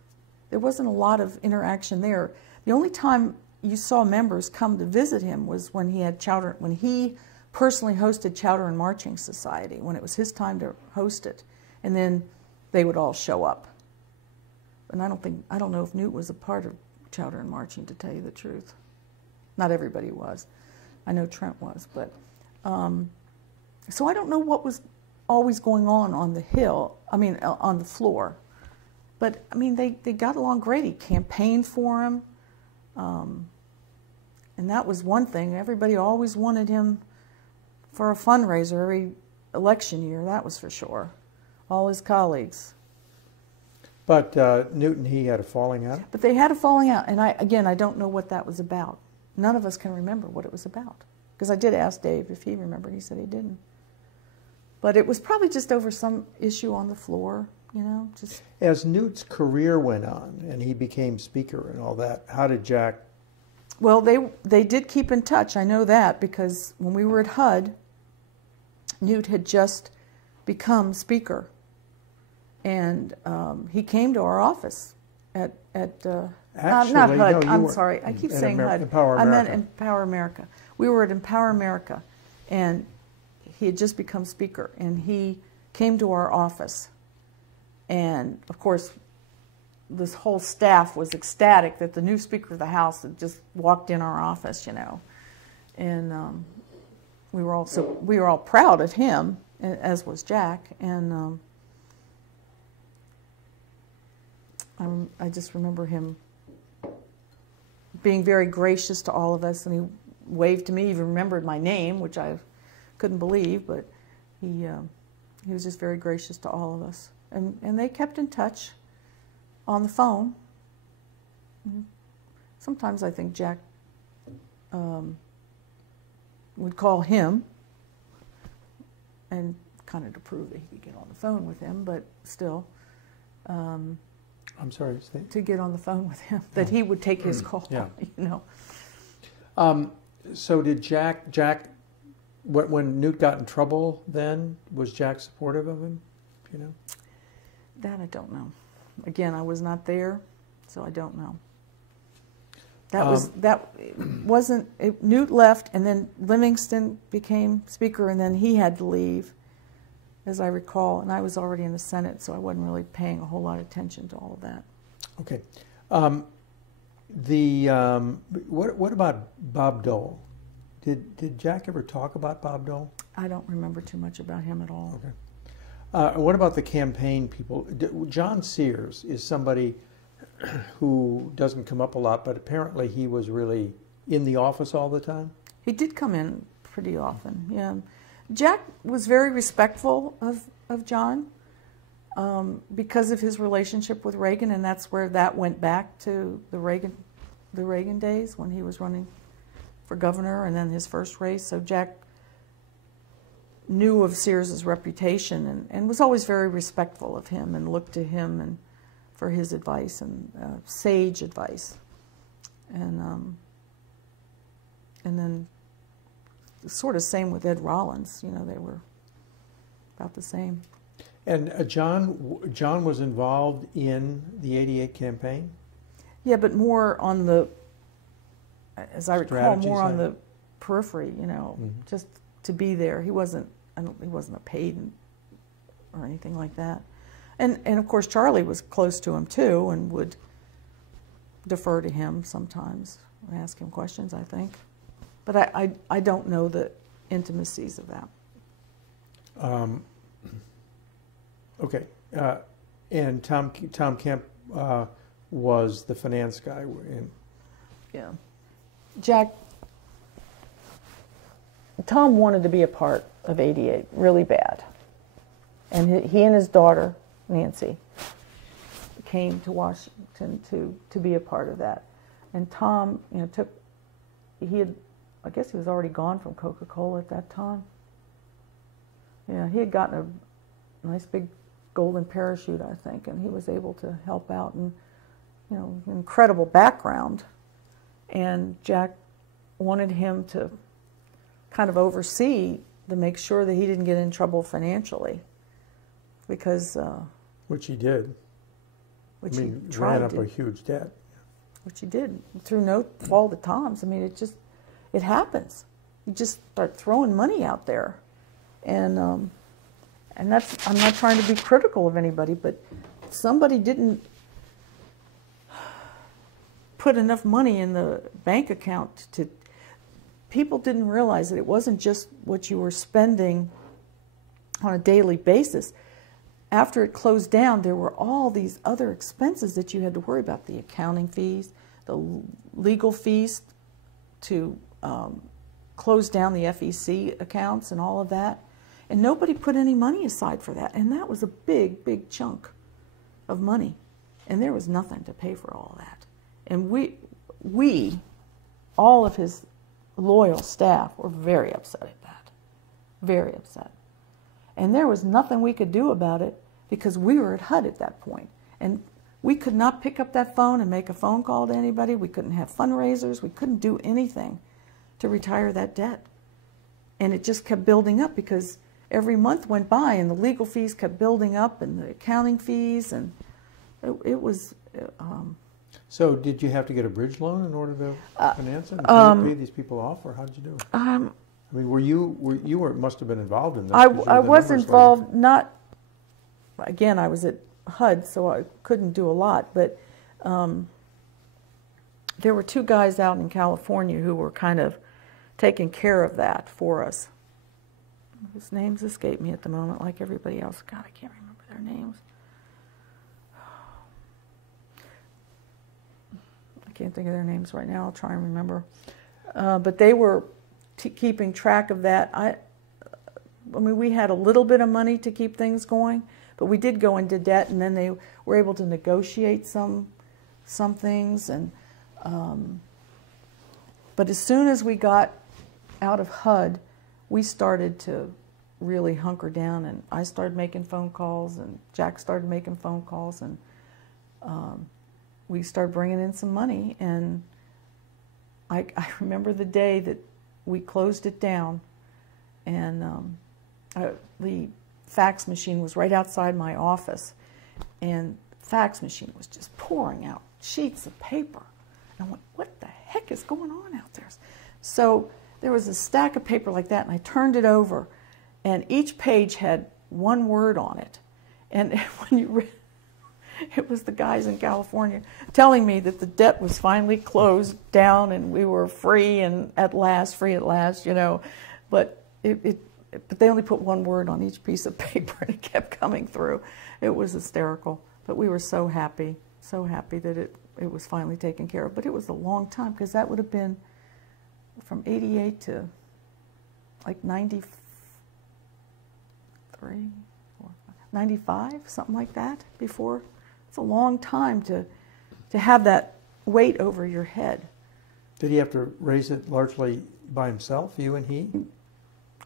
There wasn't a lot of interaction there. The only time you saw members come to visit him was when he personally hosted Chowder and Marching Society, when it was his time to host it. And then they would all show up. And I don't know if Newt was a part of Chowder and Marching, to tell you the truth. Not everybody was. I know Trent was, but so I don't know what was always going on the hill. I mean, on the floor. But I mean, they got along great. He campaigned for him, and that was one thing. Everybody always wanted him for a fundraiser every election year. That was for sure. All his colleagues. But Newt and he had a falling out? But they had a falling out, and I don't know what that was about. None of us can remember what it was about. Because I did ask Dave if he remembered, he said he didn't. But it was probably just over some issue on the floor, you know. Just as Newt's career went on and he became speaker and all that, how did Jack? Well, they did keep in touch. I know that because when we were at HUD, Newt had just become speaker. And he came to our office at Actually, not HUD. no, I'm sorry. I keep saying HUD. Empower I America. meant Empower America. We were at Empower America, and he had just become speaker, and he came to our office. And of course, this whole staff was ecstatic that the new Speaker of the House had just walked in our office, you know. And we were all proud of him, as was Jack. And I just remember him being very gracious to all of us, and he waved to me, even remembered my name, which I couldn't believe, but he was just very gracious to all of us. And they kept in touch on the phone. Sometimes I think Jack would call him, and kind of to prove that he could get on the phone with him, but still. I'm sorry, Steve? To get on the phone with him, that he would take his call, yeah. You know. So did Jack, when Newt got in trouble then, was Jack supportive of him, you know? That I don't know. Again, I was not there, so I don't know. Newt left, and then Livingston became speaker, and then he had to leave, as I recall, and I was already in the Senate, so I wasn't really paying a whole lot of attention to all of that. Okay. What about Bob Dole? Did Jack ever talk about Bob Dole? I don't remember too much about him at all. Okay. What about the campaign people? John Sears is somebody who doesn't come up a lot, but apparently he was really in the office all the time. He did come in pretty often, yeah. Jack was very respectful of John because of his relationship with Reagan, and that's where that went back to the Reagan days when he was running for governor and then his first race. So Jack knew of Sears's reputation and was always very respectful of him and looked to him and for his advice and sage advice. And then sort of same with Ed Rollins. You know, they were about the same. And John was involved in the '88 campaign? Yeah, but more on the, as I recall, more on side. the periphery, you know, just to be there. He wasn't a paid or anything like that. And of course Charlie was close to him too and would defer to him sometimes, ask him questions, I think. But I don't know the intimacies of that. Okay. And Tom Kemp was the finance guy. Yeah. Tom wanted to be a part of '88 really bad. And he and his daughter, Nancy, came to Washington to be a part of that. And Tom, you know, I guess he was already gone from Coca-Cola at that time. Yeah, he had gotten a nice big golden parachute, I think, and he was able to help out, and, you know, incredible background. And Jack wanted him to kind of oversee to make sure that he didn't get in trouble financially, because Which he did. Which he ran up a huge debt. Which he did through no fault of Tom's. I mean, it happens. You just start throwing money out there, and that's, I'm not trying to be critical of anybody, but somebody didn't put enough money in the bank account to. People didn't realize that it wasn't just what you were spending on a daily basis. After it closed down, there were all these other expenses that you had to worry about: the accounting fees, the legal fees to close down the FEC accounts and all of that. And nobody put any money aside for that. And that was a big, big chunk of money. And there was nothing to pay for all that. And we, all of his loyal staff, were very upset at that. Very upset. And there was nothing we could do about it because we were at HUD at that point. And we could not pick up that phone and make a phone call to anybody. We couldn't have fundraisers. We couldn't do anything to retire that debt. And it just kept building up because every month went by and the legal fees kept building up and the accounting fees, and it was... So did you have to get a bridge loan in order to finance it and pay these people off, or how did you do it? I mean, you must have been involved in this. I was involved, not... Again, I was at HUD, so I couldn't do a lot, but there were two guys out in California who were kind of taking care of that for us. Whose names escape me at the moment, like everybody else. God, I can't remember their names. I can't think of their names right now. I'll try and remember. But they were keeping track of that. I mean, we had a little bit of money to keep things going, but we did go into debt, and then they were able to negotiate some things. And but as soon as we got out of HUD, we started to really hunker down, and I started making phone calls, and Jack started making phone calls, and we started bringing in some money. And I remember the day that we closed it down, and the fax machine was right outside my office, and the fax machine was just pouring out sheets of paper. And I went, what the heck is going on out there? So there was a stack of paper like that, and I turned it over, and each page had one word on it. And when you read, it was the guys in California telling me that the debt was finally closed down and we were free, and free at last, you know. But but they only put one word on each piece of paper, and it kept coming through. It was hysterical. But we were so happy that it was finally taken care of. But it was a long time, because that would have been from 88 to like 93, 95, something like that before. It's a long time to have that weight over your head. Did he have to raise it largely by himself, you and he?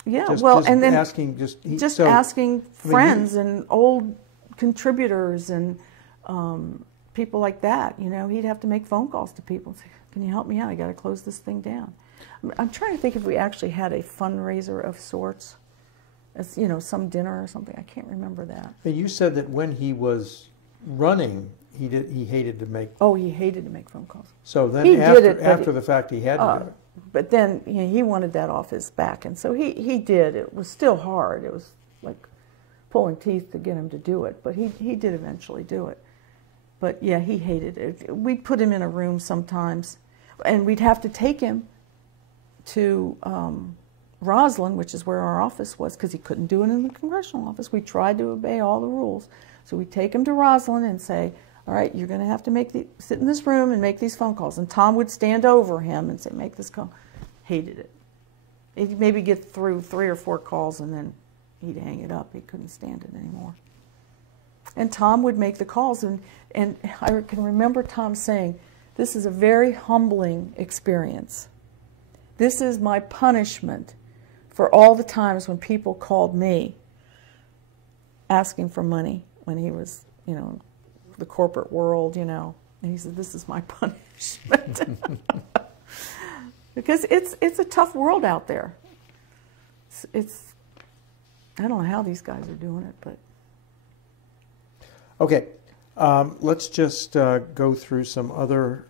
Yeah, just and then asking, asking friends and old contributors and people like that. You know, he'd have to make phone calls to people and say, "Can you help me out? I got to close this thing down." I'm trying to think if we actually had a fundraiser of sorts, as you know, some dinner or something. I can't remember that. And you said that when he was running, he hated to make. Oh, he hated to make phone calls. So then after the fact, he had to do it. But then he wanted that off his back, and so he did. It was still hard. It was like pulling teeth to get him to do it, but he did eventually do it. But yeah, he hated it. We'd put him in a room sometimes, and we'd have to take him to Roslyn, which is where our office was, because he couldn't do it in the congressional office. We tried to obey all the rules. So we'd take him to Roslyn and say, "All right, you're going to have to sit in this room and make these phone calls." And Tom would stand over him and say, "Make this call." Hated it. He'd maybe get through 3 or 4 calls, and then he'd hang it up. He couldn't stand it anymore. And Tom would make the calls, and I can remember Tom saying, "This is a very humbling experience. This is my punishment for all the times when people called me asking for money," when he was, you know, the corporate world, you know. And he said, "This is my punishment." Because it's a tough world out there. It's I don't know how these guys are doing it, but. Okay, let's just go through some other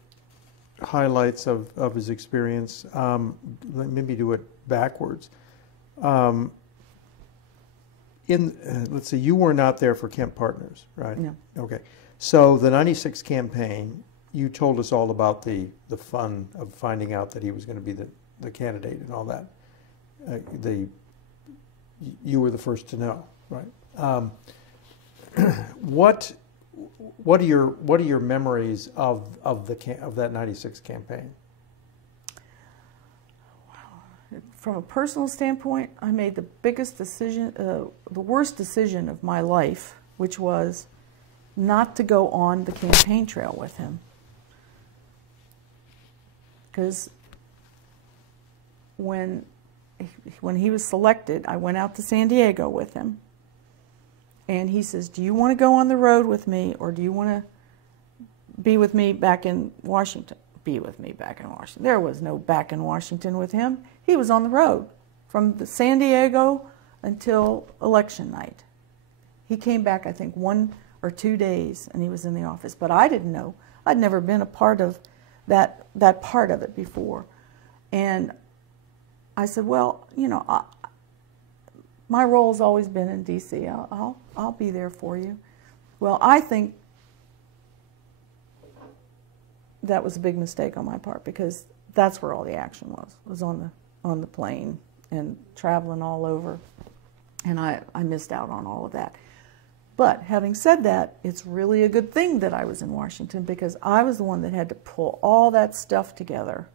highlights of his experience. Maybe do it backwards. Let's see, you were not there for Kemp Partners, right? No. Okay. So the '96 campaign, you told us all about the fun of finding out that he was going to be the candidate and all that. You were the first to know, right? What are your memories of that '96 campaign? From a personal standpoint, I made the biggest decision, the worst decision of my life, which was not to go on the campaign trail with him. Because when he was selected, I went out to San Diego with him, and he says, "Do you want to go on the road with me, or do you want to be with me back in Washington?" Be with me back in Washington. There was no back in Washington with him. He was on the road from San Diego until election night. He came back, I think, 1 or 2 days, and he was in the office. But I didn't know. I'd never been a part of that part of it before. And I said, "Well, you know, my role has always been in D.C. I'll be there for you." Well, I think that was a big mistake on my part, because that's where all the action was on the plane and traveling all over, and I missed out on all of that. But having said that, it's really a good thing that I was in Washington, because I was the one that had to pull all that stuff together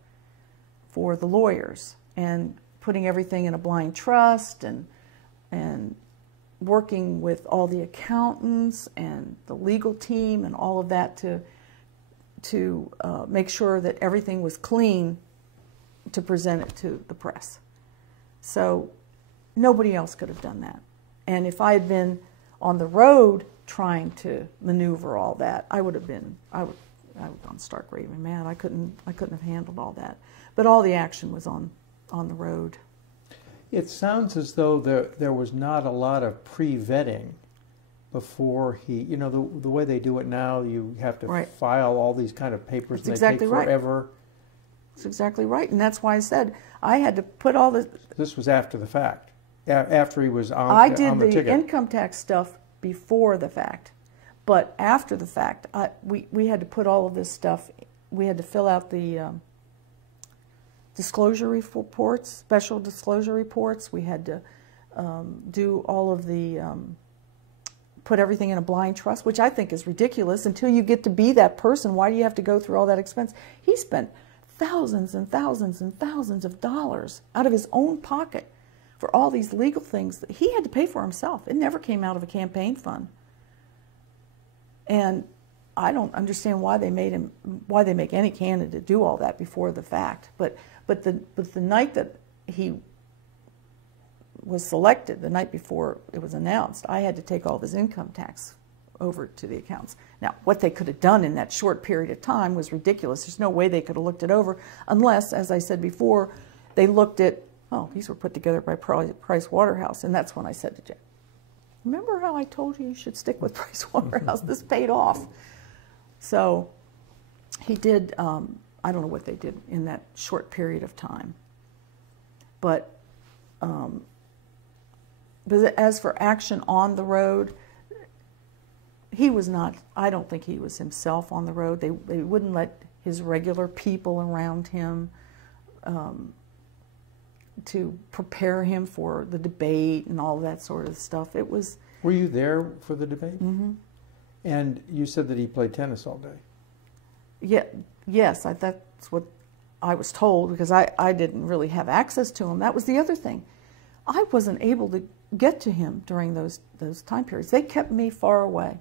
for the lawyers, and putting everything in a blind trust, and working with all the accountants and the legal team and all of that to make sure that everything was clean to present it to the press. So nobody else could have done that. And if I had been on the road trying to maneuver all that, I would have gone stark raving mad. I couldn't have handled all that. But all the action was on the road. It sounds as though there was not a lot of pre-vetting before he, you know, the way they do it now, you have to file all these kind of papers, and they take forever. That's exactly right, and that's why I said I had to put all the... This was after the fact, after he was on the ticket. I did the income tax stuff before the fact, but after the fact, we had to put all of this stuff, we had to fill out the disclosure reports, special disclosure reports, we had to do all of the, put everything in a blind trust, which I think is ridiculous. Until you get to be that person, why do you have to go through all that expense? He spent thousands and thousands and thousands of dollars out of his own pocket for all these legal things that he had to pay for himself. It never came out of a campaign fund. And I don't understand why they make any candidate do all that before the fact. But the night that he was selected, the night before it was announced, I had to take all of his income tax over to the accounts. Now, what they could have done in that short period of time was ridiculous. There's no way they could have looked it over unless, as I said before, they looked at, oh, these were put together by Price Waterhouse. And that's when I said to Jack, remember how I told you should stick with Price Waterhouse? This paid off. So he did, I don't know what they did in that short period of time. But as for action on the road, he was not, I don't think he was himself on the road. They wouldn't let his regular people around him to prepare him for the debate and all that sort of stuff. It was. Were you there for the debate? Mm-hmm. And you said that he played tennis all day. Yeah, yes, that's what I was told, because I didn't really have access to him. That was the other thing. I wasn't able to get to him during those time periods. They kept me far away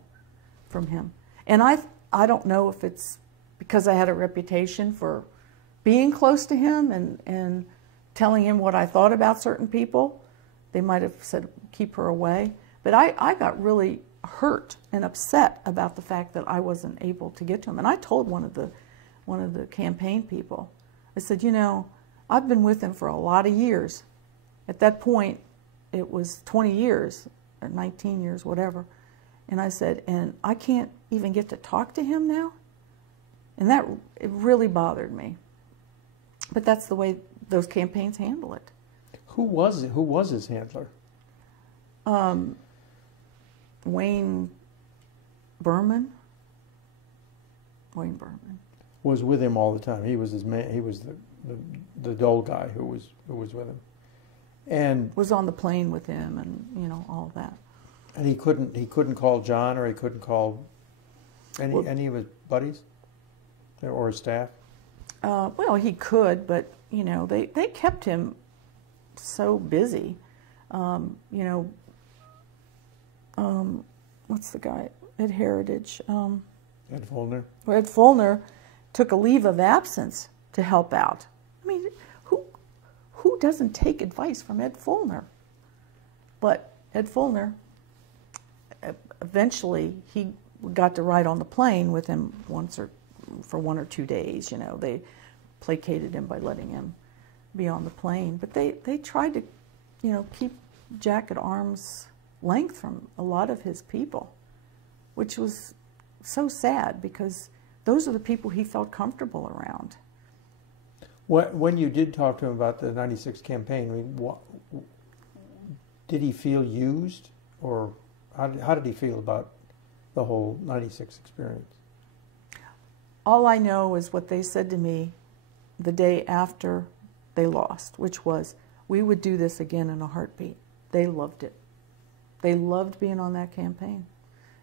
from him. And I don't know if it's because I had a reputation for being close to him and telling him what I thought about certain people. They might have said, keep her away. But I got really hurt and upset about the fact that I wasn't able to get to him. And I told one of the campaign people, I said, you know, I've been with him for a lot of years. At that point, it was 20 years or 19 years, whatever. And I said, and I can't even get to talk to him now? And it really bothered me. But that's the way those campaigns handle it. Who was his handler? Wayne Berman. Wayne Berman was with him all the time. He was his man. He was the dull guy who was with him, and was on the plane with him, and you know all that. And he couldn't call John, or he couldn't call any of his buddies or his staff. Well, he could, but you know they kept him so busy. You know, what's the guy at Heritage? Ed Follner. Well, Ed Follner took a leave of absence to help out. I mean, who doesn't take advice from Ed Follner? But Ed Follner, eventually, he got to ride on the plane with him for 1 or 2 days. You know, they placated him by letting him be on the plane. But they tried to, you know, keep Jack at arm's length from a lot of his people, which was so sad because those are the people he felt comfortable around. When you did talk to him about the '96 campaign, I mean, did he feel used, or how did he feel about the whole '96 experience? All I know is what they said to me the day after they lost, which was, we would do this again in a heartbeat. They loved it. They loved being on that campaign.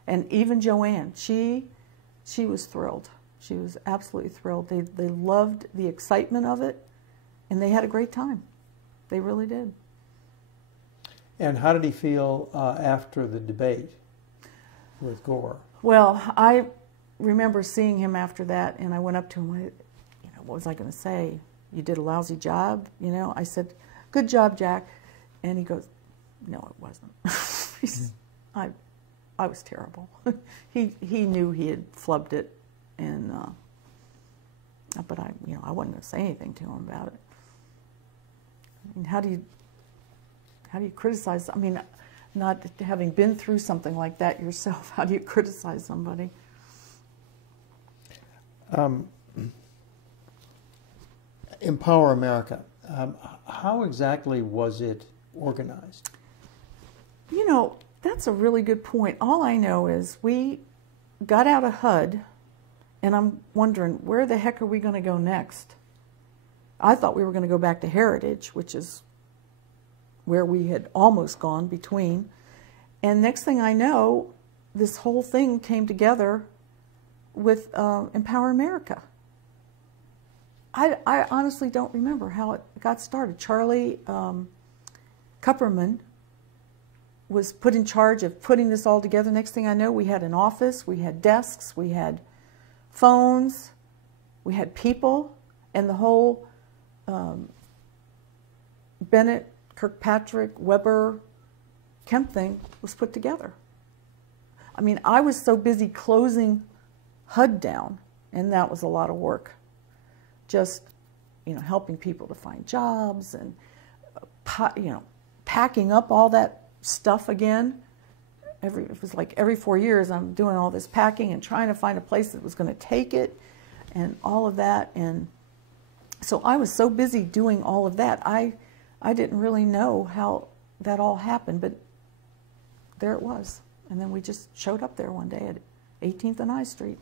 And even Joanne, she was thrilled. She was absolutely thrilled. They loved the excitement of it, and they had a great time. They really did. And how did he feel after the debate with Gore? Well, I remember seeing him after that, and I went up to him. You know, what was I going to say? You did a lousy job, you know? I said, good job, Jack. And he goes, no, it wasn't. He said, I was terrible. He knew he had flubbed it, and but I wasn't going to say anything to him about it. I mean, how do you criticize? I mean, not having been through something like that yourself, how do you criticize somebody? Empower America. How exactly was it organized? You know, that's a really good point. All I know is we got out of HUD, and I'm wondering, where the heck are we going to go next? I thought we were going to go back to Heritage, which is where we had almost gone between. And next thing I know, this whole thing came together with Empower America. I honestly don't remember how it got started. Charlie Kupperman was put in charge of putting this all together. Next thing I know, we had an office, we had desks, we had phones, we had people, and the whole Bennett, Kirkpatrick, Weber, Kemp thing was put together. I mean, I was so busy closing HUD down, and that was a lot of work. Just, helping people to find jobs and, packing up all that stuff again. It was like every 4 years I'm doing all this packing and trying to find a place that was going to take it and all of that. And so I was so busy doing all of that, I didn't really know how that all happened, but there it was. And then we just showed up there one day at 18th and I Street.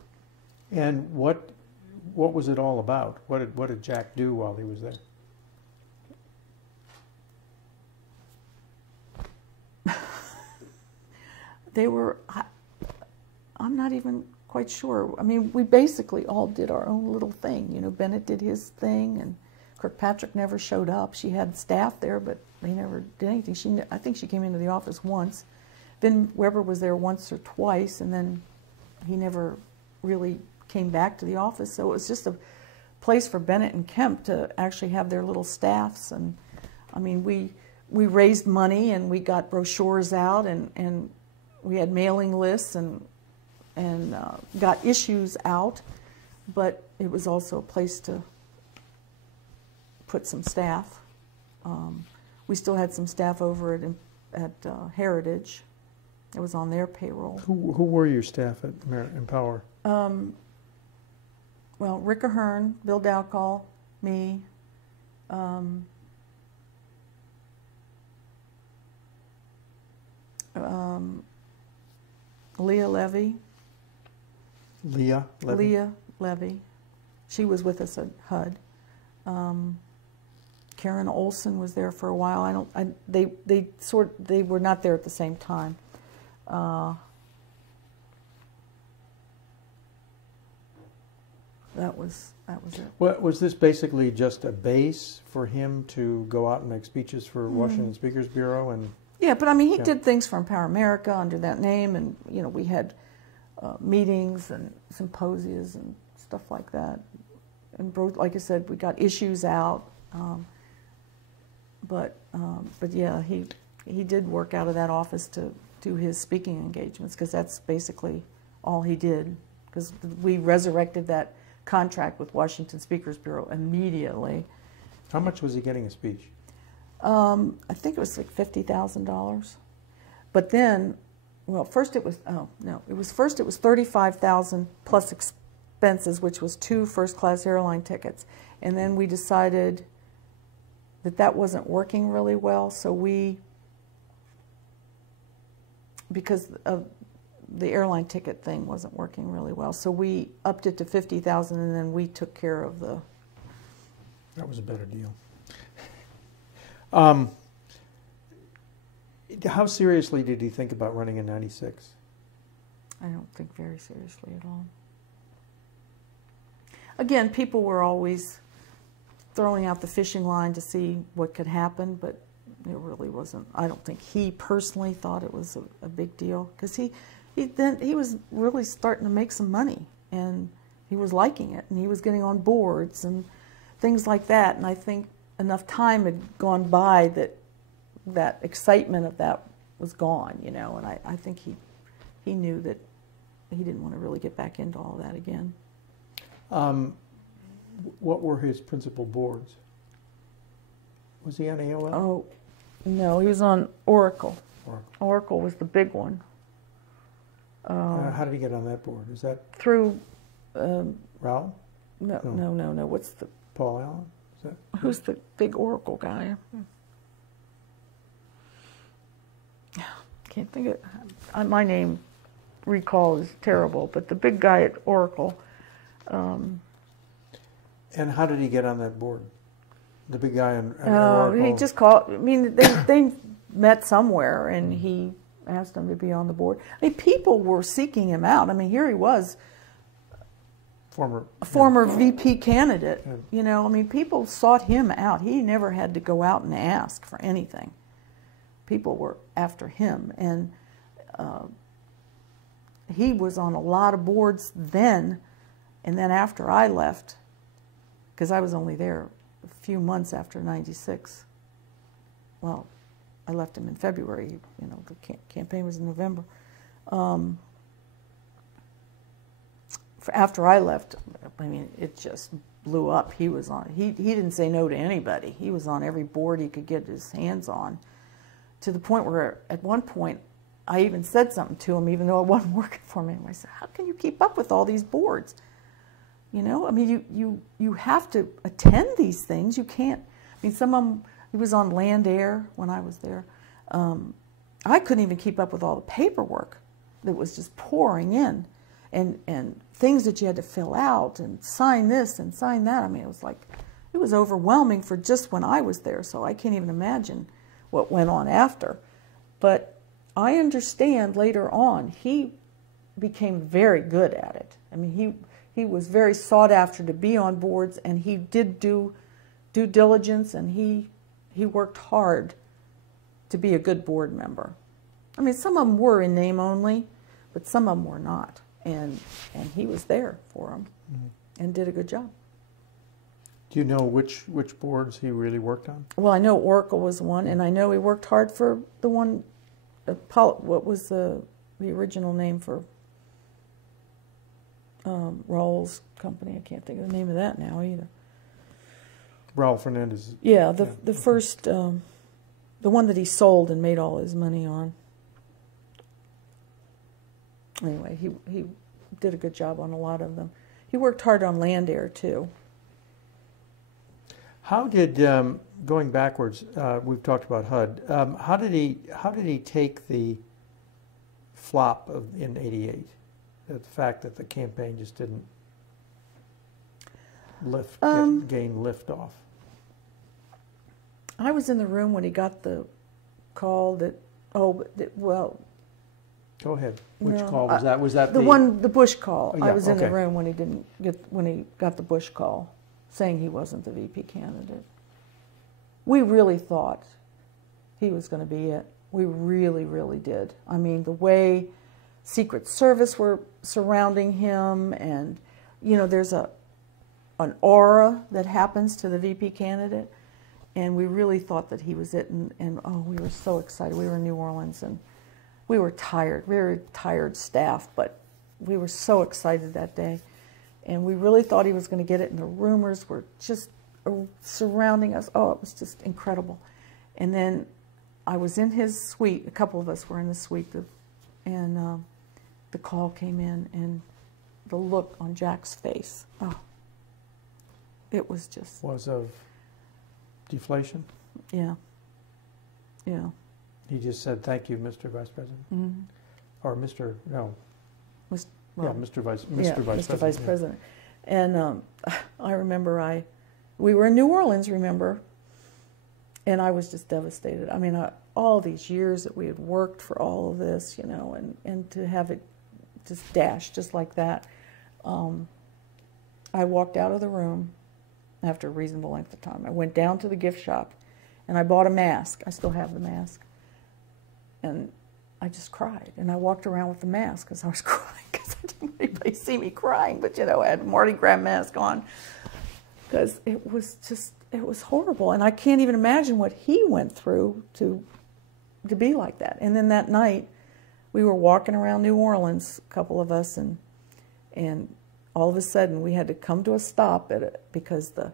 And what was it all about? What did Jack do while he was there? I'm not even quite sure. I mean, we basically all did our own little thing. Bennett did his thing, and Kirkpatrick never showed up. She had staff there, but they never did anything. I think she came into the office once. Then Weber was there once or twice, and then he never really came back to the office. So it was just a place for Bennett and Kemp to actually have their little staffs. And I mean, we raised money and we got brochures out, and we had mailing lists and got issues out. But it was also a place to put some staff. We still had some staff over at Heritage. It was on their payroll. Who were your staff at Empower? Well, Rick Ahern, Bill Dowcall, me, Leah Levy. Leah Levy? Leah Levy. She was with us at HUD. Karen Olson was there for a while. They were not there at the same time. That was it. Well, was this basically just a base for him to go out and make speeches for Washington Speakers Bureau? And yeah, but I mean, he did things for Empower America under that name, and we had meetings and symposias and stuff like that. And like I said, we got issues out. But yeah, he did work out of that office to do his speaking engagements, because that's basically all he did. Because we resurrected that contract with Washington Speakers Bureau immediately. How much was he getting a speech? I think it was like $50,000. But then, well, first it was $35,000 plus expenses, which was 2 first-class airline tickets. And then we decided that wasn't working really well, so because of the airline ticket thing wasn't working really well, so we upped it to $50,000, and then we took care of the. That was a better deal. How seriously did he think about running in '96? I don't think very seriously at all. Again, people were always throwing out the fishing line to see what could happen, but it really wasn't. I don't think he personally thought it was a big deal, because he was really starting to make some money, and he was liking it, and he was getting on boards and things like that. And I think enough time had gone by that excitement of that was gone, and I think he knew that he didn't want to really get back into all that again. What were his principal boards? Was he on AOL? Oh, no, he was on Oracle. Oracle was the big one. How did he get on that board? Is that through Raoul? No. What's the Paul Allen? Is that who's the big Oracle guy? Can't think of it. My name recall is terrible, but the big guy at Oracle. And how did he get on that board? The big guy in He Oracle. just called. I mean, they met somewhere, and he asked him to be on the board. I mean, people were seeking him out. I mean, here he was, a former VP candidate. Yeah. You know, I mean, people sought him out. He never had to go out and ask for anything. People were after him, and he was on a lot of boards then, and then after I left, because I was only there a few months after '96. Well, I left him in February. You know, the campaign was in November. After I left, I mean, it just blew up. He was on. He didn't say no to anybody. He was on every board he could get his hands on, to the point where at one point I even said something to him, even though it wasn't working for me. I said, "How can you keep up with all these boards? You know, I mean, you have to attend these things. You can't. I mean, some of them." He was on Land Air when I was there. I couldn't even keep up with all the paperwork that was just pouring in, and things that you had to fill out and sign this and sign that. I mean, it was overwhelming for just when I was there. So I can't even imagine what went on after. But I understand later on he became very good at it. I mean, he was very sought after to be on boards, and he did do due diligence, and he worked hard to be a good board member. I mean, some of them were in name only, but some of them were not. And he was there for them and did a good job. Do you know which boards he really worked on? Well, I know Oracle was one, and I know he worked hard for the one, what was the original name for Raul's company? I can't think of the name of that now either. Raul Fernandez. Yeah, the first, the one that he sold and made all his money on. Anyway, he did a good job on a lot of them. He worked hard on Land Air too. How did, going backwards, we've talked about HUD. How did he take the flop in '88? The fact that the campaign just didn't gain lift off. I was in the room when he got the call that, well. Go ahead. Which No, call was that? Was that the one, the Bush call? Oh, yeah, I was in the okay. room when he got the Bush call, saying he wasn't the VP candidate. We really thought he was going to be it. We really, really did. I mean, the way Secret Service were surrounding him, and you know, there's an aura that happens to the VP candidate, and we really thought that he was it. And oh, we were so excited. We were in New Orleans, and we were tired, very tired staff, but we were so excited that day. And we really thought he was going to get it, and the rumors were just surrounding us. Oh, it was just incredible. And then I was in his suite. A couple of us were in the suite, and the call came in, and the look on Jack's face, oh, it was just... Was of deflation? Yeah. Yeah. He just said, "Thank you, Mr. Vice President," or Mr. No, Well, Mr. Vice President. And I remember we were in New Orleans, remember, and I was just devastated. I mean, all these years that we had worked for all of this, you know, and to have it just dashed just like that. I walked out of the room after a reasonable length of time. I went down to the gift shop, and I bought a mask. I still have the mask. And I just cried, and I walked around with the mask because I was crying, because I didn't want anybody to see me crying. But you know, I had a Mardi Gras mask on because it was horrible, and I can't even imagine what he went through to be like that. And then that night, we were walking around New Orleans, a couple of us, and all of a sudden we had to come to a stop because the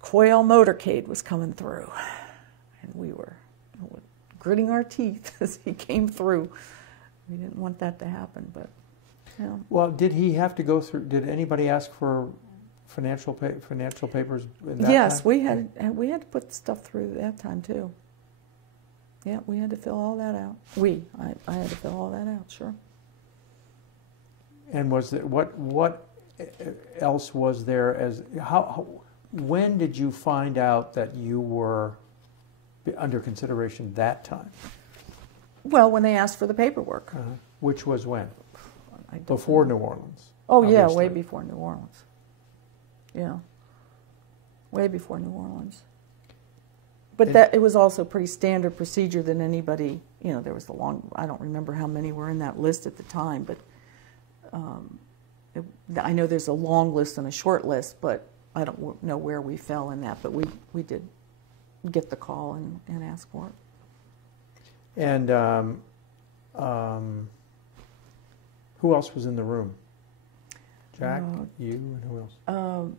Quail motorcade was coming through, and we were gritting our teeth as he came through. We didn't want that to happen, but yeah. Well, did he have to go through? Did anybody ask for financial papers? In that Yes, time? we had to put stuff through that time too. Yeah, we had to fill all that out. I had to fill all that out, sure. And was there, what else was there as how when did you find out that you were under consideration that time? Well, when they asked for the paperwork. Which was when? Before New Orleans. Oh, yeah, obviously. way before New Orleans. Yeah. Way before New Orleans. But it was also pretty standard procedure that anybody, you know, there was I don't remember how many were in that list at the time, but I know there's a long list and a short list, but I don't know where we fell in that, but we did get the call and ask for it. And who else was in the room? Jack, you, and who else?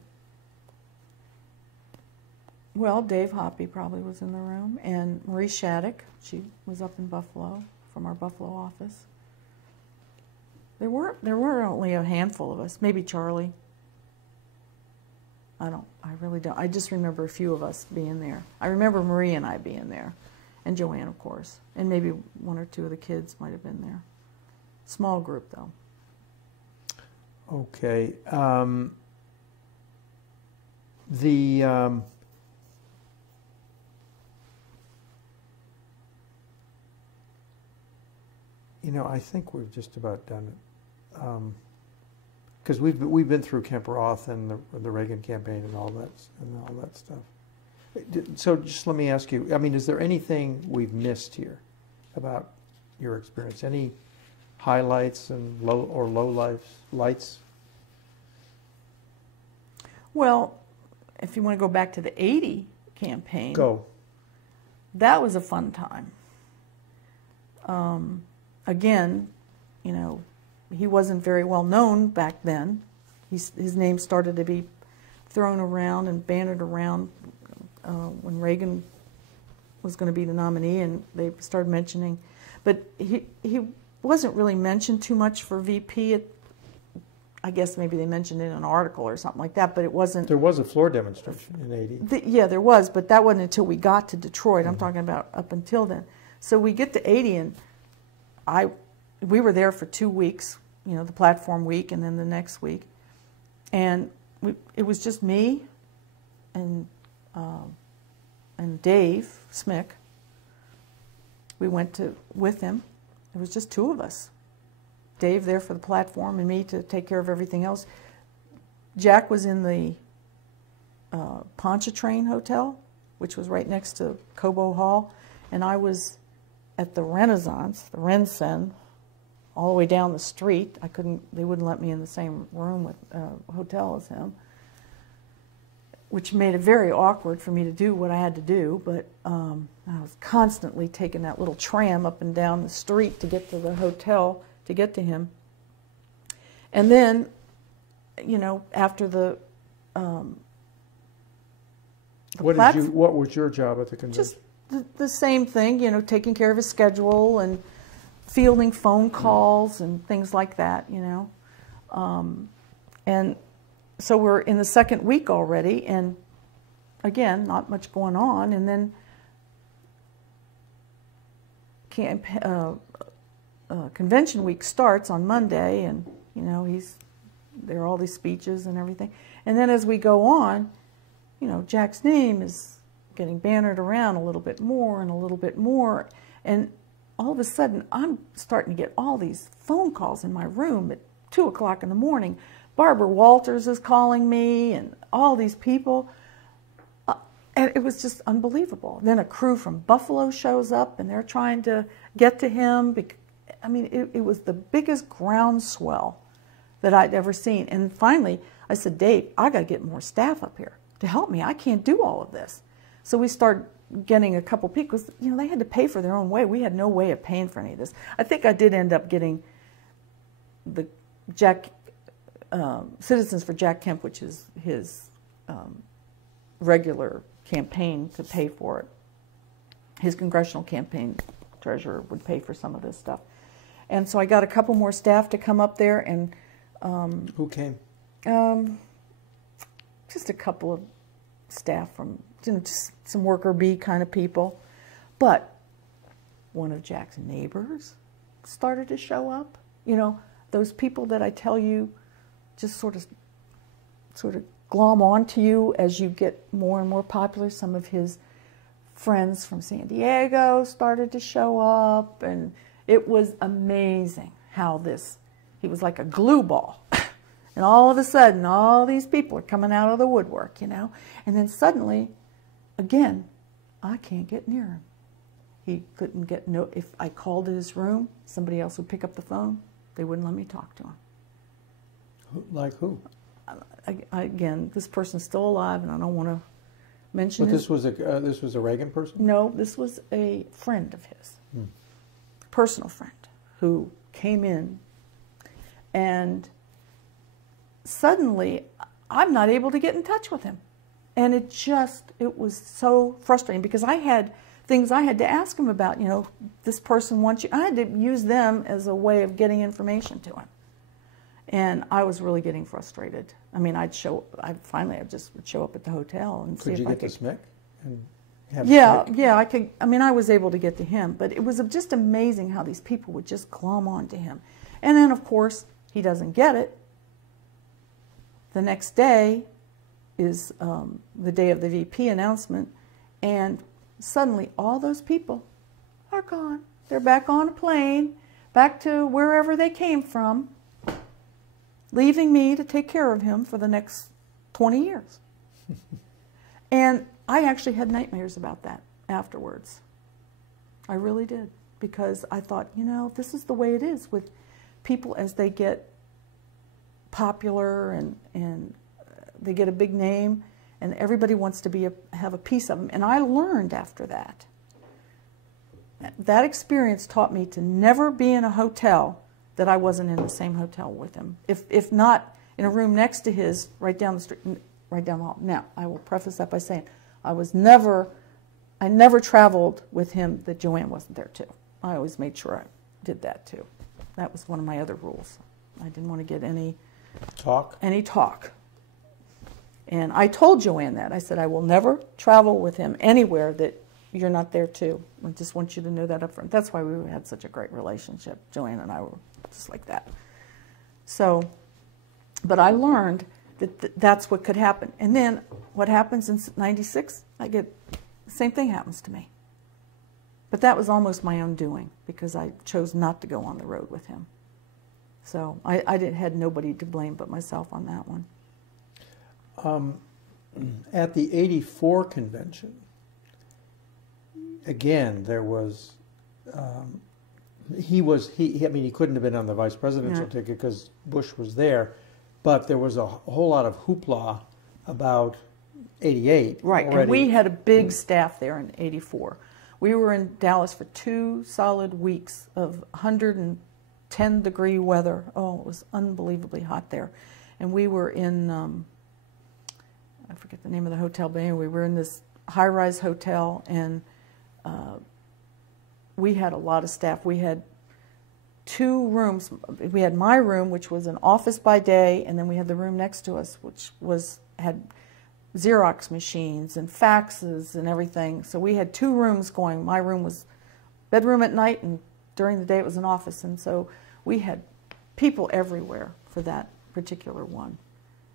Well, Dave Hoppy probably was in the room, and Marie Shattuck. She was up in Buffalo from our Buffalo office. There were only a handful of us, maybe Charlie. I really don't. I just remember a few of us being there. I remember Marie and I being there, and Joanne, of course, and maybe one or two of the kids might have been there. Small group, though. Okay. You know, I think we've just about done it, because we've been through Kemp Roth and the Reagan campaign and all that stuff. So just let me ask you. I mean, is there anything we've missed here about your experience? Any highlights and low lights? Well, if you want to go back to the '80 campaign, go. That was a fun time. Again, you know, he wasn't very well known back then. His name started to be thrown around and bannered around when Reagan was going to be the nominee, and they started mentioning. But he wasn't really mentioned too much for VP. I guess maybe they mentioned it in an article or something like that, but it wasn't. There was a floor demonstration in '80. Yeah, there was, but that wasn't until we got to Detroit. I'm talking about up until then. So we get to '80, and we were there for 2 weeks, you know, the platform week and then the next week. And it was just me and Dave Smick. We went with him. It was just two of us. Dave there for the platform and me to take care of everything else. Jack was in the Pontchartrain Hotel, which was right next to Cobo Hall, and I was at the Renaissance, the Rensen, all the way down the street. They wouldn't let me in the same room with hotel as him, which made it very awkward for me to do what I had to do, but I was constantly taking that little tram up and down the street to get to the hotel, to get to him. And then, you know, after what was your job at the convention? Just the same thing, you know, taking care of his schedule and fielding phone calls and things like that, you know. And so we're in the second week already, and again, not much going on. And then convention week starts on Monday, and, you know, there are all these speeches and everything. And then as we go on, you know, Jack's name is getting bannered around a little bit more and a little bit more, and all of a sudden I'm starting to get all these phone calls in my room at 2 o'clock in the morning. Barbara Walters is calling me, and all these people, and it was just unbelievable. Then a crew from Buffalo shows up, and they're trying to get to him. I mean, it was the biggest groundswell that I'd ever seen. And finally, I said, Dave, I got to get more staff up here to help me. I can't do all of this. So we started getting a couple people, because, you know, they had to pay for their own way. We had no way of paying for any of this. I think I did end up getting the Citizens for Jack Kemp, which is his regular campaign, to pay for it. His congressional campaign treasurer would pay for some of this stuff. And so I got a couple more staff to come up there, and who came? Just a couple of staff from, you know, just some worker bee kind of people. But one of Jack's neighbors started to show up. You know, those people that I tell you just sort of glom onto you as you get more and more popular. Some of his friends from San Diego started to show up, and it was amazing how he was like a glue ball. And all of a sudden, all these people are coming out of the woodwork, you know. And then suddenly, again, I can't get near him. He couldn't get if I called his room, somebody else would pick up the phone. They wouldn't let me talk to him. Like who? Again, this person's still alive, and I don't want to mention. But this was a Reagan person? No, this was a friend of his, personal friend, who came in, and suddenly I'm not able to get in touch with him, and it was so frustrating because I had things I had to ask him about. You know, this person wants you. I had to use them as a way of getting information to him. And I was really getting frustrated. I mean, I finally just would show up at the hotel and see if I could. Could you get to Smick? And have yeah, I could. I mean, I was able to get to him, but it was just amazing how these people would just glom onto him. And then, of course, he doesn't get it. The next day is the day of the VP announcement, and suddenly all those people are gone. They're back on a plane, back to wherever they came from, leaving me to take care of him for the next 20 years. And I actually had nightmares about that afterwards. I really did, because I thought, you know, this is the way it is with people as they get popular and they get a big name, and everybody wants to have a piece of them. And I learned after that. That experience taught me to never be in a hotel that I wasn't in the same hotel with him. If not in a room next to his, right down the street, right down the hall. Now, I will preface that by saying I never traveled with him that Joanne wasn't there too. I always made sure I did that too. That was one of my other rules. I didn't want to get any talk. And I told Joanne that. I said, I will never travel with him anywhere that you're not there too. I just want you to know that up front. That's why we had such a great relationship. Joanne and I were just like that. So, but I learned that that's what could happen. And then what happens in '96, the same thing happens to me. But that was almost my own doing, because I chose not to go on the road with him. So I had nobody to blame but myself on that one. At the '84 convention, again, there was, I mean, he couldn't have been on the vice presidential ticket because Bush was there, but there was a whole lot of hoopla about '88. Right, already. And we had a big staff there in '84. We were in Dallas for 2 solid weeks of 110-degree weather. Oh, it was unbelievably hot there. And we were in, I forget the name of the hotel, but anyway, we were in this high-rise hotel, and we had a lot of staff. We had 2 rooms. We had my room, which was an office by day, and then we had the room next to us, which had Xerox machines and faxes and everything. So we had 2 rooms going. My room was bedroom at night, and during the day it was an office. And so we had people everywhere for that particular one.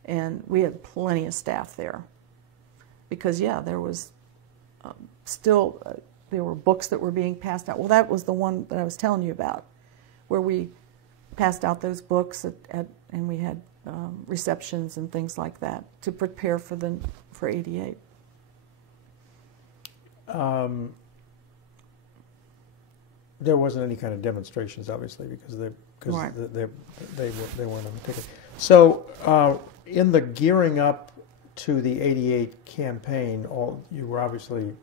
And we had plenty of staff there. Because, yeah, there was there were books that were being passed out. Well, that was the one that I was telling you about, where we passed out those books and we had receptions and things like that to prepare for '88. There wasn't any kind of demonstrations, obviously, because they weren't on the ticket. So in the gearing up to the '88 campaign, you were obviously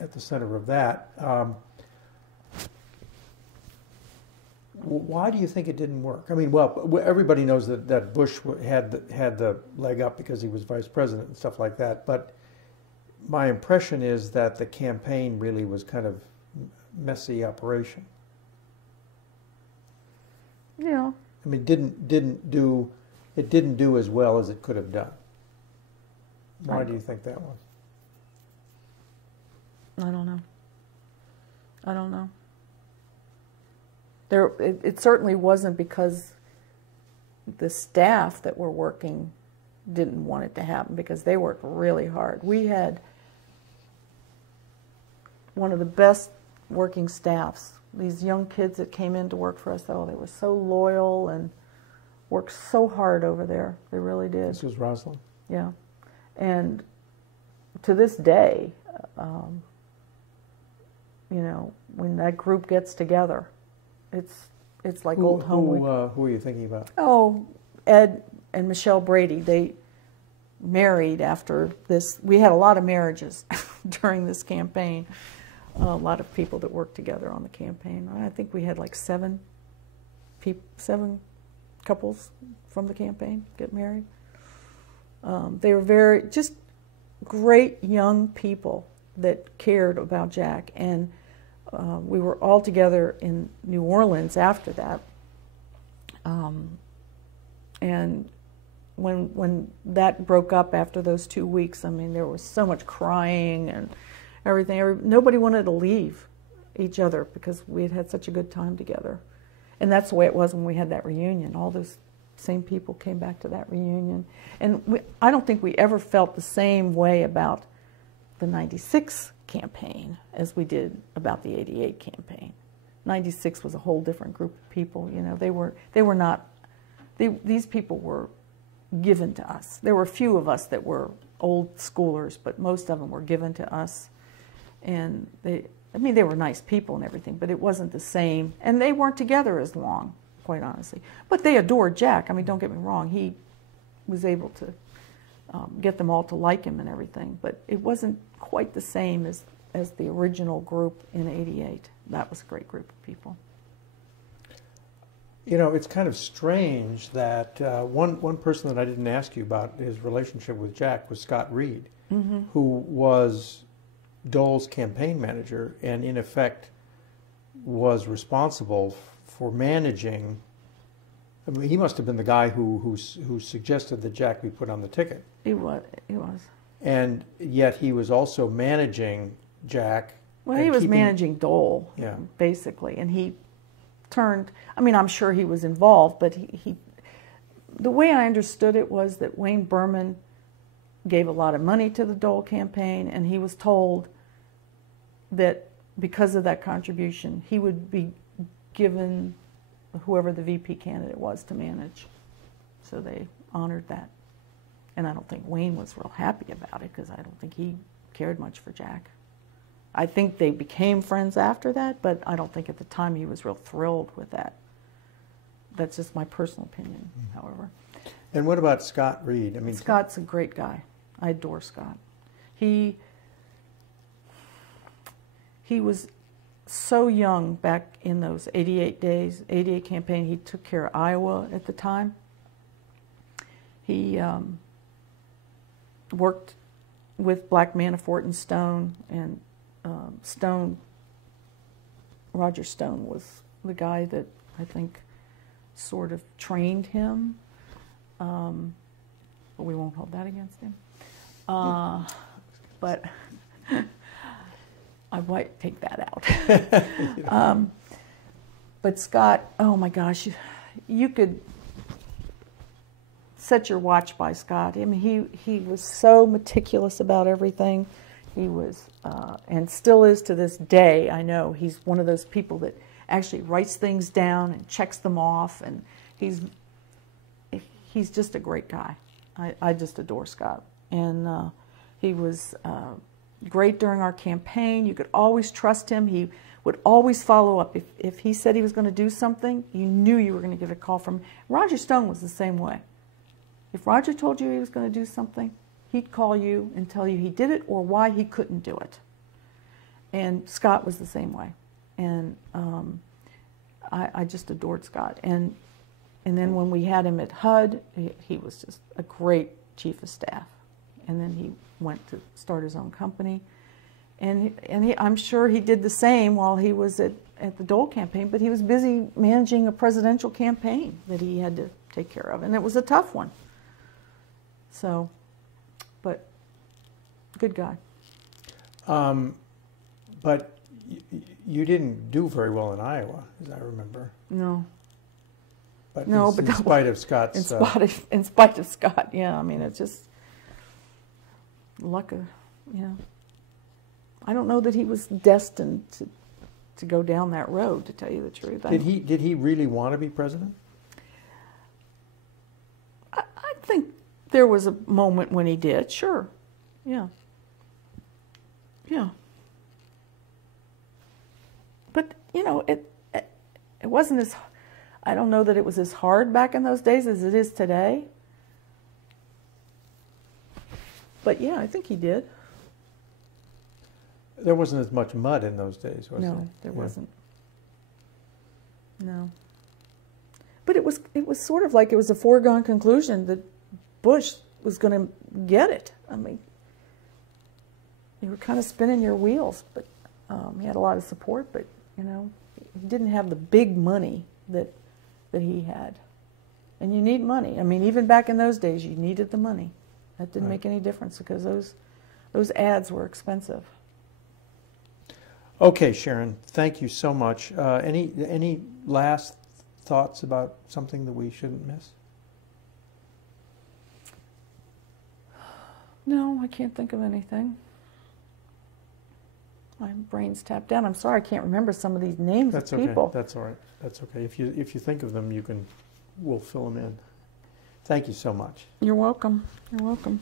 at the center of that. Why do you think it didn't work? I mean, well, everybody knows that Bush had the leg up because he was vice president and stuff like that. But my impression is that the campaign really was kind of messy operation. Yeah. I mean, it didn't do as well as it could have done. Why do you think that was? I don't know. It certainly wasn't because the staff that were working didn't want it to happen because they worked really hard. We had one of the best working staffs. These young kids that came in to work for us, oh, they were so loyal and worked so hard over there. They really did. This was Rosalind? Yeah. And to this day, you know, when that group gets together, it's like old home. Who are you thinking about? Oh, Ed and Michelle Brady. They married after this. We had a lot of marriages during this campaign. A lot of people that worked together on the campaign. I think we had like seven couples from the campaign get married. They were just great young people that cared about Jack, and we were all together in New Orleans after that. And when that broke up after those 2 weeks, I mean, there was so much crying and everything. Nobody wanted to leave each other because we had had such a good time together. And that's the way it was when we had that reunion. All those same people came back to that reunion. And I don't think we ever felt the same way about the 96 campaign as we did about the 88 campaign. 96 was a whole different group of people. You know, these people were given to us. There were a few of us that were old schoolers, but most of them were given to us. And they were nice people and everything, but it wasn't the same. And they weren't together as long, quite honestly. But they adored Jack. I mean, don't get me wrong. He was able to get them all to like him and everything. But it wasn't quite the same as the original group in '88. That was a great group of people. You know, it's kind of strange that one person that I didn't ask you about his relationship with Jack was Scott Reed, who was Dole's campaign manager and in effect was responsible for managing. I mean, he must have been the guy who suggested that Jack be put on the ticket. He was. And yet he was also managing Jack. Well, he was managing Dole, yeah, basically, and he turned. I mean, I'm sure he was involved, but he the way I understood it was that Wayne Berman gave a lot of money to the Dole campaign, and he was told that because of that contribution, he would be given whoever the VP candidate was to manage. So they honored that. And I don't think Wayne was real happy about it because I don't think he cared much for Jack. I think they became friends after that, but I don't think at the time he was real thrilled with that. That's just my personal opinion, however. And what about Scott Reed? I mean, Scott's a great guy. I adore Scott. He was so young back in those 88 days, 88 campaign. He took care of Iowa at the time. He worked with Black Manafort and Stone, and Roger Stone was the guy that I think sort of trained him. But we won't hold that against him. But I might take that out. But Scott, oh my gosh, you could set your watch by Scott. I mean, he was so meticulous about everything. He was, and still is to this day, I know, he's one of those people that actually writes things down and checks them off, and he's just a great guy. I just adore Scott. And he was great during our campaign. You could always trust him. He would always follow up. If he said he was going to do something, you knew you were going to get a call from him. Roger Stone was the same way. If Roger told you he was going to do something, he'd call you and tell you he did it or why he couldn't do it. And Scott was the same way. And I just adored Scott. And then when we had him at HUD, he was just a great chief of staff. And then he went to start his own company. And I'm sure he did the same while he was at the Dole campaign, but he was busy managing a presidential campaign that he had to take care of. And it was a tough one. So, but good guy. But you didn't do very well in Iowa, as I remember. No. But No, in, but in spite of Scott's... in spite of Scott, yeah. I mean, it's just luck of, I don't know that he was destined to go down that road, to tell you the truth. Did he really want to be president? I think there was a moment when he did, sure. Yeah. Yeah. But, it wasn't as, I don't know that it was as hard back in those days as it is today. But yeah, I think he did. There wasn't as much mud in those days, was there? No, there wasn't. No. But it was sort of like it was a foregone conclusion that Bush was going to get it. I mean, you were kind of spinning your wheels, but he had a lot of support, but, he didn't have the big money that he had. And you need money. I mean, even back in those days, you needed the money. That didn't make any difference because those ads were expensive. Okay, Sharon, thank you so much. Any last thoughts about something that we shouldn't miss? No, I can't think of anything. My brain's tapped down. I'm sorry I can't remember some of these names of people. That's all right. That's okay. If you think of them, we'll fill them in. Thank you so much. You're welcome. You're welcome.